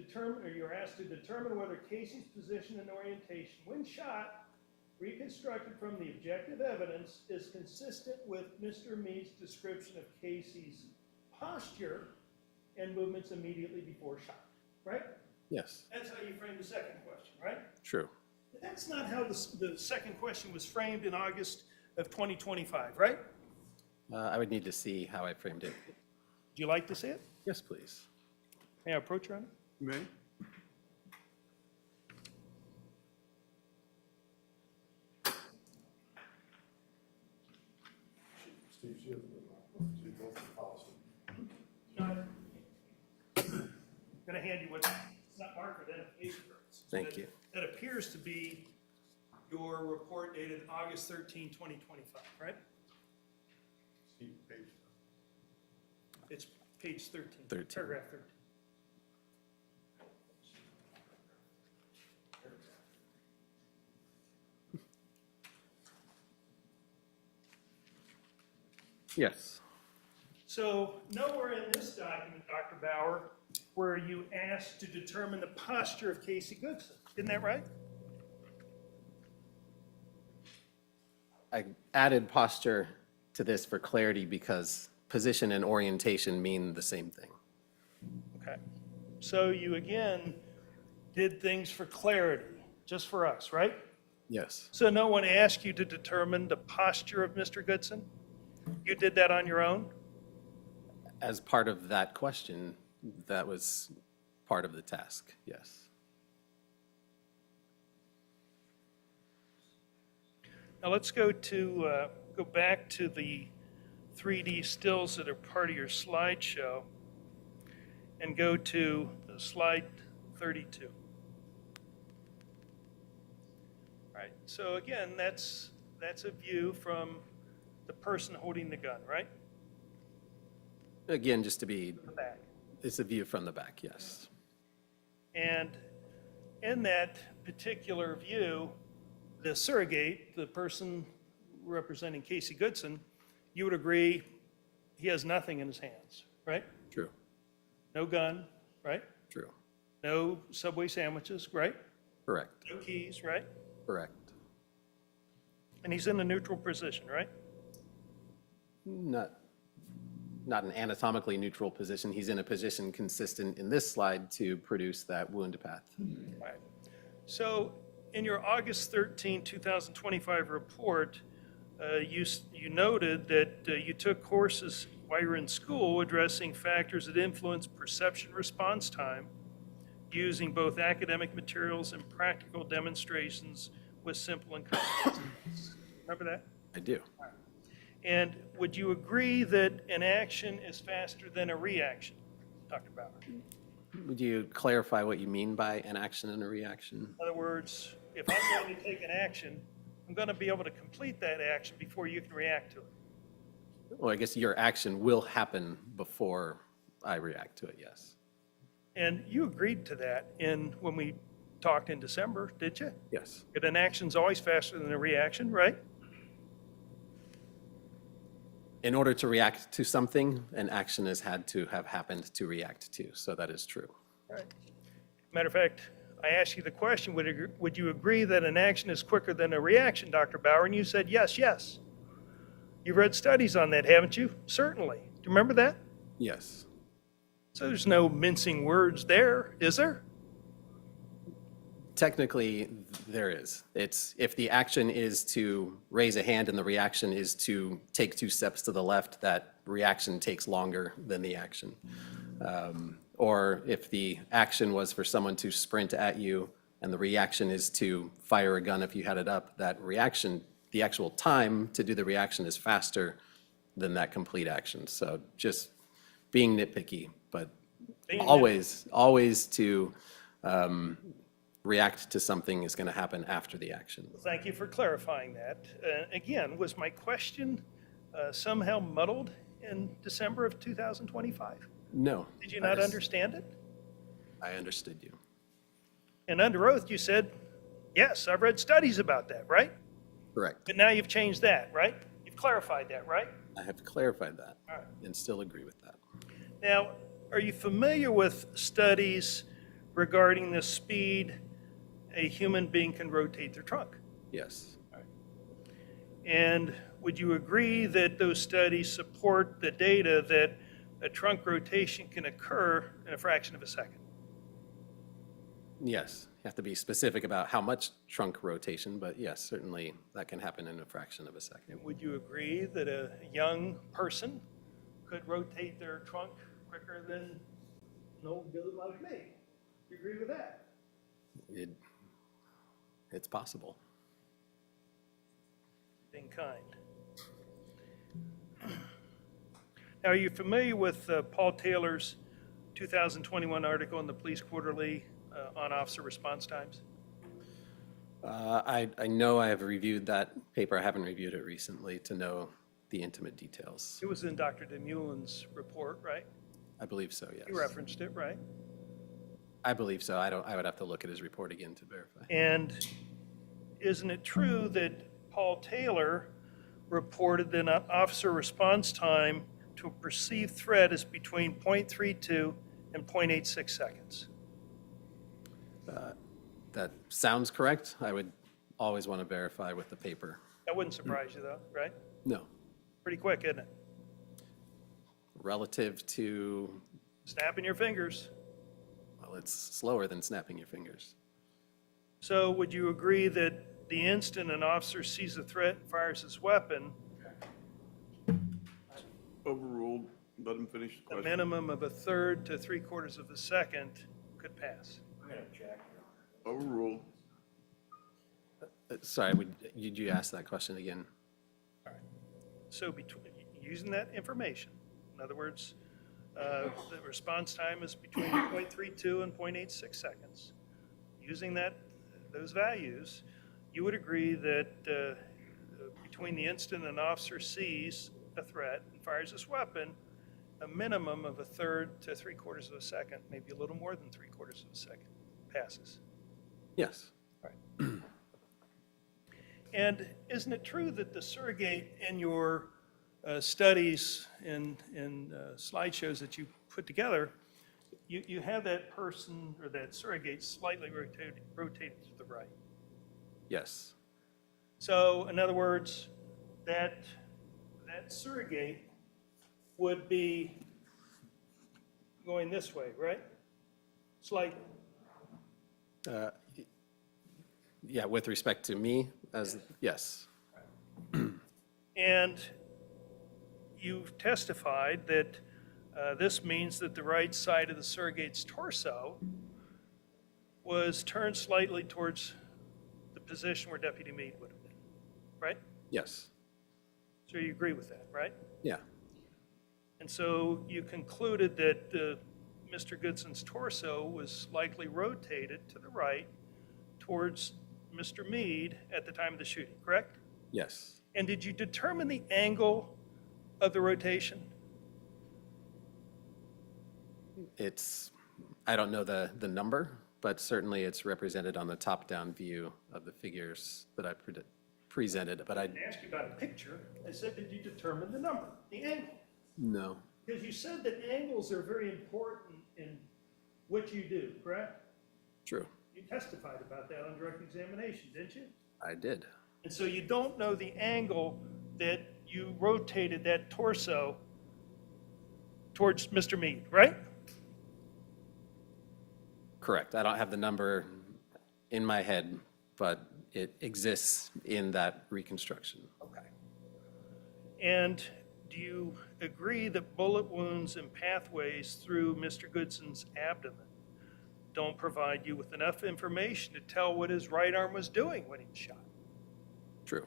to determine whether Casey's position and orientation when shot, reconstructed from the objective evidence, is consistent with Mr. Meade's description of Casey's posture and movements immediately before shot, right? Yes, That's how you framed the second question, right? true. That's not how the second question was framed in August of 2025, right? I would need to see how I framed it. Would you like to see it? Yes, please. May I approach, Your Honor? You may. Your Honor, I'm going to hand you what's not marked with identification cards. Thank you. That appears to be your report dated August 13, 2025, right? It's page 13. 13. Paragraph 13. Yes. So nowhere in this document, Dr. Bauer, were you asked to determine the posture of Casey Goodson. Isn't that right? I added posture to this for clarity because position and orientation mean the same thing. Okay. So you again did things for clarity, just for us, right? Yes. So no one asked you to determine the posture of Mr. Goodson? You did that on your own? As part of that question, that was part of the task, yes. Now let's go back to the 3D stills that are part of your slideshow and go to slide 32. All right, so again, that's a view from the person holding the gun, right? Again, just to be, The back. it's a view from the back, yes. And in that particular view, the surrogate, the person representing Casey Goodson, you would agree he has nothing in his hands, right? True, No gun, right? true. No Subway sandwiches, right? Correct, No keys, right? correct. And he's in a neutral position, right? Not an anatomically neutral position. He's in a position consistent in this slide to produce that wound path. Right. So in your August 13, 2025 report, you noted that you took courses while you were in school addressing factors that influence perception response time using both academic materials and practical demonstrations with simple and complex. Remember that? I do. And would you agree that an action is faster than a reaction, Dr. Bauer? Would you clarify what you mean by an action and a reaction? In other words, if I'm going to take an action, I'm going to be able to complete that action before you can react to it. Well, I guess your action will happen before I react to it, yes. And you agreed to that when we talked in December, did you? Yes, That an action's always faster than a reaction, right? in order to react to something, an action has had to have happened to react to, so that is true. Right. Matter of fact, I asked you the question, would you agree that an action is quicker than a reaction, Dr. Bauer? And you said, yes, yes. You've read studies on that, haven't you? Certainly. Do you remember that? Yes, So there's no mincing words there, is there? technically there is. It's if the action is to raise a hand and the reaction is to take 2 steps to the left, that reaction takes longer than the action. Or if the action was for someone to sprint at you and the reaction is to fire a gun if you had it up, that reaction, the actual time to do the reaction is faster than that complete action. So just being nitpicky, but Being always to react to something is going to happen after the action. Thank you for clarifying that. Again, was my question somehow muddled in December of 2025? No. Did you not understand it? I understood you. And under oath, you said, yes, I've read studies about that, right? Correct. But now you've changed that, right? You've clarified that, right? I have clarified that All right. and still agree with that. Now, are you familiar with studies regarding the speed a human being can rotate their trunk? Yes, And would you agree that those studies support the data that a trunk rotation can occur in a fraction of a second? yes. You have to be specific about how much trunk rotation, but yes, certainly that can happen in a fraction of a second. And would you agree that a young person could rotate their trunk quicker than an old guy like me? You agree with that? It's possible. Being kind. Now, are you familiar with Paul Taylor's 2021 article in the Police Quarterly on officer response times? I know I have reviewed that paper. I haven't reviewed it recently to know the intimate details. It was in Dr. DeMulin's report, right? I believe so, yes. You referenced it, right? I believe so. I would have to look at his report again to verify. And isn't it true that Paul Taylor reported that an officer response time to a perceived threat is between 0.32 and 0.86 seconds. That sounds correct. I would always want to verify with the paper. That wouldn't surprise you though, right? No. Pretty quick, isn't it? Relative to, Snapping your fingers. well, it's slower than snapping your fingers. So would you agree that the instant an officer sees a threat and fires his weapon, Overruled. Let him finish the a question. minimum of a third to 3/4 of a second could pass? I'm going to object, Your Honor. Overruled. Sorry, would you ask that question again? So using that information, in other words, the response time is between 0.32 and 0.86 seconds. Using those values, you would agree that between the instant an officer sees a threat and fires his weapon, a minimum of a third to 3/4 of a second, maybe a little more than 3/4 of a second, passes. Yes. And isn't it true that the surrogate in your studies and slideshows that you put together, you have that person or that surrogate slightly rotated to the right? Yes. So in other words, that surrogate would be going this way, right? Slightly. Yeah, with respect to me, yes. And you've testified that this means that the right side of the surrogate's torso was turned slightly towards the position where Deputy Meade would have been, right? Yes. So you agree with that, right? Yeah. And so you concluded that Mr. Goodson's torso was likely rotated to the right towards Mr. Meade at the time of the shooting, correct? Yes. And did you determine the angle of the rotation? I don't know the number, but certainly it's represented on the top-down view of the figures that I presented, but I didn't ask you about a picture. I said, did you determine the number, the angle? no. Because you said that angles are very important in what you do, correct? True. You testified about that on direct examination, didn't you? I did. And so you don't know the angle that you rotated that torso towards Mr. Meade, right? Correct. I don't have the number in my head, but it exists in that reconstruction. Okay. And do you agree that bullet wounds and pathways through Mr. Goodson's abdomen don't provide you with enough information to tell what his right arm was doing when he was shot? True.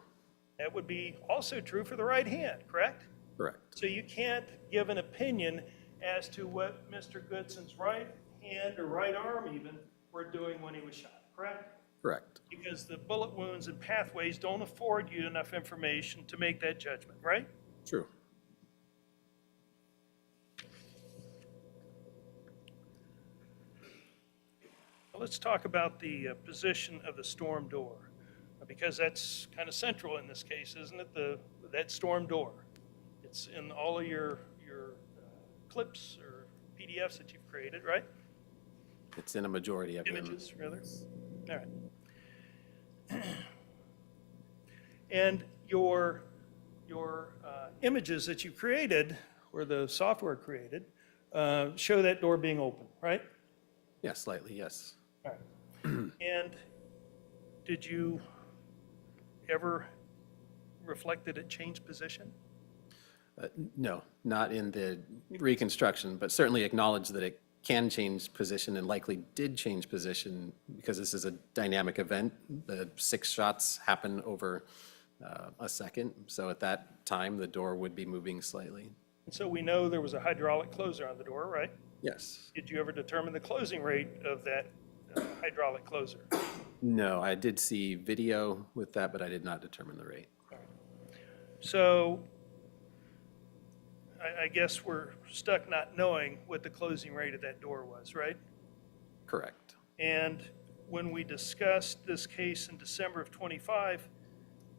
That would be also true for the right hand, correct? Correct. So you can't give an opinion as to what Mr. Goodson's right hand or right arm even were doing when he was shot, correct? Correct. Because the bullet wounds and pathways don't afford you enough information to make that judgment, right? True. Well, let's talk about the position of the storm door, because that's kind of central in this case, isn't it? That storm door. It's in all of your clips or PDFs that you've created, right? It's in a majority of them. Images, rather. All right. And your images that you created, or the software created, show that door being open, right? Yeah, slightly, yes. All right. And did you ever reflect that it changed position? No, not in the reconstruction, but certainly acknowledge that it can change position and likely did change position because this is a dynamic event. The 6 shots happen over a second. So at that time, the door would be moving slightly. And so we know there was a hydraulic closer on the door, right? Yes. Did you ever determine the closing rate of that hydraulic closer? No, I did see video with that, but I did not determine the rate. So I guess we're stuck not knowing what the closing rate of that door was, right? Correct. And when we discussed this case in December of '25,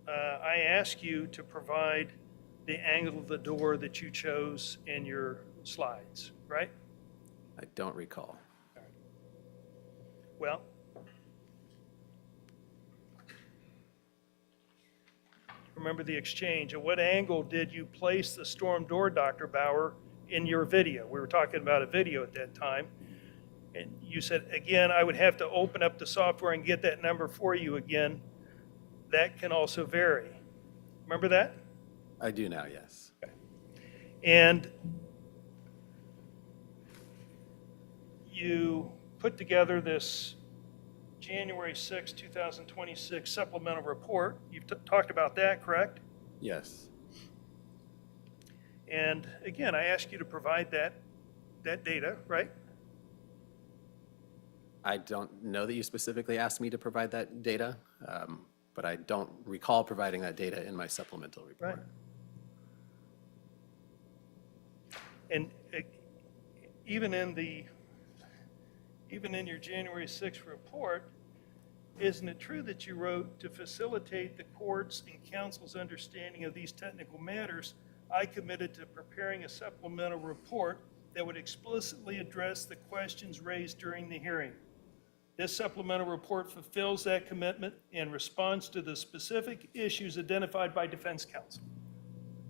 I asked you to provide the angle of the door that you chose in your slides, right? I don't recall. Well, remember the exchange. At what angle did you place the storm door, Dr. Bauer, in your video? We were talking about a video at that time. And you said, again, I would have to open up the software and get that number for you again. That can also vary. Remember that? I do now, yes. And you put together this January 6, 2026 supplemental report. You've talked about that, correct? Yes. And again, I asked you to provide that data, right? I don't know that you specifically asked me to provide that data, but I don't recall providing that data in my supplemental report. Right. And even in your January 6th report, isn't it true that you wrote, to facilitate the court's and counsel's understanding of these technical matters, I committed to preparing a supplemental report that would explicitly address the questions raised during the hearing. This supplemental report fulfills that commitment and responds to the specific issues identified by defense counsel.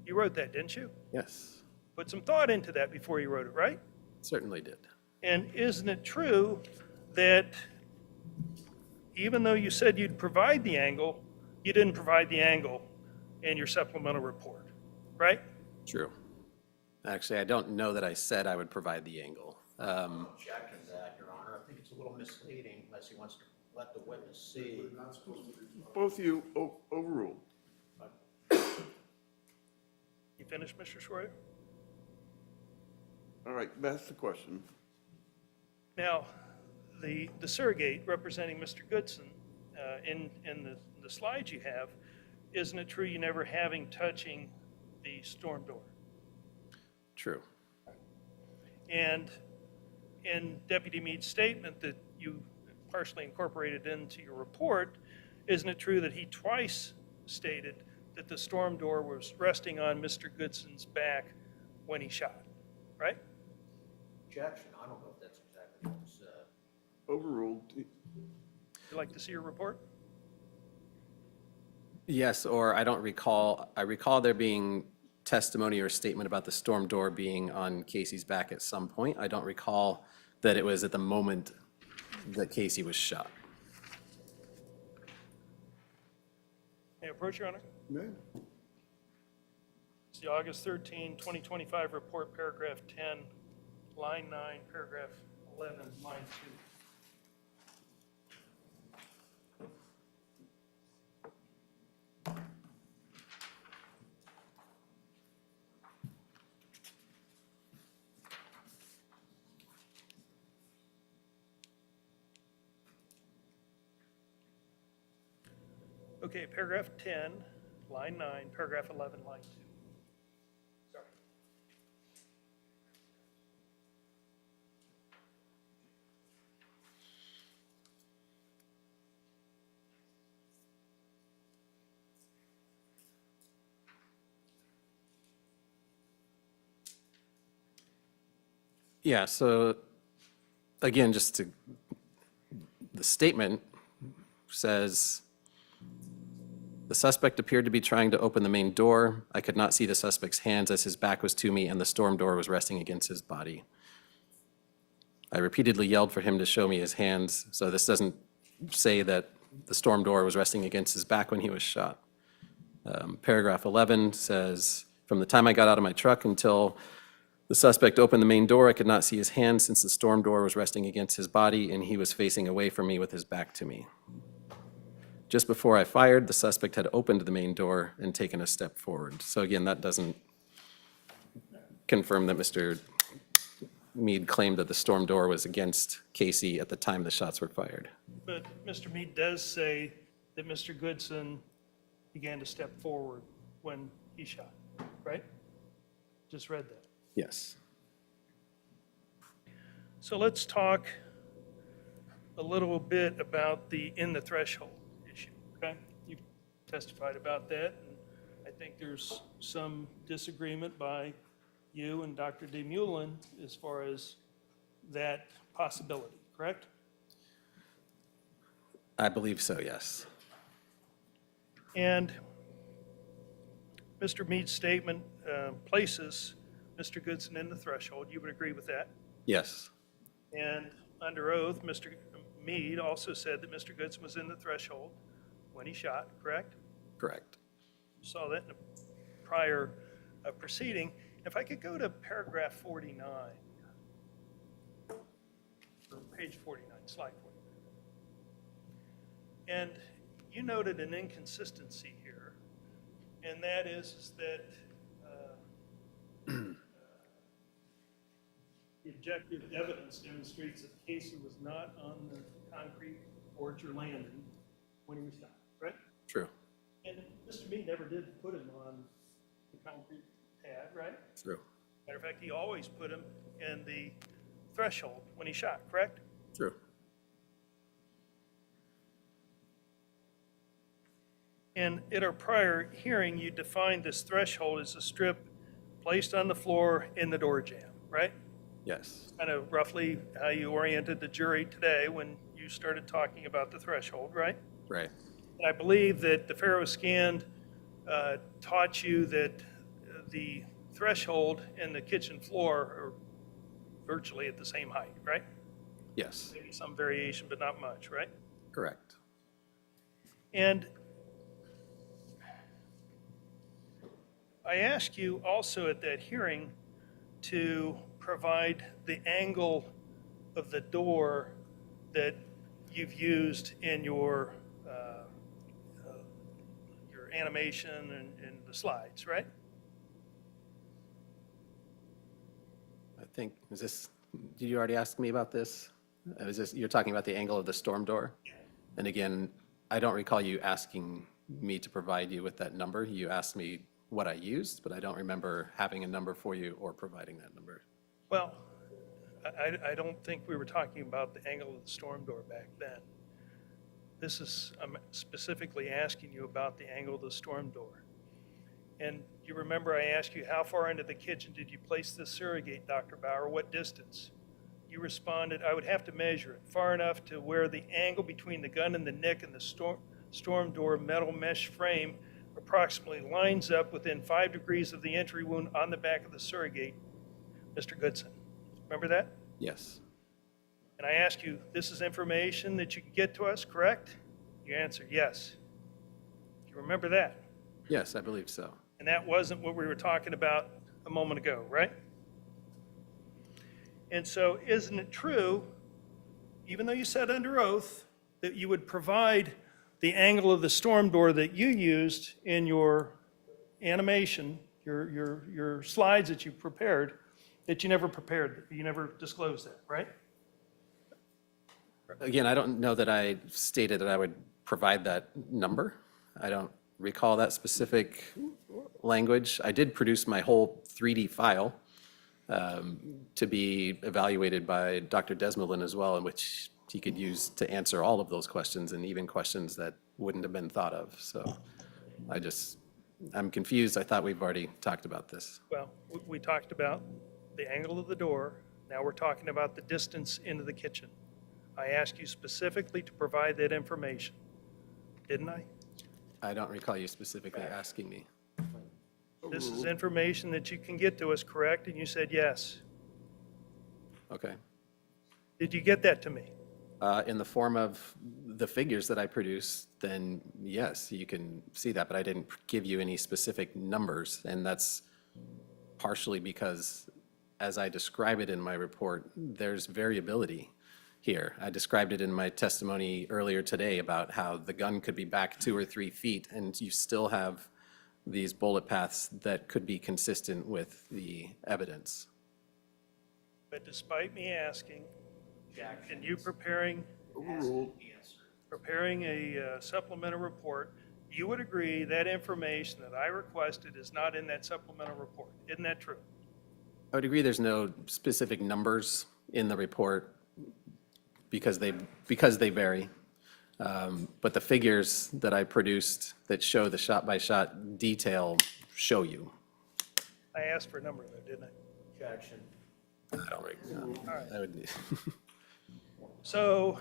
You wrote that, didn't you? Yes, Put some thought into that before you wrote it, right? certainly did. And isn't it true that even though you said you'd provide the angle, you didn't provide the angle in your supplemental report, right? True. Actually, I don't know that I said I would provide the angle. Object to that, Your Honor. I think it's a little misleading unless he wants to let the witness see. Both of you overruled. You finished, Mr. Schroeder? All right, that's the question. Now, the surrogate representing Mr. Goodson, in the slides you have, isn't it true you never having touching the storm door? True. And in Deputy Meade's statement that you partially incorporated into your report, isn't it true that he twice stated that the storm door was resting on Mr. Goodson's back when he shot, right? Objection. I don't know if that's exactly what was said. Overruled. Would you like to see your report? Yes, or I don't recall. I recall there being testimony or statement about the storm door being on Casey's back at some point. I don't recall that it was at the moment that Casey was shot. May I approach, Your Honor? No. It's the August 13, 2025 report, paragraph 10, line 9, paragraph 11, line 2. Okay, paragraph 10, line 9, paragraph 11, line 2. Sorry. Yeah, so again, the statement says, the suspect appeared to be trying to open the main door. I could not see the suspect's hands as his back was to me and the storm door was resting against his body. I repeatedly yelled for him to show me his hands, so this doesn't say that the storm door was resting against his back when he was shot. Paragraph 11 says, from the time I got out of my truck until the suspect opened the main door, I could not see his hands since the storm door was resting against his body and he was facing away from me with his back to me. Just before I fired, the suspect had opened the main door and taken a step forward. So again, that doesn't confirm that Mr. Meade claimed that the storm door was against Casey at the time the shots were fired. But Mr. Meade does say that Mr. Goodson began to step forward when he shot, right? Just read that. Yes. So let's talk a little bit about the in the threshold issue, okay? You testified about that, and I think there's some disagreement by you and Dr. DeMullen as far as that possibility, correct? I believe so, yes. And Mr. Meade's statement places Mr. Goodson in the threshold. You would agree with that? Yes, And under oath, Mr. Meade also said that Mr. Goodson was in the threshold when he shot, correct? correct. You saw that in a prior proceeding. If I could go to paragraph 49, or page 49, slide 49. And you noted an inconsistency here, and that is that the objective evidence demonstrates that Casey was not on the concrete porch or landing when he was shot, correct? True, And Mr. Meade never did put him on the concrete pad, right? true, Matter of fact, he always put him in the threshold when he shot, correct? true. And at our prior hearing, you defined this threshold as a strip placed on the floor in the door jamb, right? Yes, Kind of roughly how you oriented the jury today when you started talking about the threshold, right? right. And I believe that the Pharaoh scan taught you that the threshold and the kitchen floor are virtually at the same height, right? Yes, Maybe some variation, but not much, right? correct. And I asked you also at that hearing to provide the angle of the door that you've used in your animation and the slides, right? I think, did you already ask me about this? You're talking about the angle of the storm door? And again, I don't recall you asking me to provide you with that number. You asked me what I used, but I don't remember having a number for you or providing that number. Well, I don't think we were talking about the angle of the storm door back then. This is, I'm specifically asking you about the angle of the storm door. And you remember I asked you, how far into the kitchen did you place the surrogate, Dr. Bauer? What distance? You responded, I would have to measure it far enough to where the angle between the gun and the nick and the storm door metal mesh frame approximately lines up within 5 degrees of the entry wound on the back of the surrogate, Mr. Goodson. Remember that? Yes, And I asked you, this is information that you can get to us, correct? You answered yes. Do you remember that? yes, I believe so. And that wasn't what we were talking about a moment ago, right? And so isn't it true, even though you said under oath, that you would provide the angle of the storm door that you used in your animation, your slides that you prepared, that you never prepared, you never disclosed that, right? Again, I don't know that I stated that I would provide that number. I don't recall that specific language. I did produce my whole 3D file to be evaluated by Dr. Desmoulin as well, in which he could use to answer all of those questions and even questions that wouldn't have been thought of. So I'm confused. I thought we've already talked about this. Well, we talked about the angle of the door. Now we're talking about the distance into the kitchen. I asked you specifically to provide that information, didn't I? I don't recall you specifically asking me. This is information that you can get to us, correct? And you said yes. Okay. Did you get that to me? In the form of the figures that I produced, then yes, you can see that, but I didn't give you any specific numbers, and that's partially because, as I describe it in my report, there's variability here. I described it in my testimony earlier today about how the gun could be back 2 or 3 feet, and you still have these bullet paths that could be consistent with the evidence. But despite me asking, and you preparing a supplemental report, you would agree that information that I requested is not in that supplemental report. Isn't that true? I would agree there's no specific numbers in the report because they vary. But the figures that I produced that show the shot-by-shot detail show you. I asked for a number though, didn't I? Objection. I don't I would, So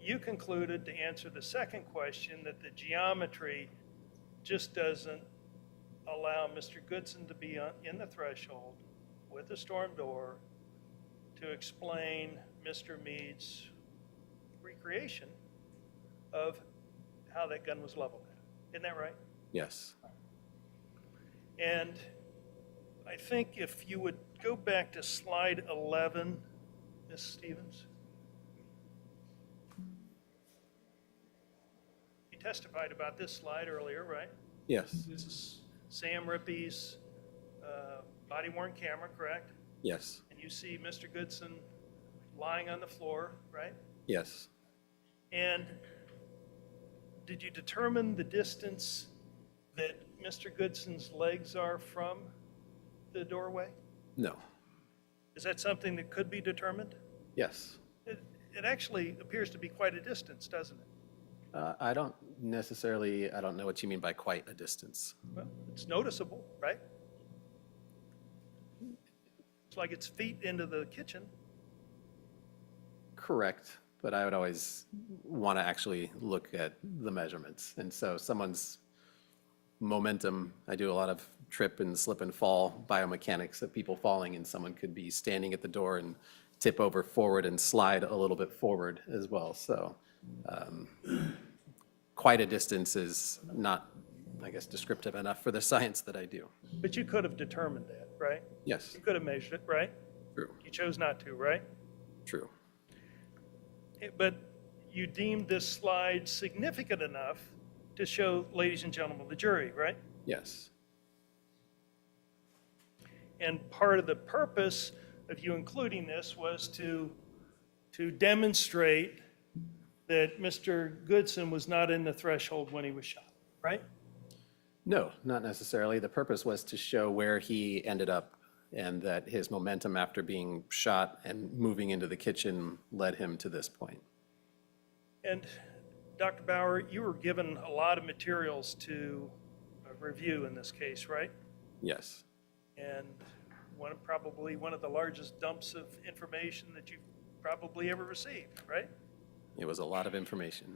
you concluded, to answer the second question, that the geometry just doesn't allow Mr. Goodson to be in the threshold with a storm door to explain Mr. Meade's recreation of how that gun was leveled at. Isn't that right? yes. And I think if you would go back to slide 11, Ms. Stevens. You testified about this slide earlier, right? Yes. This is Sam Rippey's body-worn camera, correct? Yes. And you see Mr. Goodson lying on the floor, right? Yes. And did you determine the distance that Mr. Goodson's legs are from the doorway? No. Is that something that could be determined? Yes. It actually appears to be quite a distance, doesn't it? I don't know what you mean by quite a distance. Well, it's noticeable, right? It's like it's feet into the kitchen. Correct, but I would always want to actually look at the measurements. And so someone's momentum, I do a lot of trip and slip and fall biomechanics of people falling, and someone could be standing at the door and tip over forward and slide a little bit forward as well. So quite a distance is not, I guess, descriptive enough for the science that I do. But you could have determined that, right? Yes, You could have measured it, right? true, You chose not to, right? true. But you deemed this slide significant enough to show, ladies and gentlemen, the jury, right? Yes, And part of the purpose of you including this was to demonstrate that Mr. Goodson was not in the threshold when he was shot, right? no, not necessarily. The purpose was to show where he ended up and that his momentum after being shot and moving into the kitchen led him to this point. And Dr. Bauer, you were given a lot of materials to review in this case, right? Yes, And probably one of the largest dumps of information that you've probably ever received, right? it was a lot of information.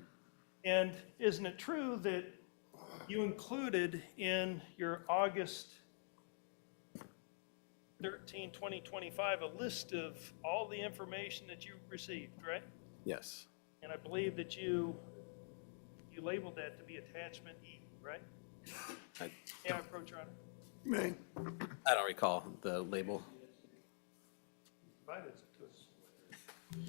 And isn't it true that you included in your August 13, 2025, a list of all the information that you received, right? Yes, And I believe that you labeled that to be attachment E, right? I May I approach, Your Honor? May. I don't recall the label. Provided it to us.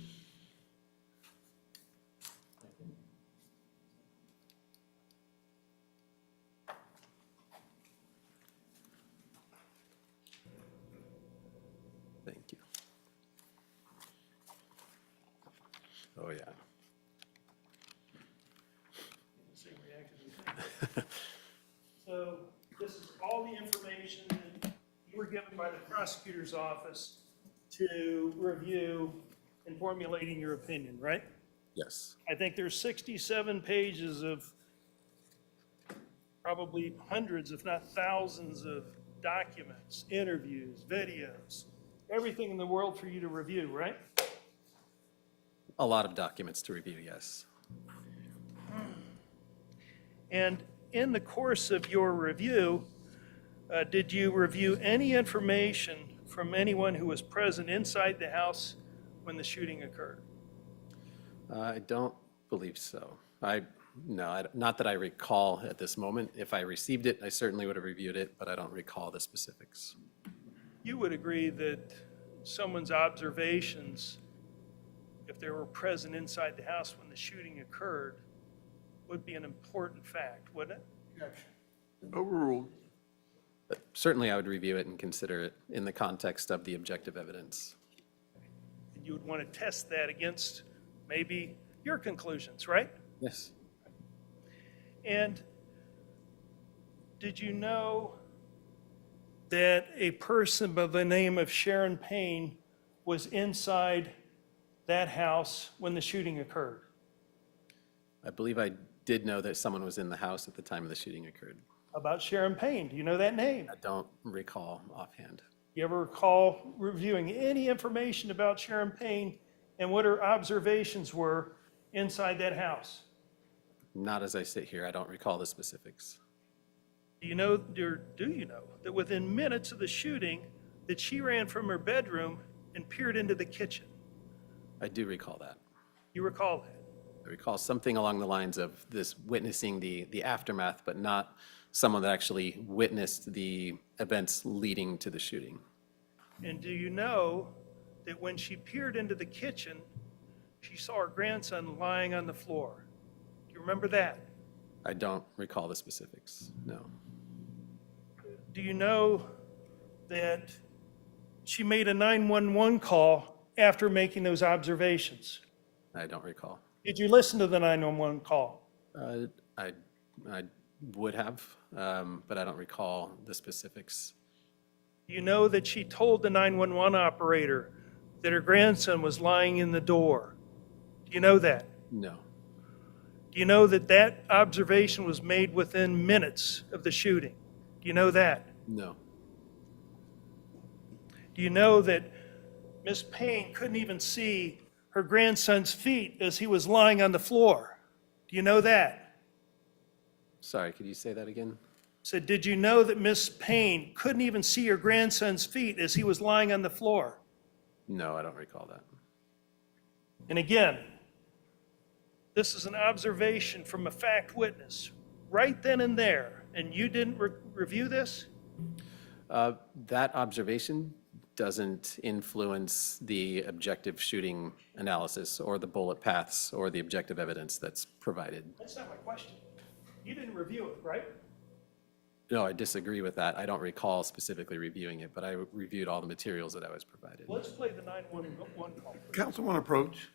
Thank you. Oh, yeah. Same reaction as you. So this is all the information that you were given by the prosecutor's office to review in formulating your opinion, right? Yes, I think there's 67 pages of probably hundreds, if not thousands of documents, interviews, videos, everything in the world for you to review, right? a lot of documents to review, yes. And in the course of your review, did you review any information from anyone who was present inside the house when the shooting occurred? I don't believe so. Not that I recall at this moment. If I received it, I certainly would have reviewed it, but I don't recall the specifics. You would agree that someone's observations, if they were present inside the house when the shooting occurred, would be an important fact, wouldn't it? Overruled. But certainly I would review it and consider it in the context of the objective evidence. And you would want to test that against maybe your conclusions, right? Yes. And did you know that a person by the name of Sharon Payne was inside that house when the shooting occurred? I believe I did know that someone was in the house at the time of the shooting occurred. About Sharon Payne? Do you know that name? I don't recall offhand. You ever recall reviewing any information about Sharon Payne and what her observations were inside that house? Not as I sit here. I don't recall the specifics. Do you know, or do you know, that within minutes of the shooting, that she ran from her bedroom and peered into the kitchen? I do recall that. You recall that? I recall something along the lines of this witnessing the aftermath, but not someone that actually witnessed the events leading to the shooting. And do you know that when she peered into the kitchen, she saw her grandson lying on the floor? Do you remember that? I don't recall the specifics, no. Do you know that she made a 911 call after making those observations? I don't recall. Did you listen to the 911 call? I would have, but I don't recall the specifics. Do you know that she told the 911 operator that her grandson was lying in the door? Do you know that? No, Do you know that that observation was made within minutes of the shooting? Do you know that? no, Do you know that Miss Payne couldn't even see her grandson's feet as he was lying on the floor? Do you know that? sorry, could you say that again? Said, did you know that Miss Payne couldn't even see her grandson's feet as he was lying on the floor? No, I don't recall that. And again, this is an observation from a fact witness right then and there, and you didn't review this? That observation doesn't influence the objective shooting analysis or the bullet paths or the objective evidence that's provided. That's not my question. You didn't review it, right? No, I disagree with that. I don't recall specifically reviewing it, but I reviewed all the materials that I was provided. Let's play the 911 call. please. Councilman approach.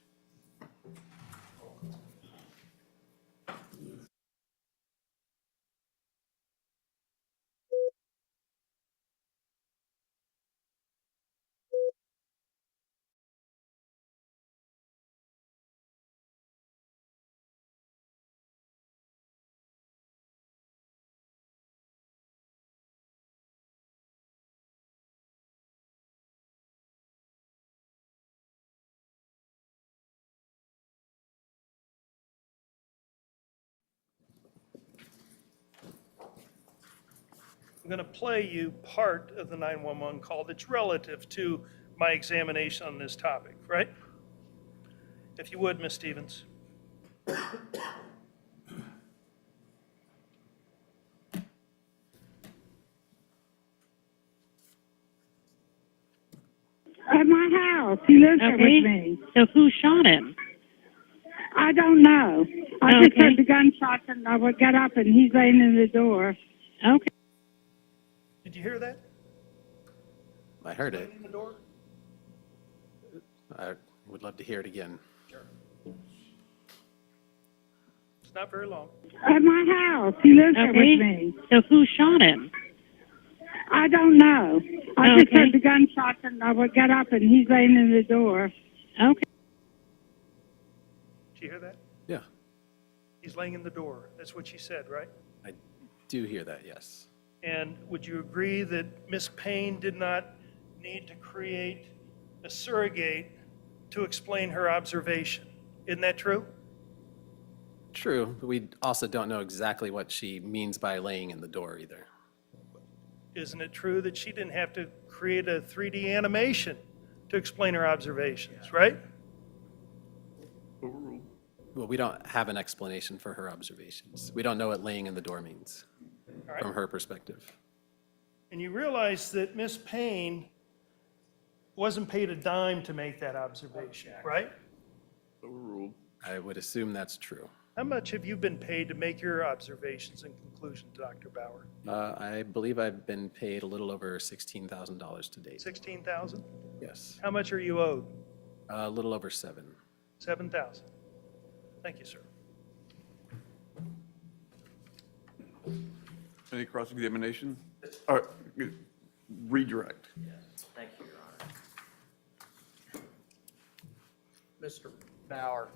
I'm going to play you part of the 911 call that's relative to my examination on this topic, right? If you would, Ms. Stevens. At my house. He lives there with me. So who shot him? I don't know. I just Okay. heard the gunshots and I would get up and he's laying in the door. Okay. Did you hear that? I heard it. In the door? I would love to hear it again. It's not very long. At my house. He lives there Okay. with me. So who shot him? I don't know. I just Okay. heard the gunshots and I would get up and he's laying in the door. Okay. Did you hear that? Yeah, He's laying in the door. That's what she said, right? I do hear that, yes. And would you agree that Miss Payne did not need to create a surrogate to explain her observation? Isn't that true? True, but we also don't know exactly what she means by laying in the door either. Isn't it true that she didn't have to create a 3D animation to explain her observations, right? Overruled. Well, we don't have an explanation for her observations. We don't know what laying in the door means right. from her perspective. And you realize that Miss Payne wasn't paid a dime to make that observation, right? Overruled. I would assume that's true. How much have you been paid to make your observations and conclusions, Dr. Bauer? I believe I've been paid a little over $16,000 to date. 16,000? Yes, How much are you owed? a little over 7. 7,000. Thank you, sir. Any cross-examination? Redirect. Thank you, Your Honor. Mr. Bauer,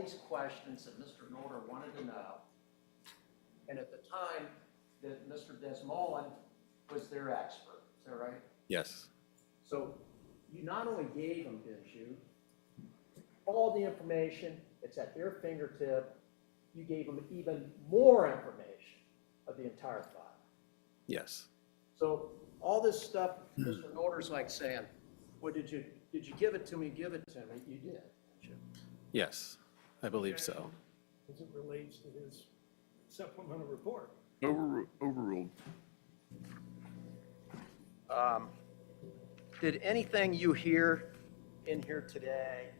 these questions that Mr. Norder wanted to know. And at the time, that Mr. Desmolin was their expert, is that right? Yes. So you not only gave them, didn't you, all the information, it's at their fingertip, you gave them even more information of the entire file. Yes. So all this stuff, Mr. Norder's like saying, well, did you give it to me, give it to me? You did, didn't you? Yes, I believe so. As it relates to his supplemental report. Overruled. Did anything you hear in here today,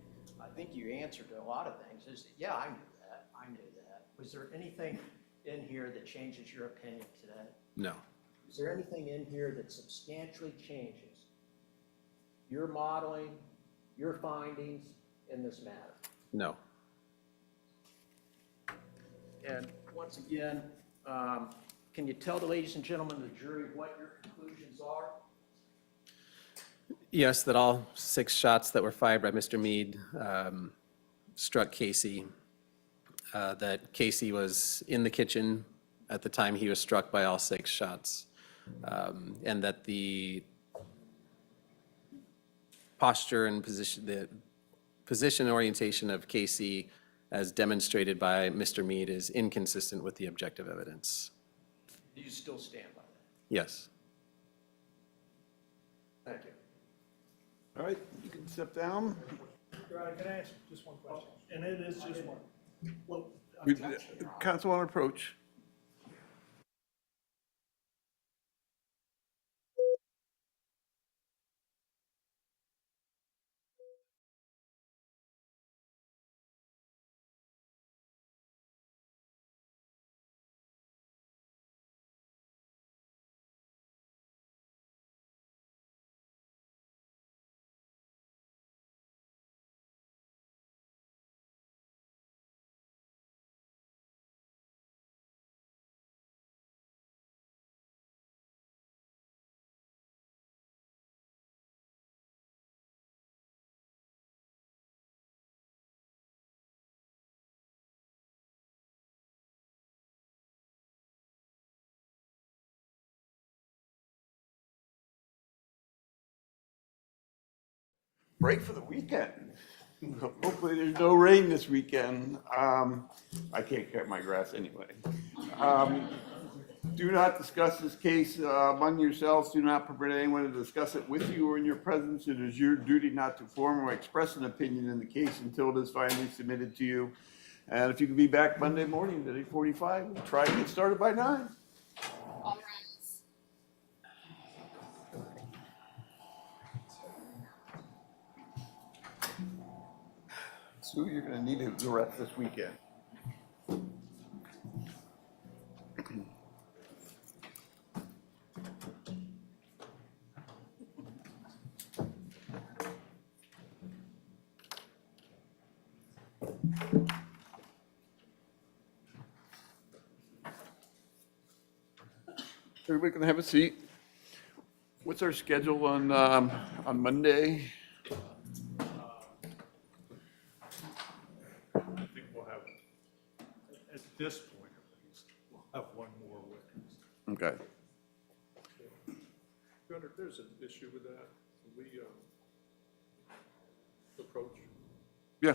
I think you answered a lot of things, is, yeah, I knew that, I knew that. Was there anything in here that changes your opinion today? No. Is there anything in here that substantially changes your modeling, your findings in this matter? No. And once again, can you tell the ladies and gentlemen of the jury what your conclusions are? Yes, that all 6 shots that were fired by Mr. Meade struck Casey, that Casey was in the kitchen at the time he was struck by all 6 shots, and that the posture and position, the position orientation of Casey as demonstrated by Mr. Meade is inconsistent with the objective evidence. Do you still stand by that? Yes. Thank you. All right, you can step down. Your Honor, can I ask just one question? And it is just one. Well, Counsel on approach. Break for the weekend. Hopefully there's no rain this weekend. I can't cut my grass anyway. Do not discuss this case among yourselves. Do not permit anyone to discuss it with you or in your presence. It is your duty not to form or express an opinion in the case until it is finally submitted to you. And if you can be back Monday morning at 8:45, we'll try to get started by 9. All rise. Sue, you're gonna need the rest this weekend. Everybody can have a seat. What's our schedule on Monday? I think we'll have, at this point at least, we'll have one more witness. Okay. Gunnar, there's an issue with that. We approach. Yeah.